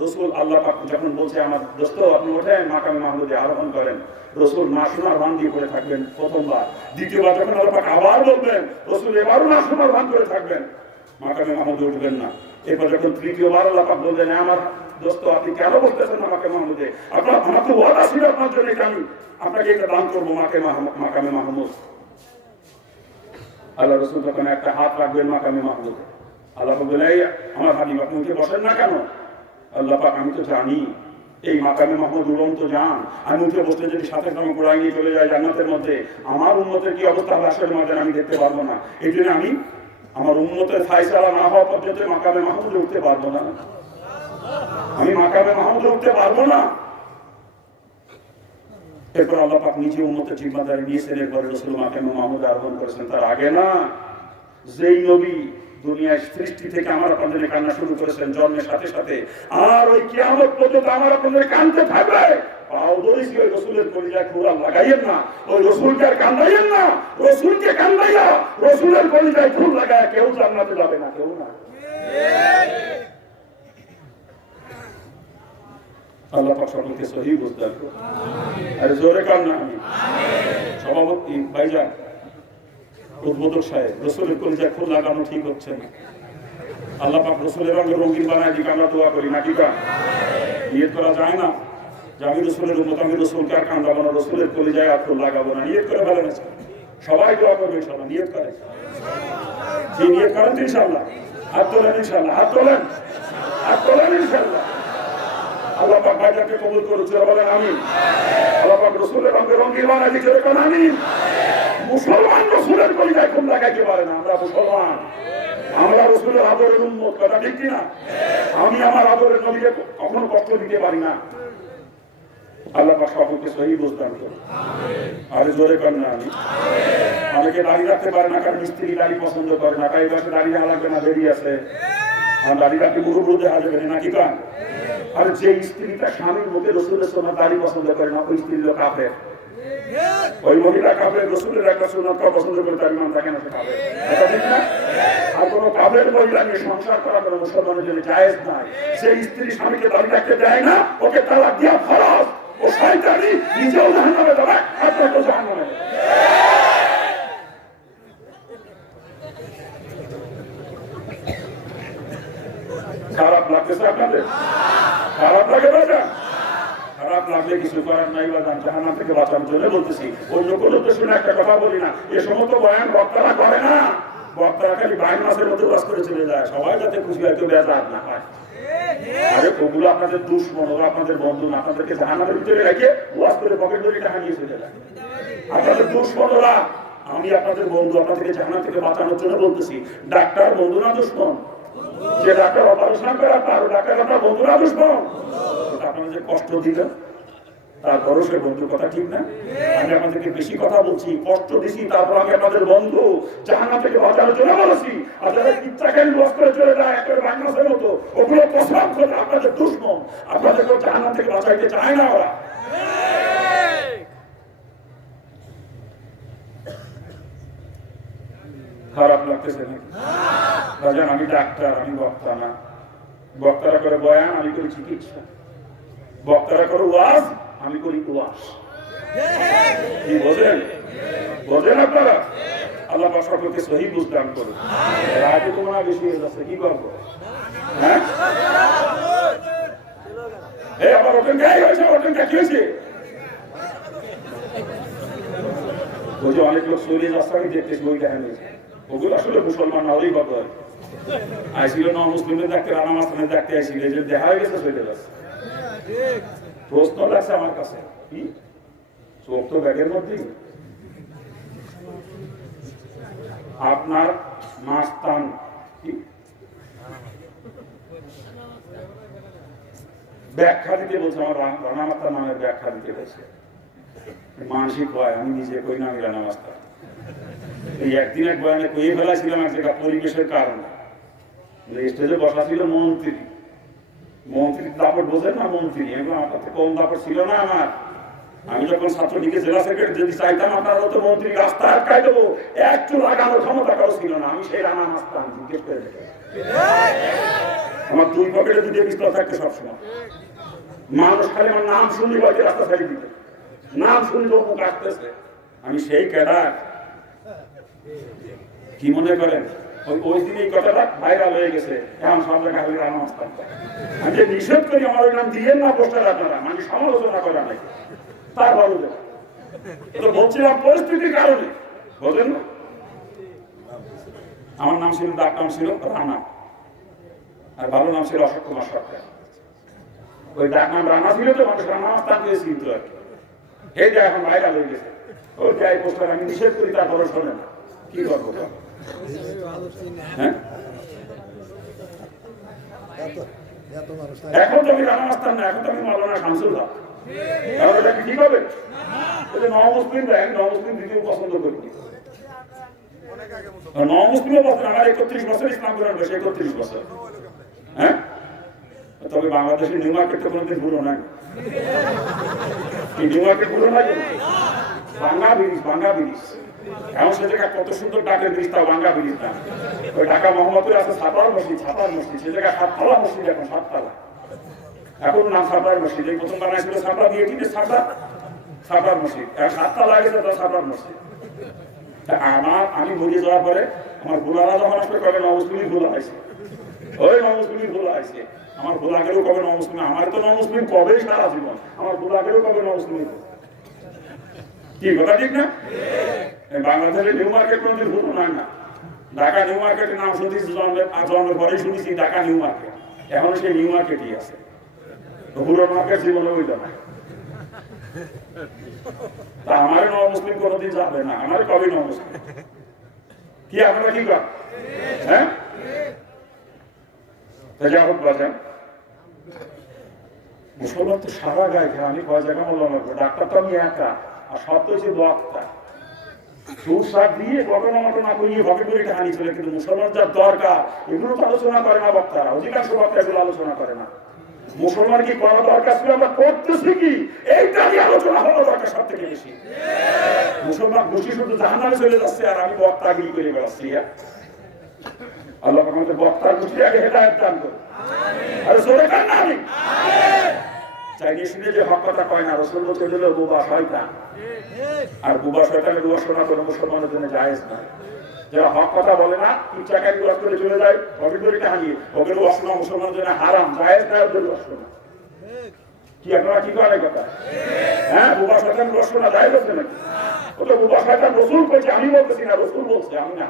রসুল আল্লাহ পাক যখন বলছে আমার দোস্ত আপনি ওঠেন মাকামে মাহমুদে আরোহণ করেন, রসুল না শোনার ভান দিয়ে করে থাকবেন প্রথমবার। দ্বিতীয়বার যখন আল্লাহ পাক আবার বলবেন, রসুল এবারও না শোনার ভান করে থাকবেন, মাকামে মাহমুদে উঠবেন না। এরপর যখন তৃতীয়বার আল্লাহ পাক বললেন, আমার দোস্ত আপনি কেন বলতেছেন না মাকামে মাহমুদে, আপনার আমার তো ওয়াদা ছিল আপনার জন্য আমি আপনাকে এটা দান করবো মাকামে মাহমুদ। আল্লাহ রসুল তখন একটা হাত রাখবেন মাকামে মাহমুদে। আল্লাহ বললেন, এই আমার হাবিব আপনি উঠে বসেন না কেন? আল্লাহ পাক আমি তো জানি এই মাকামে মাহমুদ উড়ন্ত যান, আমি উঠে বসতে যদি সাথে সঙ্গে ঘোড়ায় নিয়ে চলে যায় জান্নাতের মধ্যে, আমার উম্মতের কি অবস্থা হবে আসলে ময়দানে আমি দেখতে পারবো না। এই জন্য আমি আমার উম্মতের ফায়সালা না হওয়া পর্যন্ত মাকামে মাহমুদে উঠতে পারবো না, আমি মাকামে মাহমুদে উঠতে পারবো না। এরপর আল্লাহ পাক নিজে উম্মতের জিম্মাদারি নিয়েছেন। এরপরে রাসূল মাকামে মাহমুদ আরোহণ করেছেন। তার আগে না, যেই নবী দুনিয়ার সৃষ্টি থেকে আমার আপনাদের কান্না শুরু করেছেন জন্মের সাথে সাথে, আর ওই কিয়ামত পর্যন্ত আমার আপনাদের কানতে থাকবে। ওই রসুলের কলিজায় খুরা লাগাইয়েন না, ওই রসুলকে আর কান্দাইয়েন না, রসুলকে কান্দাইয়া রসুলের কলিজায় খুর লাগায় কেউ জান্নাতে যাবে না, কেউ না। আল্লাহ পাক সকলকে সহি বুঝতে পারবো। আরে জোরে কান্না আমি সভাপতি ভাইজান উদ্বোধক সাহেব, রসুলের কলিজায় খুর লাগানো ঠিক হচ্ছে না। আল্লাহ পাক রসুলের রঙে রঙিন বানায় দিকে আমরা দোয়া করি না, ঠিক আছে? নিয়ত করা যায় না যে আমি রসুলের উম্মত, আমি রসুলকে আর কান্দাবো না, রসুলের কলিজায় আর খুর লাগাবো না। নিয়ত করে ফেলেন সবাই, দোয়া করবে ইনশাআল্লাহ। নিয়ত করে কি নিয়ত করেন ইনশাআল্লাহ? হাত তোলেন ইনশাআল্লাহ, হাত তোলেন, হাত তোলেন ইনশাআল্লাহ। আল্লাহ পাক ভাইজানকে কবুল করুন, বলেন আমিন। আল্লাহ পাক রসুলের রঙে রঙিন বানায় দিকে আমিন। মুসলমান রসুলের কলিজায় খুন লাগাইতে পারে না, আমরা মুসলমান, আমরা রসুলের আদরের উম্মত, কথা ঠিক কিনা? আমি আমার আদরের নবীকে কখনো কষ্ট দিতে পারি না। আল্লাহ পাক সকলকে সহি বুঝদান করুন। আরে জোরে কর না আমি। অনেকে দাঁড়িয়ে রাখতে পারে না, কারণ স্ত্রী দাড়ি পছন্দ করে না, তাই পাশে দাঁড়িয়ে লাগবে না, দেরি আছে, আর দাঁড়িয়ে রাখতে মুখে দেখা যাবে না, কি কান? আর যে স্ত্রীটা স্বামীর মুখে রসুলের সোনার দাড়ি পছন্দ করে না, ওই স্ত্রীর লোক কাফের। ওই মহিলা কাফের, রসুলের একটা সুন্নাত পছন্দ করে তার ইমাম থাকে না, সে কাফের, এটা ঠিক না? আর কোন কাফের মহিলা নিয়ে সংসার করা কোনো মুসলমানের জন্য জায়েজ নাই। সেই স্ত্রী স্বামীকে দাঁড়িয়ে রাখতে দেয় না, ওকে তালাক দেওয়া ফরজ। ও শয়তানি, নিজেও জাহান্নামে যাবে, আপনাকেও জাহান্নামে। লাগতেছে আপনাদের? খারাপ লাগে বাজা? খারাপ লাগলে কিছু করার নাই বাজান, জাহান্নাম থেকে বাঁচানোর জন্য বলতেছি, অন্য কোনো উদ্দেশ্য না। একটা কথা বলি না, এ সমস্ত বয়ান বক্তারা করে না, বক্তারা খালি 22 মাসের মধ্যে বাস করে চলে যায়, সবাই যাতে খুশি হয়, কেউ বেজার না হয়। আরে ওগুলো আপনাদের দুশ্মন, ওরা আপনাদের বন্ধু না, আপনাদেরকে জাহান্নামের ভিতরে রেখে ওয়াজ করে পকেট করে টাকা নিয়ে চলে যায়। আপনাদের দুশ্মন ওরা, আমি আপনাদের বন্ধু, আপনাদেরকে জাহান্নাম থেকে বাঁচানোর জন্য বলতেছি। ডাক্তার বন্ধু না দুশ্মন? যে ডাক্তার অপারেশন করে আপনার ডাক্তার আপনার বন্ধু না দুশ্মন? আপনারা যে কষ্ট দিলেন তারপরও সে বন্ধুর কথা ঠিক না? আমি আপনাদেরকে বেশি কথা বলছি, কষ্ট দিছি, তারপর আমি আপনাদের বন্ধু, জাহান্নাম থেকে বাঁচানোর জন্য বলেছি। আপনারা ইচ্ছাকারী লস করে চলে যায় একেবারে বাংলাদেশের মতো, ওগুলো কসম করে আপনাদের দুশ্মন, আপনাদেরকে জাহান্নাম থেকে বাঁচাইতে চায় না ওরা। খারাপ লাগতেছে নাকি? রাজান আমি ডাক্তার, আমি বক্তা না। বক্তারা করে বয়ান, আমি করি চিকিৎসা। বক্তারা করে ওয়াজ, আমি করি ওয়াজ। কি বোঝেন? বোঝেন আপনারা? আল্লাহ পাক সকলকে সহি বুঝ দান করুন। রাতে তোমরা বেশি হয়ে যাচ্ছে, কি করবো? হ্যাঁ, এই আবার ওপেন গায়ে হয়েছে, ওপেন গায়ে কি হয়েছে? ওই যে অনেক লোক সরিয়ে যাচ্ছে, আমি দেখতেছি ওই দেখা নিয়েছে। ওগুলো আসলে মুসলমান না হলেই কথা হয়। আইসিল ন মুসলিমদের দেখতে, রানা মাস্তানের দেখতে আইসিল, এই যে দেখা হয়ে গেছে চলে যাচ্ছে। প্রশ্ন লাগছে আমার কাছে, কি চোখ তো ব্যাগের মধ্যেই। আপনার মাস্তান কি ব্যাখ্যা দিতে বলছে, আমার রানা মাস্তান নামের ব্যাখ্যা দিতে বলছে। মানসিক হয়, আমি নিজে কই না, আমি রানা মাস্তান। এই একদিন এক বয়ানে কই ফেলাছিলাম এক জায়গা পরিবেশের কারণে। স্টেজে বসা ছিল মন্ত্রী, মন্ত্রীর দাপট বোঝেন না? মন্ত্রী এগুলো আমার কাছে কম দাপট ছিল না আমার। আমি যখন ছাত্রলীগের জেলা সেক্রেটারি যদি চাইতাম আপনারা তো মন্ত্রী রাস্তা আটকাই দেবো, একটু লাগানোর ক্ষমতা কারো ছিল না। আমি সেই রানা মাস্তান জিজ্ঞেস করে দেখে, আমার 2 পকেটে 2টা পিস্তল থাকতো সবসময়। মানুষ খালি আমার নাম শুনলি বাকি রাস্তা ছাড়িয়ে দিত, নাম শুনলি তো মুখ আসতেছে। আমি সেই ক্যাডার। কি মনে করেন ওই দিন এই কথাটা ভাইরাল হয়ে গেছে, এখন সব জায়গায় রানা মাস্তান। আমি যে নিষেধ করি আমার ওই নাম দিয়েন না পোস্টার আপনারা, মানে সমালোচনা করা নাই, তার ভালো তো বলছিলাম পরিস্থিতির কারণে, বলেন না? আমার নাম ছিল, ডাক নাম ছিল রানা, আর ভালো নাম ছিল অশোক কুমার সরকার। ওই ডাক নাম রানা ছিল তো মানুষ রানা মাস্তান দিয়ে চিনত আর কি। এই যে এখন ভাইরাল হয়ে গেছে, ওই যাই পোস্টার আমি নিষেধ করি, তারপরে শোনে না, কি করবো? হ্যাঁ, এখন তো আমি রানা মাস্তান না, এখন তো আমি মাওলানা শামসুল হক। এটা কি ঠিক হবে? নমুসলিম দেখ, নমুসলিম দ্বিতীয় পছন্দ করি, নমুসলিমও পছন্দ। আমার 31 বছর ইসলাম গ্রহণ করেছে, 31 বছর। হ্যাঁ, তবে বাংলাদেশের নিউ মার্কেট তো কোনোদিন পুরো নাই। নিউ মার্কেট পুরো নাই, ভাঙ্গা ব্রিজ, ভাঙ্গা ব্রিজ। এখন সে জায়গায় কত সুন্দর ডাকের ব্রিজ, তাও ভাঙ্গা ব্রিজ না। ওই ঢাকা মোহাম্মদপুরে আছে ছাপার মসজিদ, ছাপার মসজিদ, সে জায়গায় 7 তলা মসজিদ, এখন 7 তলা। এখন নাম ছাপার মসজিদ, এই প্রথম বানাইছিল ছাপা দিয়ে, কি ছাপার মসজিদ, 7 তলা গেছে তো ছাপার মসজিদ। আমি মরিয়ে যাওয়ার পরে আমার ভোলারা যখন আসলে কবে নমুসলিমই ভোলা হয়েছে, ওই নমুসলিমই ভোলা হয়েছে। আমার ভোলা গেলেও কবে নমুসলিম, আমার তো নমুসলিম কবেই সারা জীবন, আমার ভোলা গেলেও কবে নমুসলিম। কি কথা ঠিক না? বাংলাদেশের নিউ মার্কেট কোনোদিন ভুলো না। ঢাকা নিউ মার্কেটের নাম শুনতেছি জন্মের পরেই শুনেছি ঢাকা নিউ মার্কেট, এখন সেই নিউ মার্কেটই আছে, পুরো মার্কেট জীবনে হইল না। তা আমার নমুসলিম কোনোদিন যাবে না, আমার কবে নমুসলিম। কি আপনারা কি করেন? হ্যাঁ, যা হোক বাজান, মুসলমান তো সারা গায়ে, আমি কয় জায়গা বললাম, ডাক্তার তো আমি একা, আর সব তো হচ্ছে বক্তা। সুর সার দিয়ে ঘটনা ঘটনা করিয়ে ভকে করে টাকা নিয়ে চলে, কিন্তু মুসলমান যার দরকার এগুলো তো আলোচনা করে না বক্তারা, অধিকাংশ বক্তা এগুলো আলোচনা করে না। মুসলমান কি করা দরকার ছিল, আমরা করতেছি কি, এইটা নিয়ে আলোচনা হওয়া দরকার সব থেকে বেশি। মুসলমান খুশি শুধু জাহান্নামে চলে যাচ্ছে, আর আমি বক্তাগিরি করে বেড়াচ্ছি। আল্লাহ আমাদের বক্তার খুশি আগে হেদায়েত দান করুন। আরে জোরে কান না, আমি চাইনি শুনে যে হক কথা কয় না, রসুল বলতে দিল বুবা শয়তান, আর বুবা শয়তানের উপাসনা কোনো মুসলমানের জন্য জায়েজ না। যারা হক কথা বলে না, ইচ্ছাকারী ওয়াজ করে চলে যায়, ওকে ধরে হারিয়ে ওদের ওয়াজ শোনা মুসলমানের জন্য হারাম, জায়েজ না ওদের ওয়াজ শোনা। কি আপনারা কি করেন কথা? হ্যাঁ, বুবা শয়তান ওয়াজ শোনা জায়েজ আছে নাকি? ও তো বুবা শয়তান রাসূল কইছে, আমি বলতেছি না, রাসূল বলছে, আমি না।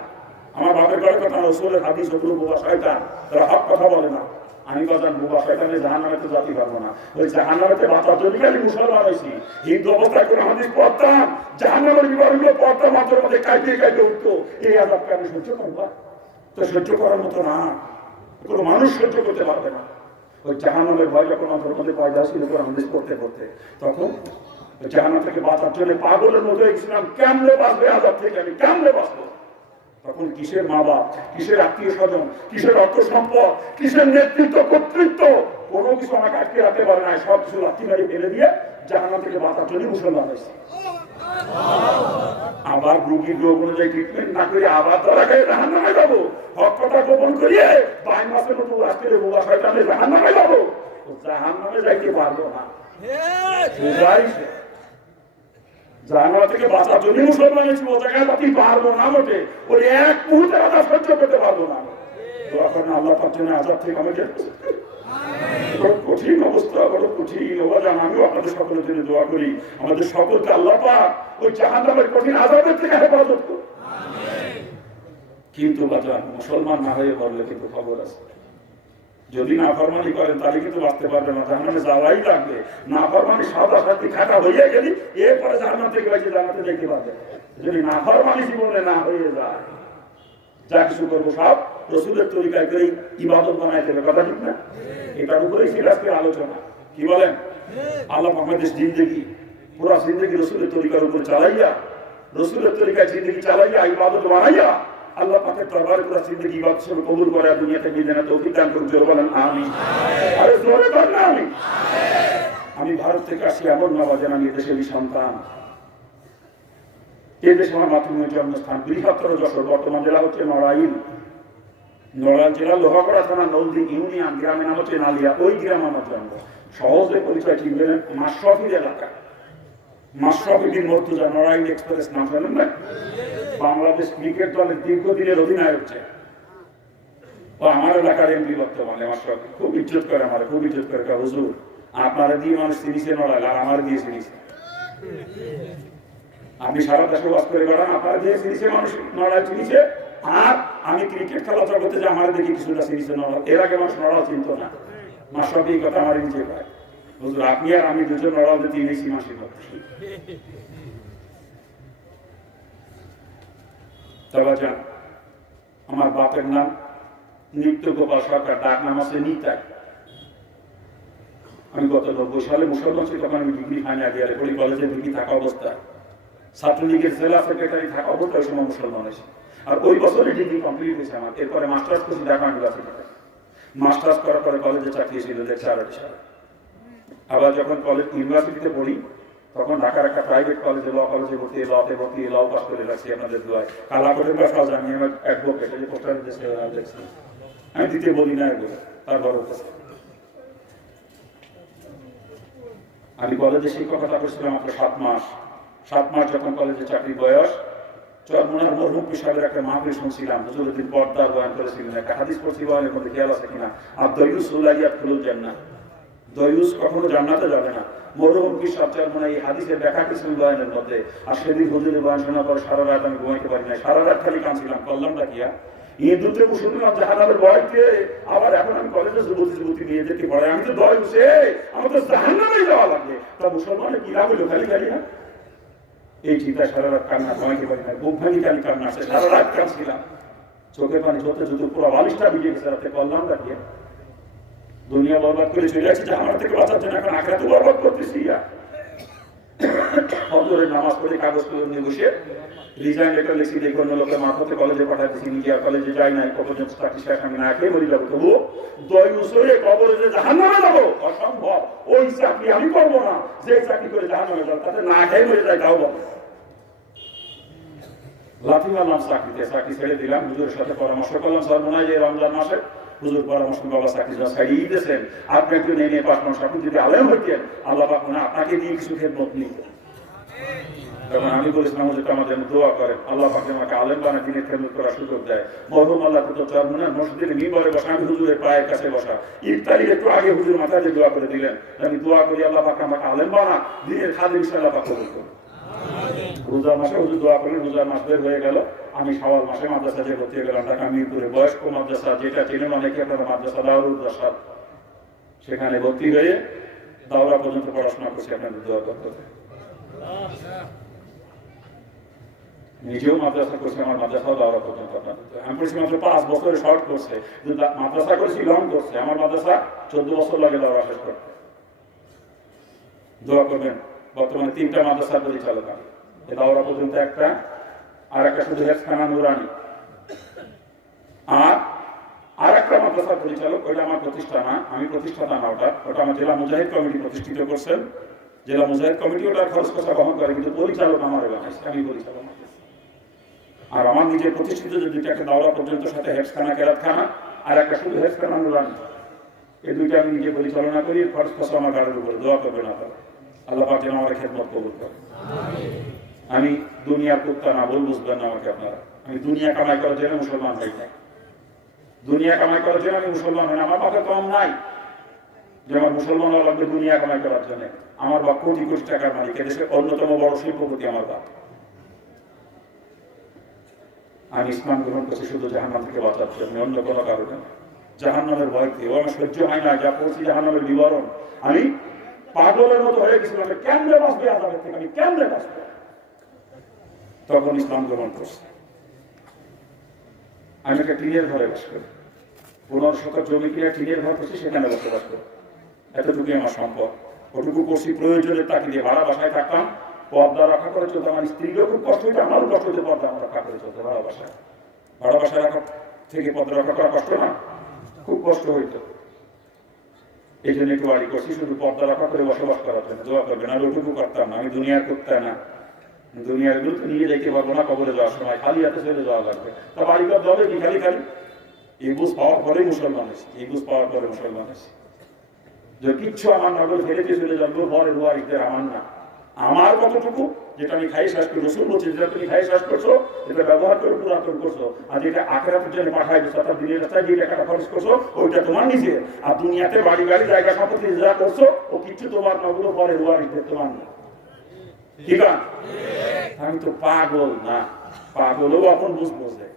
আমার বাপের ঘরে কথা, রাসূলের হাদিস, ওগুলো বুবা শয়তান, তারা হক কথা বলে না। আমি বাজান বুবা শয়তানের জাহান্নামে যাতে পারবো না। ওই জাহান্নামেতে বাঁচার জন্য আমি মুসলমান হয়েছি। হিন্দু অবস্থায় করে হাদিস পড়তাম, জাহান্নামের বিবরণগুলো পড়তাম, মাথার মধ্যে কাইতে উঠতো। এই আযাবকে আমি সহ্য করবো? তো সহ্য করার মতো না, কোনো মানুষ সহ্য করতে পারবে না। ওই জাহান্নামের ভয় যখন মাথার মধ্যে পয়দা ছিল করে হাদিস পড়তে তখন ওই জাহান্নাম থেকে বাঁচার জন্য পাগলের মতো গেছিলাম, কেমনে বাঁচবে আযাব থেকে, আমি কেমনে বাঁচবো? তখন কিসের মা বাপ, কিসের আত্মীয় স্বজন, কিসের অর্থ সম্পদ, কিসের নেতৃত্ব কর্তৃত্ব, কোনো কিছু আমাকে আটকে রাখতে পারে না। সব কিছু লাথি মারি ফেলে দিয়ে জাহান্নাম থেকে বাঁচার জন্য মুসলমান হয়েছে। আবার রোগীর রোগ অনুযায়ী ট্রিটমেন্ট না করে আবার ধরা খেয়ে জাহান্নামে যাবো। হক কথা গোপন করিয়ে 5 মাসের মতো রাস্তায় বুবা শয়তানে জাহান্নামে যাবো। জাহান্নামে যাইতে পারবো না। জাহান্নাম থেকে বাঁচার জন্য মুসলমান হয়েছি, ও জায়গায় বাঁচতে পারবো না মোটে। ওর এক মুহূর্তে আযাব সহ্য করতে পারবো না। দোয়া করেন আল্লাহ পাক যেন আযাব থেকে আমাকে, কঠিন অবস্থা, বড় কঠিন অবদান। আমিও আপনাদের সকলের জন্য দোয়া করি, আমাদের সকলকে আল্লাহ পাক ওই জাহান্নামের কঠিন আযাবের থেকে হেফাজত করুন। কিন্তু বাজান মুসলমান না হয়ে বললে কিন্তু খবর আছে, যদি নাফরমানি করেন তাহলে কিন্তু বাঁচতে পারবে না, জাহান্নামে যাওয়াই লাগবে। নাফরমানি সাদা সাথী খাটা হয়ে গেলি, এরপরে জাহান্নাম থেকে বাঁচিয়ে জান্নাতে দেখতে পারবে। যদি নাফরমানি জীবনে না হয়ে যায়, যা কিছু করবো সব রাসূলের তরিকায় করে ইবাদত বানাইতে হবে, কথা ঠিক না? এটার উপরেই ছিল আজকের আলোচনা। কি বলেন? আল্লাহ আমাদের জিন্দেগি, পুরা জিন্দেগি রাসূলের তরিকার উপর চালাইয়া, রাসূলের তরিকায় জিন্দেগি চালাইয়া, ইবাদত বানাইয়া আল্লাহ পাকের দরবারে পুরা জিন্দেগি ইবাদত হিসেবে কবুল করে দুনিয়াতে বিদায় তৌফিক দান করুন। জোরে বলেন আমিন। আরে জোরে বলেন আমিন। আমি ভারত থেকে আসি, এমন না বাজান আমি দেশেরই সন্তান। এই দেশে আমার মাতৃভূমির জন্মস্থান, বৃহত্তর যশোর। বর্তমান জেলা হচ্ছে নড়াইল। নড়াইল জেলা লোহাগড়া থানা নলদি ইউনিয়ন, গ্রামের নাম হচ্ছে নালিয়া। ওই গ্রাম আমার জন্ম। সহজে পরিচয় ঠিক বলেন, মাশরাফির এলাকা, মাশরাফি বিন মুর্তজা, নড়াইল এক্সপ্রেস নাম শোনেন না? বাংলাদেশ ক্রিকেট দলের দীর্ঘদিনের অধিনায়ক হচ্ছে ও আমার এলাকার এমপি বর্তমানে। মাশরাফি খুব ইজ্জত করে, আমার খুব ইজ্জত করে। হুজুর আপনারা দিয়ে মানুষ চিনিছে নড়াইল, আর আমার দিয়ে চিনিছে। আপনি সারা দেশে বাস করে বেড়ান, আপনারা দিয়ে চিনিছে মানুষ, নড়াইল চিনিছে। আর আমি ক্রিকেট খেলা জগতে যে আমার দেখি কিছুটা চিনিছে নড়াইল, এর আগে মানুষ নড়াইল চিনত না। মাশরাফি এই কথা আমার নিজে পায়। হুজুর আপনি আর আমি দুজন নড়াইল যে চিনেছি মাসি করতেছি। আমার বাপের নাম নিত্য গোপাল সরকার, ডাক নাম আছে নিতাই। আমি গত 90 সালে মুসলমান ছিল, তখন আমি ডিগ্রি ফাইনাল ইয়ারে পড়ি, কলেজে ডিগ্রি থাকা অবস্থায়, ছাত্রলীগের জেলা সেক্রেটারি থাকা অবস্থায় ওই সময় মুসলমান হয়েছে। আর ওই বছরই ডিগ্রি কমপ্লিট হয়েছে আমার। এরপরে মাস্টার্স করছি ঢাকা ইউনিভার্সিটিতে। মাস্টার্স করার পরে কলেজে চাকরি ছিল লেকচারার হিসাবে। আবার যখন কলেজ ইউনিভার্সিটিতে পড়ি, তখন ঢাকার একটা প্রাইভেট কলেজে, ল কলেজে ভর্তি, ল পাস করে রাখছি আপনাদের দোয়ায়। কালাকোটের ব্যবসা জানি, আমি অ্যাডভোকেট, এই যে পোস্টার দেখছি, আমি দিতে বলি না এগুলো, তার বড় কথা। আমি কলেজে শিক্ষকতা করছিলাম মাত্র 7 মাস। 7 মাস যখন কলেজে চাকরির বয়স, চরমোনার মরহুম সাহেবের একটা মাহফিল শুনছিলাম। হুজুরউদ্দিন পর্দার বয়ান করেছিলেন, একটা হাদিস পড়ছি, বয়ানের মধ্যে খেয়াল আছে কিনা, আর দয়ুস উলাইয়া ফুলুল জান্নাত, দয়ুস কখনো জান্নাতে যাবে না। মরহুম সাহেব চরমোনা এই হাদিসের ব্যাখ্যা করেছিলেন বয়ানের মধ্যে। আর সেদিন হুজুরের বয়ান শোনার পর সারা রাত আমি ঘুমাইতে পারি না, সারা রাত খালি কাঁদছিলাম, করলামটা কিয়া ইঁদুরতে শুনলাম জাহান্নামের ভয়কে। আবার এখন আমি কলেজে যুবতী নিয়ে যেতে পারে, আমি তো দয়ুসে, আমার তো জাহান্নামেই যাওয়া লাগবে। তা মুসলমানের কি লাভ হলো খালি খালি? না, এই চিন্তায় সারা রাত কান্না, ঘুমাইতে পারি না, বুক ভাঙি খালি কান্না আসে, সারা রাত কাঁদছিলাম, চোখে পানি ঝরতে ঝরতে পুরো বালিশটা ভিজে গেছে। রাতে করলামটা কি? দুনিয়া বরবাদ করে চলে যাচ্ছি জাহান্নাম থেকে বাঁচার জন্য, এখন আখিরাত বরবাদ করতেছি। ফজরের নামাজ পড়ে কাগজ কলম নিয়ে বসে রিজাইন লেটার লিখি, দেখি অন্য লোকের মারফতে কলেজে পাঠাতেছি, নিজে আর কলেজে যাই নাই, পর্যন্ত চাকরি শেষ আমি না খেয়ে মরে যাবো। তবু দয়ুস হয়ে কবরে যে জাহান্নামে যাবো অসম্ভব। ওই চাকরি আমি করবো না, যে চাকরি করে জাহান্নামে যাবো, তাতে না খেয়ে মরে যায়, তাও বলো। লাথি মারলাম চাকরিতে, চাকরি ছেড়ে দিলাম। হুজুরের সাথে পরামর্শ করলাম, স্যার মনে হয় যে রমজান মাসে হুজুর পরামর্শ বাবা চাকরি ছাড়িয়ে দিয়েছেন, আপনি একটু নেমে 5 মাস, আপনি যদি আলেম হইতেন, আল্লাহ পাক আপনাকে দিয়ে কিছু খেদমত নিতেন। তখন আমি বলেছিলাম যে আমার জন্য দোয়া করেন, আল্লাহ পাকে আমাকে আলেম বানা দিনের খেদমত করার সুযোগ দেয়। মরহুম আল্লাহ তো চরমুনা মসজিদের মিম্বরে বসা, আমি হুজুরের পায়ের কাছে বসা, ইফতারির একটু আগে হুজুর মাথায় যে দোয়া করে দিলেন, আমি দোয়া করি আল্লাহ পাকে আমাকে আলেম বানা দিনের খাদিম হিসেবে আল্লাহ পাক কবুল করুন। রোজার মাসে হুজুর দোয়া করলেন, রোজার মাস বের হয়ে গেল, আমি শাওয়াল মাসে মাদ্রাসা যে ভর্তি হয়ে গেলাম ঢাকা মিরপুরে বয়স্ক মাদ্রাসা, যেটা চেনেন অনেকে আপনারা মাদ্রাসা দারুল রাসাদ, সেখানে ভর্তি হয়ে দাওরা পর্যন্ত পড়াশোনা করছি আপনাদের দোয়া করতে। নিজেও মাদ্রাসা করছি, আমার মাদ্রাসাও দাওরা পর্যন্ত আপনাদের। আমি পড়ছি মাত্র 5 বছরে শর্ট করছে, মাদ্রাসা করেছি লং করছে। আমার মাদ্রাসা 14 বছর লাগে দাওরা শেষ করতে। দোয়া করবেন। বর্তমানে 3টা মাদ্রাসা পরিচালক, দাওরা পর্যন্ত একটা, আর একটা শুধু হেফখানা নুরানি, আর একটা মাদ্রাসার পরিচালক। ওইটা আমার প্রতিষ্ঠা না, আমি প্রতিষ্ঠাতা না, ওটা আমার জেলা মুজাহিদ কমিটি প্রতিষ্ঠিত করছেন। জেলা মুজাহিদ কমিটি ওটার খরচ খরচা বহন করে, কিন্তু পরিচালক আমার বানাইছে, আমি পরিচালক। আর আমার নিজের প্রতিষ্ঠিত যে দুইটা, একটা দাওরা পর্যন্ত সাথে হেফখানা কেরাতখানা, আর একটা শুধু হেফখানা নুরানি, এই দুইটা আমি নিজে পরিচালনা করি। খরচ খরচা আমার গাড়ির উপরে। দোয়া করবেন আপনারা, আল্লাহ পাক যেন আমার খেদমত কবুল করে। আমি দুনিয়ার কুত্তা না, বল বুঝবেন না আমাকে আপনারা। আমি দুনিয়া কামাই করার জন্য মুসলমান হই নাই, দুনিয়া কামাই করার জন্য আমি মুসলমান হই না। আমার বাপে কম নাই যে আমার মুসলমান হওয়া লাগবে দুনিয়া কামাই করার জন্য। আমার বাপ কোটি কোটি টাকার মালিক, এদেশের অন্যতম বড় শিল্পপতি আমার বাপ। আমি ইসলাম গ্রহণ করছি শুধু জাহান্নাম থেকে বাঁচার জন্য, অন্য কোনো কারণে। জাহান্নামের ভয় পেয়ে আমার সহ্য হয় না, যা পড়ছি জাহান্নামের বিবরণ, আমি পাগলের মতো হয়ে গেছিলাম। কেমনে বাঁচবে আযাবের থেকে, আমি কেমনে বাঁচবো? তখন ইসলাম গ্রহণ করছি। আমি একটা টিনের ঘরে বাস করি, 15 শতক জমি কিনে টিনের ঘর করছি, সেখানে বসবাস করি। এতটুকুই আমার সম্পদ। ওটুকু করছি প্রয়োজনের তাকি দিয়ে। ভাড়া বাসায় থাকতাম, পর্দা রক্ষা করে চলতো। আমার স্ত্রীরও খুব কষ্ট হইতো, আমারও কষ্ট হইতো, পর্দা রক্ষা করে চলতো। ভাড়া বাসায় রাখা থেকে পর্দা রক্ষা করা কষ্ট না, খুব কষ্ট হইতো। এই জন্য একটু বাড়ি করছি শুধু পর্দা রক্ষা করে বসবাস করার জন্য। দোয়া করবেন। আর ওটুকু করতাম না, আমি দুনিয়ার করতাম না। দুনিয়ার গুলো তো নিয়ে যেতে পারবো না, কবরে যাওয়ার সময় খালি হাতে চলে যাওয়া লাগবে। তা বাড়ি করতে হবে কি খালি খালি? এই বুঝ পাওয়ার পরে মুসলমান এসে, এই বুঝ পাওয়ার পরে মুসলমান এসে যে কিচ্ছু আমার নগর ফেলে দিয়ে চলে যাবো, পরে রুয়ারিদের আমার না। আমার কতটুকু, যেটা আমি খাই শেষ করি, রসুল বলছি যেটা তুমি খাই শেষ করছো, এটা ব্যবহার করে পুরাতন করছো। আর যেটা আখেরাতের জন্য পাঠাই দিচ্ছ, অর্থাৎ দিনের রাস্তায় যে টাকাটা খরচ করছো, ওইটা তোমার নিজের। আর দুনিয়াতে বাড়ি গাড়ি জায়গা সম্পত্তি যা করছো, ও কিচ্ছু তোমার নগর, পরে রুয়ারিদের তোমার না। ঠিক আছে? আমি তো পাগল না, পাগলও এখন বুঝে।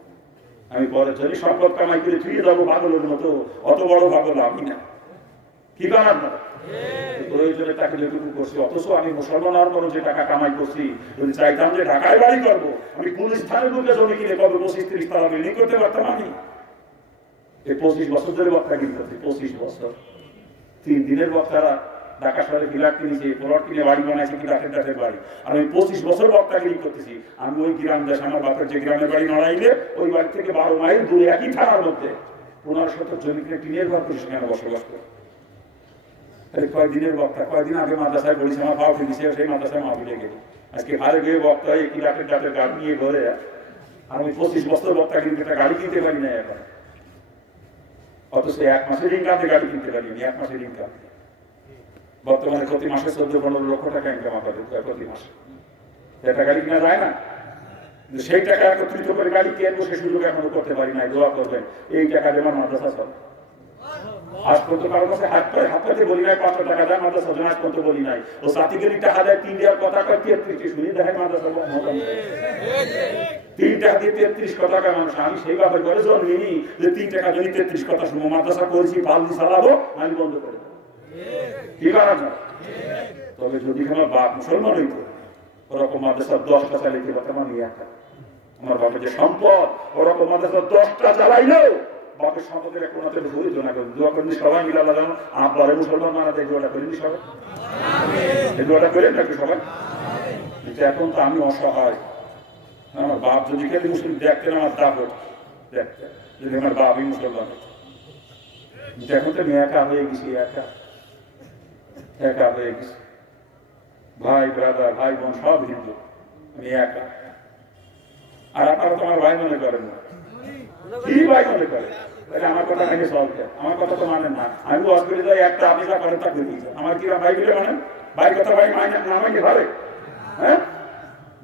আমি পরে চলি সম্পদ কামাই করে ফিরে যাবো পাগলের মতো, অত বড় পাগল আমি না। ঠিক আছে? আপনার প্রয়োজনে তাকে যেটুকু করছি। অথচ আমি মুসলমান হওয়ার পরও যে টাকা কামাই করছি, যদি চাইতাম যে ঢাকায় বাড়ি করবো, আমি কোন স্থানের লোকে জমি কিনে কবে 25-30 তালা বিল্ডিং করতে পারতাম। আমি এই 25 বছর ধরে বক্তা কিনতেছি, 25 বছর। 3 দিনের বক্তারা ঢাকা শহরে বিলাট কিনেছি, প্লট কিনে বাড়ি বানাইছি, কি ডাকের বাড়ি। আর আমি 25 বছর বক্তাগিরি করতেছি। আমি ওই গ্রাম দেশ, আমার বাপের যে গ্রামের বাড়ি নড়াইলে, ওই বাড়ি থেকে 12 মাইল দূরে একই থানার মধ্যে 15 শতক জমি কিনে টিনের ঘর করে সেখানে বসবাস করে। কয়েকদিনের বক্তা, কয়েকদিন আগে মাদ্রাসায় পড়েছি, আমার ভাও ফিরেছে, সেই মাদ্রাসায় মাহফিলে গেল। আজকে ভারে গিয়ে বক্তা একই ডাকের গাড়ি নিয়ে ঘরে। আর আমি 25 বছর বক্তা কিনতে একটা গাড়ি কিনতে পারি না এখন। অথচ 1 মাসের ইনকামে গাড়ি কিনতে পারি, 1 মাসের ইনকাম। বর্তমানে প্রতি মাসে 14-15 লক্ষ টাকা ইনকাম আপনাদের প্রতি মাসে। একটা গাড়ি কিনা যায় না, সেই টাকা একত্রিত করে গাড়ি কিনবো, সে সুযোগ এখনো করতে পারি না। দোয়া করবেন এই টাকা দেওয়ার মাদ্রাসা চলে। আজ পর্যন্ত কারো কাছে হাত পাতে বলি নাই 500 টাকা দেয় মাদ্রাসা জন্য, আজ পর্যন্ত বলি নাই। ও সাথীগের টাকা দেয় 3 দেওয়ার কথা কয় 33 শুনি দেখেন মাদ্রাসা 3 টাকা দিয়ে 33 কথা কয় মানুষ। আমি সেই বাপের ঘরে জন্মিনি যে 3 টাকা যদি 33 কথা শুনবো। মাদ্রাসা করেছি, পাল্লি চালাবো, আমি বন্ধ করে দেবো। ঠিক আছে? তবে যদি আমার বাপ মুসলমান হইতো, ওরকম মাদ্রাসা 10টা চালিয়ে বর্তমান নিয়ে একটা আমার বাপের যে সম্পদ, ওরকম মাদ্রাসা 10টা চালাইলেও বাপের সম্পদের এক কোনাতে ধরে জোনা করেন। দোয়া করেন সবাই মিলে আল্লাহ যেন আব্বারে মুসলমান বানাতে। দোয়াটা করেন সবাই, এই দোয়াটা করেন নাকি সবাই? কিন্তু এখন তো আমি অসহায়। আমার বাপ যদি খেলে মুসলিম দেখতেন, আমার দাপ দেখতেন যদি আমার বাপই মুসলমান হতো। কিন্তু এখন তো আমি একা হয়ে গেছি, একা হয়ে গেছি। ভাই ব্রাদার, ভাই বোন সব হিন্দু, আমি একা। আর আপনারা তো আমার ভাই মনে করেন না। কি ভাই মনে করে? আমার কথা নাকি চলতে, আমার কথা তো মানেন না। আমি ওয়াজ করে যাই একটা, আপনি যা করেন তা করে দিয়েছেন। আমার কি ভাই বলে মানেন? ভাই কথা ভাই মানে না মানে ভাবে? হ্যাঁ,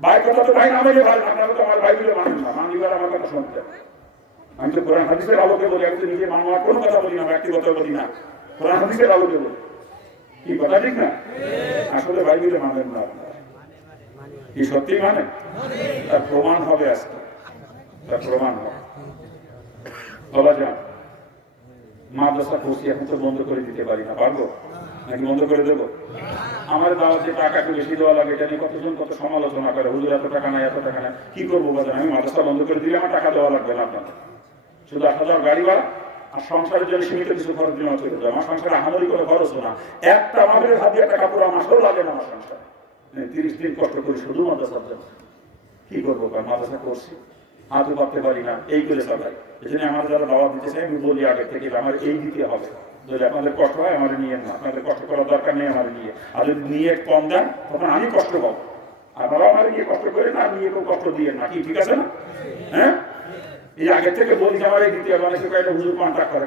ভাই কথা তো ভাই না মেনে ভাই, আপনারা তো আমার ভাই বলে মানুষ না, মানবিবার আমার কথা শুনতে। আমি তো কোরআন হাদিসের আলোকে বলি, আমি তো নিজে মানবার কোনো কথা বলি না, ব্যক্তিগত বলি না, কোরআন হাদিসের আলোকে বলি। কি কথা ঠিক না? আসলে ভাই বলে মানেন না আপনারা, কি সত্যি মানেন? তার প্রমাণ হবে আজকে, তার প্রমাণ হবে। বলা যান মাদ্রাসা করছি, এখন তো বন্ধ করে দিতে পারি না, পারবো নাকি বন্ধ করে দেবো? আমার দাওয়াতে টাকা একটু বেশি দেওয়া লাগে, এটা নিয়ে কতজন কত সমালোচনা করে, হুজুর এত টাকা নাই, এত টাকা নাই, কি করবো বাজার? আমি মাদ্রাসা বন্ধ করে দিলে আমার টাকা দেওয়া লাগবে না আপনাকে, শুধু 8,000 গাড়ি ভাড়া আর সংসারের জন্য সীমিত কিছু খরচ জমা চলে যায়। আমার সংসারে আহামরি করে খরচ না, একটা আমাদের হাতিয়ে টাকা পুরো মাসেও লাগে না আমার সংসারে। 30 দিন কষ্ট করি শুধু মাদ্রাসার জন্য, কি করবো? মাদ্রাসা করছি, হাতও পাততে পারি না, এই করে চালাই। এই জন্য আমার যারা দাওয়াত দিতে চাই আমি বলি আগে থেকে আমার এই দিতে হবে, যদি আপনাদের কষ্ট হয় আমার নিয়ে না, আপনাদের কষ্ট করার দরকার নেই আমার নিয়ে। আর যদি নিয়ে কম দেন তখন আমি কষ্ট পাবো, আপনারাও আমার নিয়ে কষ্ট করে না, নিয়ে কেউ কষ্ট দিয়ে না, কি ঠিক আছে না? হ্যাঁ, এই আগে থেকে বলি যে আমার এই দিতে হবে। অনেকে কয়েকটা হুজুর কন্ট্যাক্ট করে,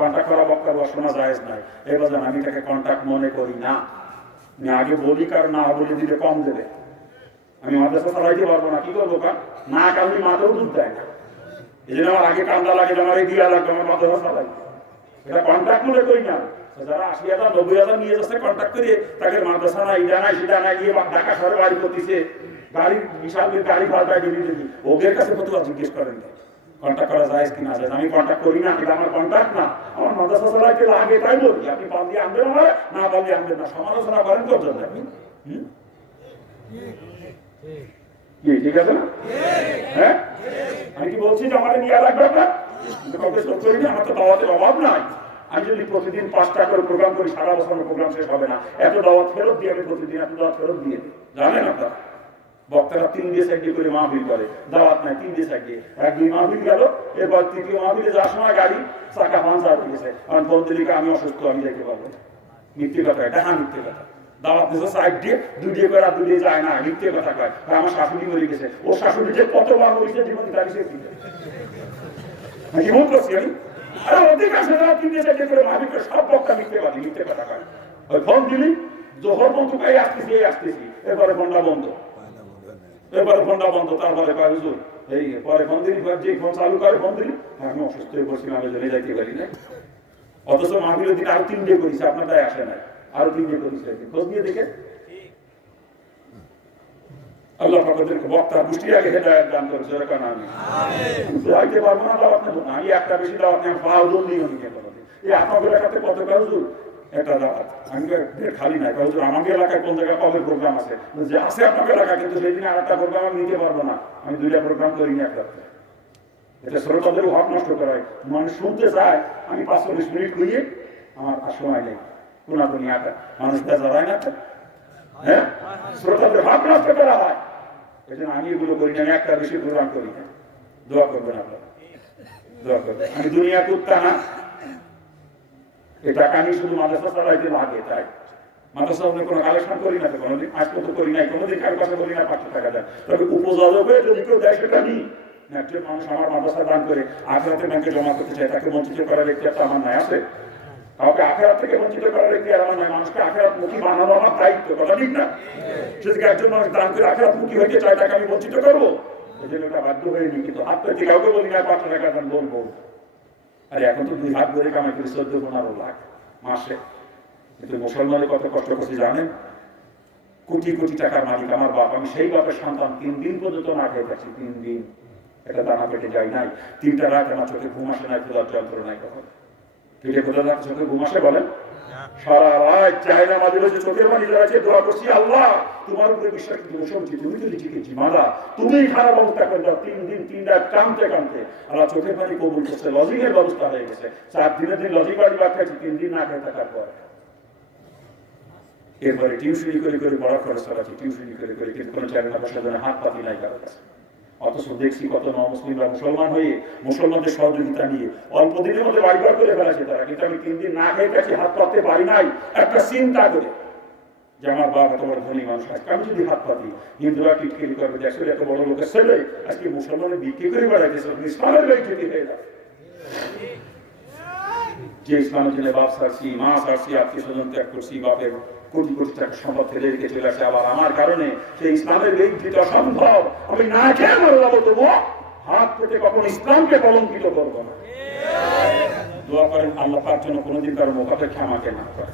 কন্ট্যাক্ট করা বক্তব্য শোনা যায় নাই, এবার যেন আমি তাকে কন্ট্যাক্ট মনে করি না। আমি আগে বলি, কারণ না বলে দিলে কম দেবে, আমি মাদ্রাসা চালাইতে পারবো না, কি করবো? না কামড়ি মাথাও দুধ দেয় না, এই জন্য আমার আগে কান্দা লাগে, আমার এই দিয়া লাগবে, আমার মাদ্রাসা চালাই, এটা কন্ট্যাক্ট মনে করি না। যারা 80,000 90,000 নিয়ে যাচ্ছে কন্ট্যাক্ট করে, তাকে মাদ্রাসা নাই, এটা নাই, সেটা নাই, গিয়ে ঢাকা শহরে বাড়ি করতেছে, গাড়ি বিশাল গাড়ি ভাড়াটাই দিবি দেখি, ওদের কাছে কত জিজ্ঞেস করেন কন্ট্যাক্ট করা যায় কি না যায়। আমি কন্ট্যাক্ট করি না, এটা আমার কন্ট্যাক্ট না, আমার মাদ্রাসা চালাইতে লাগে, তাই বলি। আপনি পাল দিয়ে আনবেন আমার, না পাল দিয়ে আনবেন না, সমালোচনা করেন তোর জন্য আপনি। ঠিক আছে না? হ্যাঁ, আমি কি বলছি যে আমার নিয়ে রাখবে আপনার? কাউকে শোধ করি না, আমার তো দাওয়াতের অভাব নাই। আমি যদি প্রতিদিন 5টা করে প্রোগ্রাম করি, সারা বছর প্রোগ্রাম শেষ হবে না। এত দাওয়াত ফেরত দিয়ে আমি প্রতিদিন এত দাওয়াত ফেরত দিয়ে জানেন আপনারা? বক্তারা 3 দিয়ে সাইড করে মাহফিল করে, দাওয়াত নাই, 3 দিয়ে সাইড দিয়ে 1-2 মাহফিল গেল, এরপর 3য় মাহফিলে যাওয়ার সময় গাড়ি চাকা পাঞ্চার হয়ে গেছে, কারণ বলতে আমি অসুস্থ, আমি যাইতে পারবো না। মিথ্যে কথা, এটা মিথ্যে কথা। দাওয়াত দিয়েছে সাইড দিয়ে 2 দিয়ে করে 2 দিয়ে যায় না, মিথ্যে কথা কয়। আমার শাশুড়ি মরে গেছে, ও শাশুড়ি যে কতবার মরেছে জীবন তার সে জীবন করছি আমি। আরে অধিকাংশ 3 দিয়ে সাইড করে মাহফিল করে সব বক্তা মিথ্যে কথা কয়। ওই ফোন দিলি জোহর বন্ধু এই আসতেছি, এরপরে ফোনটা বন্ধ, তারপরে কয় হুজুর এই পরে ফোন দিলি, যে ফোন চালু করে ফোন দিলি, আমি অসুস্থ হয়ে পড়ছিলাম, আমি জেনে যাইতে পারি না। অথচ মাহফিলের দিন আরো 3 দিয়ে করেছে, আপনারটাই আসে না, আরো 3 দিয়ে করেছে, খোঁজ নিয়ে দেখে। আল্লাহ পাকের বক্তা গোষ্ঠী আগে হেদায়েত দান করেছে, এরকম আমি যাইতে পারবো না, দাওয়াত নেবো না, আমি একটা বেশি দাওয়াত নেব পাও জলদি নিয়ে কথা। এই আপনাদের এলাকাতে কত কাজ হুজুর একটা দাওয়াত, আমি খালি নাই হুজুর, আমাদের এলাকায় কোন জায়গায় কবে প্রোগ্রাম আছে, যে আছে আপনাদের এলাকায়, কিন্তু সেই দিন আরেকটা প্রোগ্রাম আমি নিতে পারবো না, আমি 2টা প্রোগ্রাম করিনি একটা। এটা শ্রোতাদের হক নষ্ট করায়, মানুষ শুনতে চায়, আমি 45 মিনিট করিয়ে আমার আর সময় নেই, কোনাকুনি আটা মানুষ বেজা হয় না। হ্যাঁ, শ্রোতাদের হক নষ্ট করা হয়, এই জন্য আমি এগুলো করি না, আমি একটা বেশি প্রোগ্রাম করি না। দোয়া করবেন আপনারা, দোয়া করবেন। আমি দুনিয়া কুত্তা না, এই টাকা আমি শুধু মাদ্রাসা চালাইতে লাগে, তাই মাদ্রাসা কোনো কালেকশন করি না, কোনোদিন আজ পর্যন্ত করি নাই, কোনোদিন কারো কাছে বলি না 500 টাকা দেন। তবে উপযোজক হয়ে যদি কেউ দেয় সেটা নিই। একজন মানুষ আমার মাদ্রাসা দান করে আখেরাতে ব্যাংকে জমা করতে চায়, তাকে বঞ্চিত করার এখতিয়ার আমার নাই আছে? কাউকে আখেরাত থেকে বঞ্চিত করার এখতিয়ার আমার নাই। মানুষকে আখেরাত মুখী বানানো আমার দায়িত্ব, কথা ঠিক না? যদি একজন মানুষ দান করে আখেরাত মুখী হইতে চায়, তাকে আমি বঞ্চিত করবো? এই জন্য এটা বাধ্য হয়ে নি, কিন্তু হাত পেতে কাউকে বলি না 500 টাকা দান বলবো। আরে এখন তো 2 হাত ধরে কামাই করি 14-15 লাখ মাসে, কিন্তু মুসলমানের কত কষ্ট করছি জানেন? কোটি কোটি টাকার মালিক আমার বাপ, আমি সেই বাপের সন্তান। 3 দিন পর্যন্ত না খেয়ে থাকছি, 3 দিন একটা দানা পেটে যাই নাই। 3টা রাত আমার চোখে ঘুম আসে নাই, ক্ষুধার যন্ত্রণায় কখন পেটে ক্ষুধা রাত চোখে ঘুম আসে বলেন? সারা রাত চাহিদা মাঝে রয়েছে, চোখে পানি দাঁড়াচ্ছে, দোয়া করছি আল্লাহ তোমার উপরে বিশ্বাস বসছি, তুমি তো লিখেছি মালা, তুমি খারাপ অবস্থা করে দাও। 3 দিন 3 রাত কাঁদতে আল্লাহ চোখে পানি কবুল করছে, লজিং এর ব্যবস্থা হয়ে গেছে। 4 দিনের দিন লজিং বাড়ি বাদ খাইছি, 3 দিন না খেয়ে থাকার পর। এরপরে টিউশনি করে বড় খরচ চালাচ্ছি, টিউশনি করে কিন্তু কোনো চাকরি পয়সার জন্য হাত পাতি নাই কারো কাছে। অথচ দেখছি কত মুসলিমরা মুসলমান হয়ে মুসলমানদের সহযোগিতা নিয়ে অল্প দিনের মধ্যে বাড়িঘর করে ফেলেছে তারা, কিন্তু আমি 3 দিন না খেয়ে গেছি, হাত পাততে পারি নাই একটা চিন্তা করে যে আমার বাবা এত বড় ধনী মানুষ, আজকে আমি যদি হাত পাতি হিন্দুরা টিটকেলি করবে যে আসলে এত বড় লোকের ছেলে আজকে মুসলমানের বিক্রি করে বেড়াইতেছে, ইসলামের লোক যদি হয়ে যাবে। যে ইসলামের জন্য বাপ ছাড়ছি, মা ছাড়ছি, আত্মীয় স্বজন ত্যাগ করছি, বাপের কোটি কোটি টাকা সম্পদ ফেলে রেখে চলে আসে, আবার আমার কারণে সেই ইসলামের বেইজ্জতি অসম্ভব, আমি না খেয়ে মরে যাবো, তবুও হাত পেতে কখন ইসলামকে কলঙ্কিত করবো না। দোয়া করেন আল্লাহ পাক যেন কোনোদিন কারো মুখাপেক্ষা আমাকে না করে।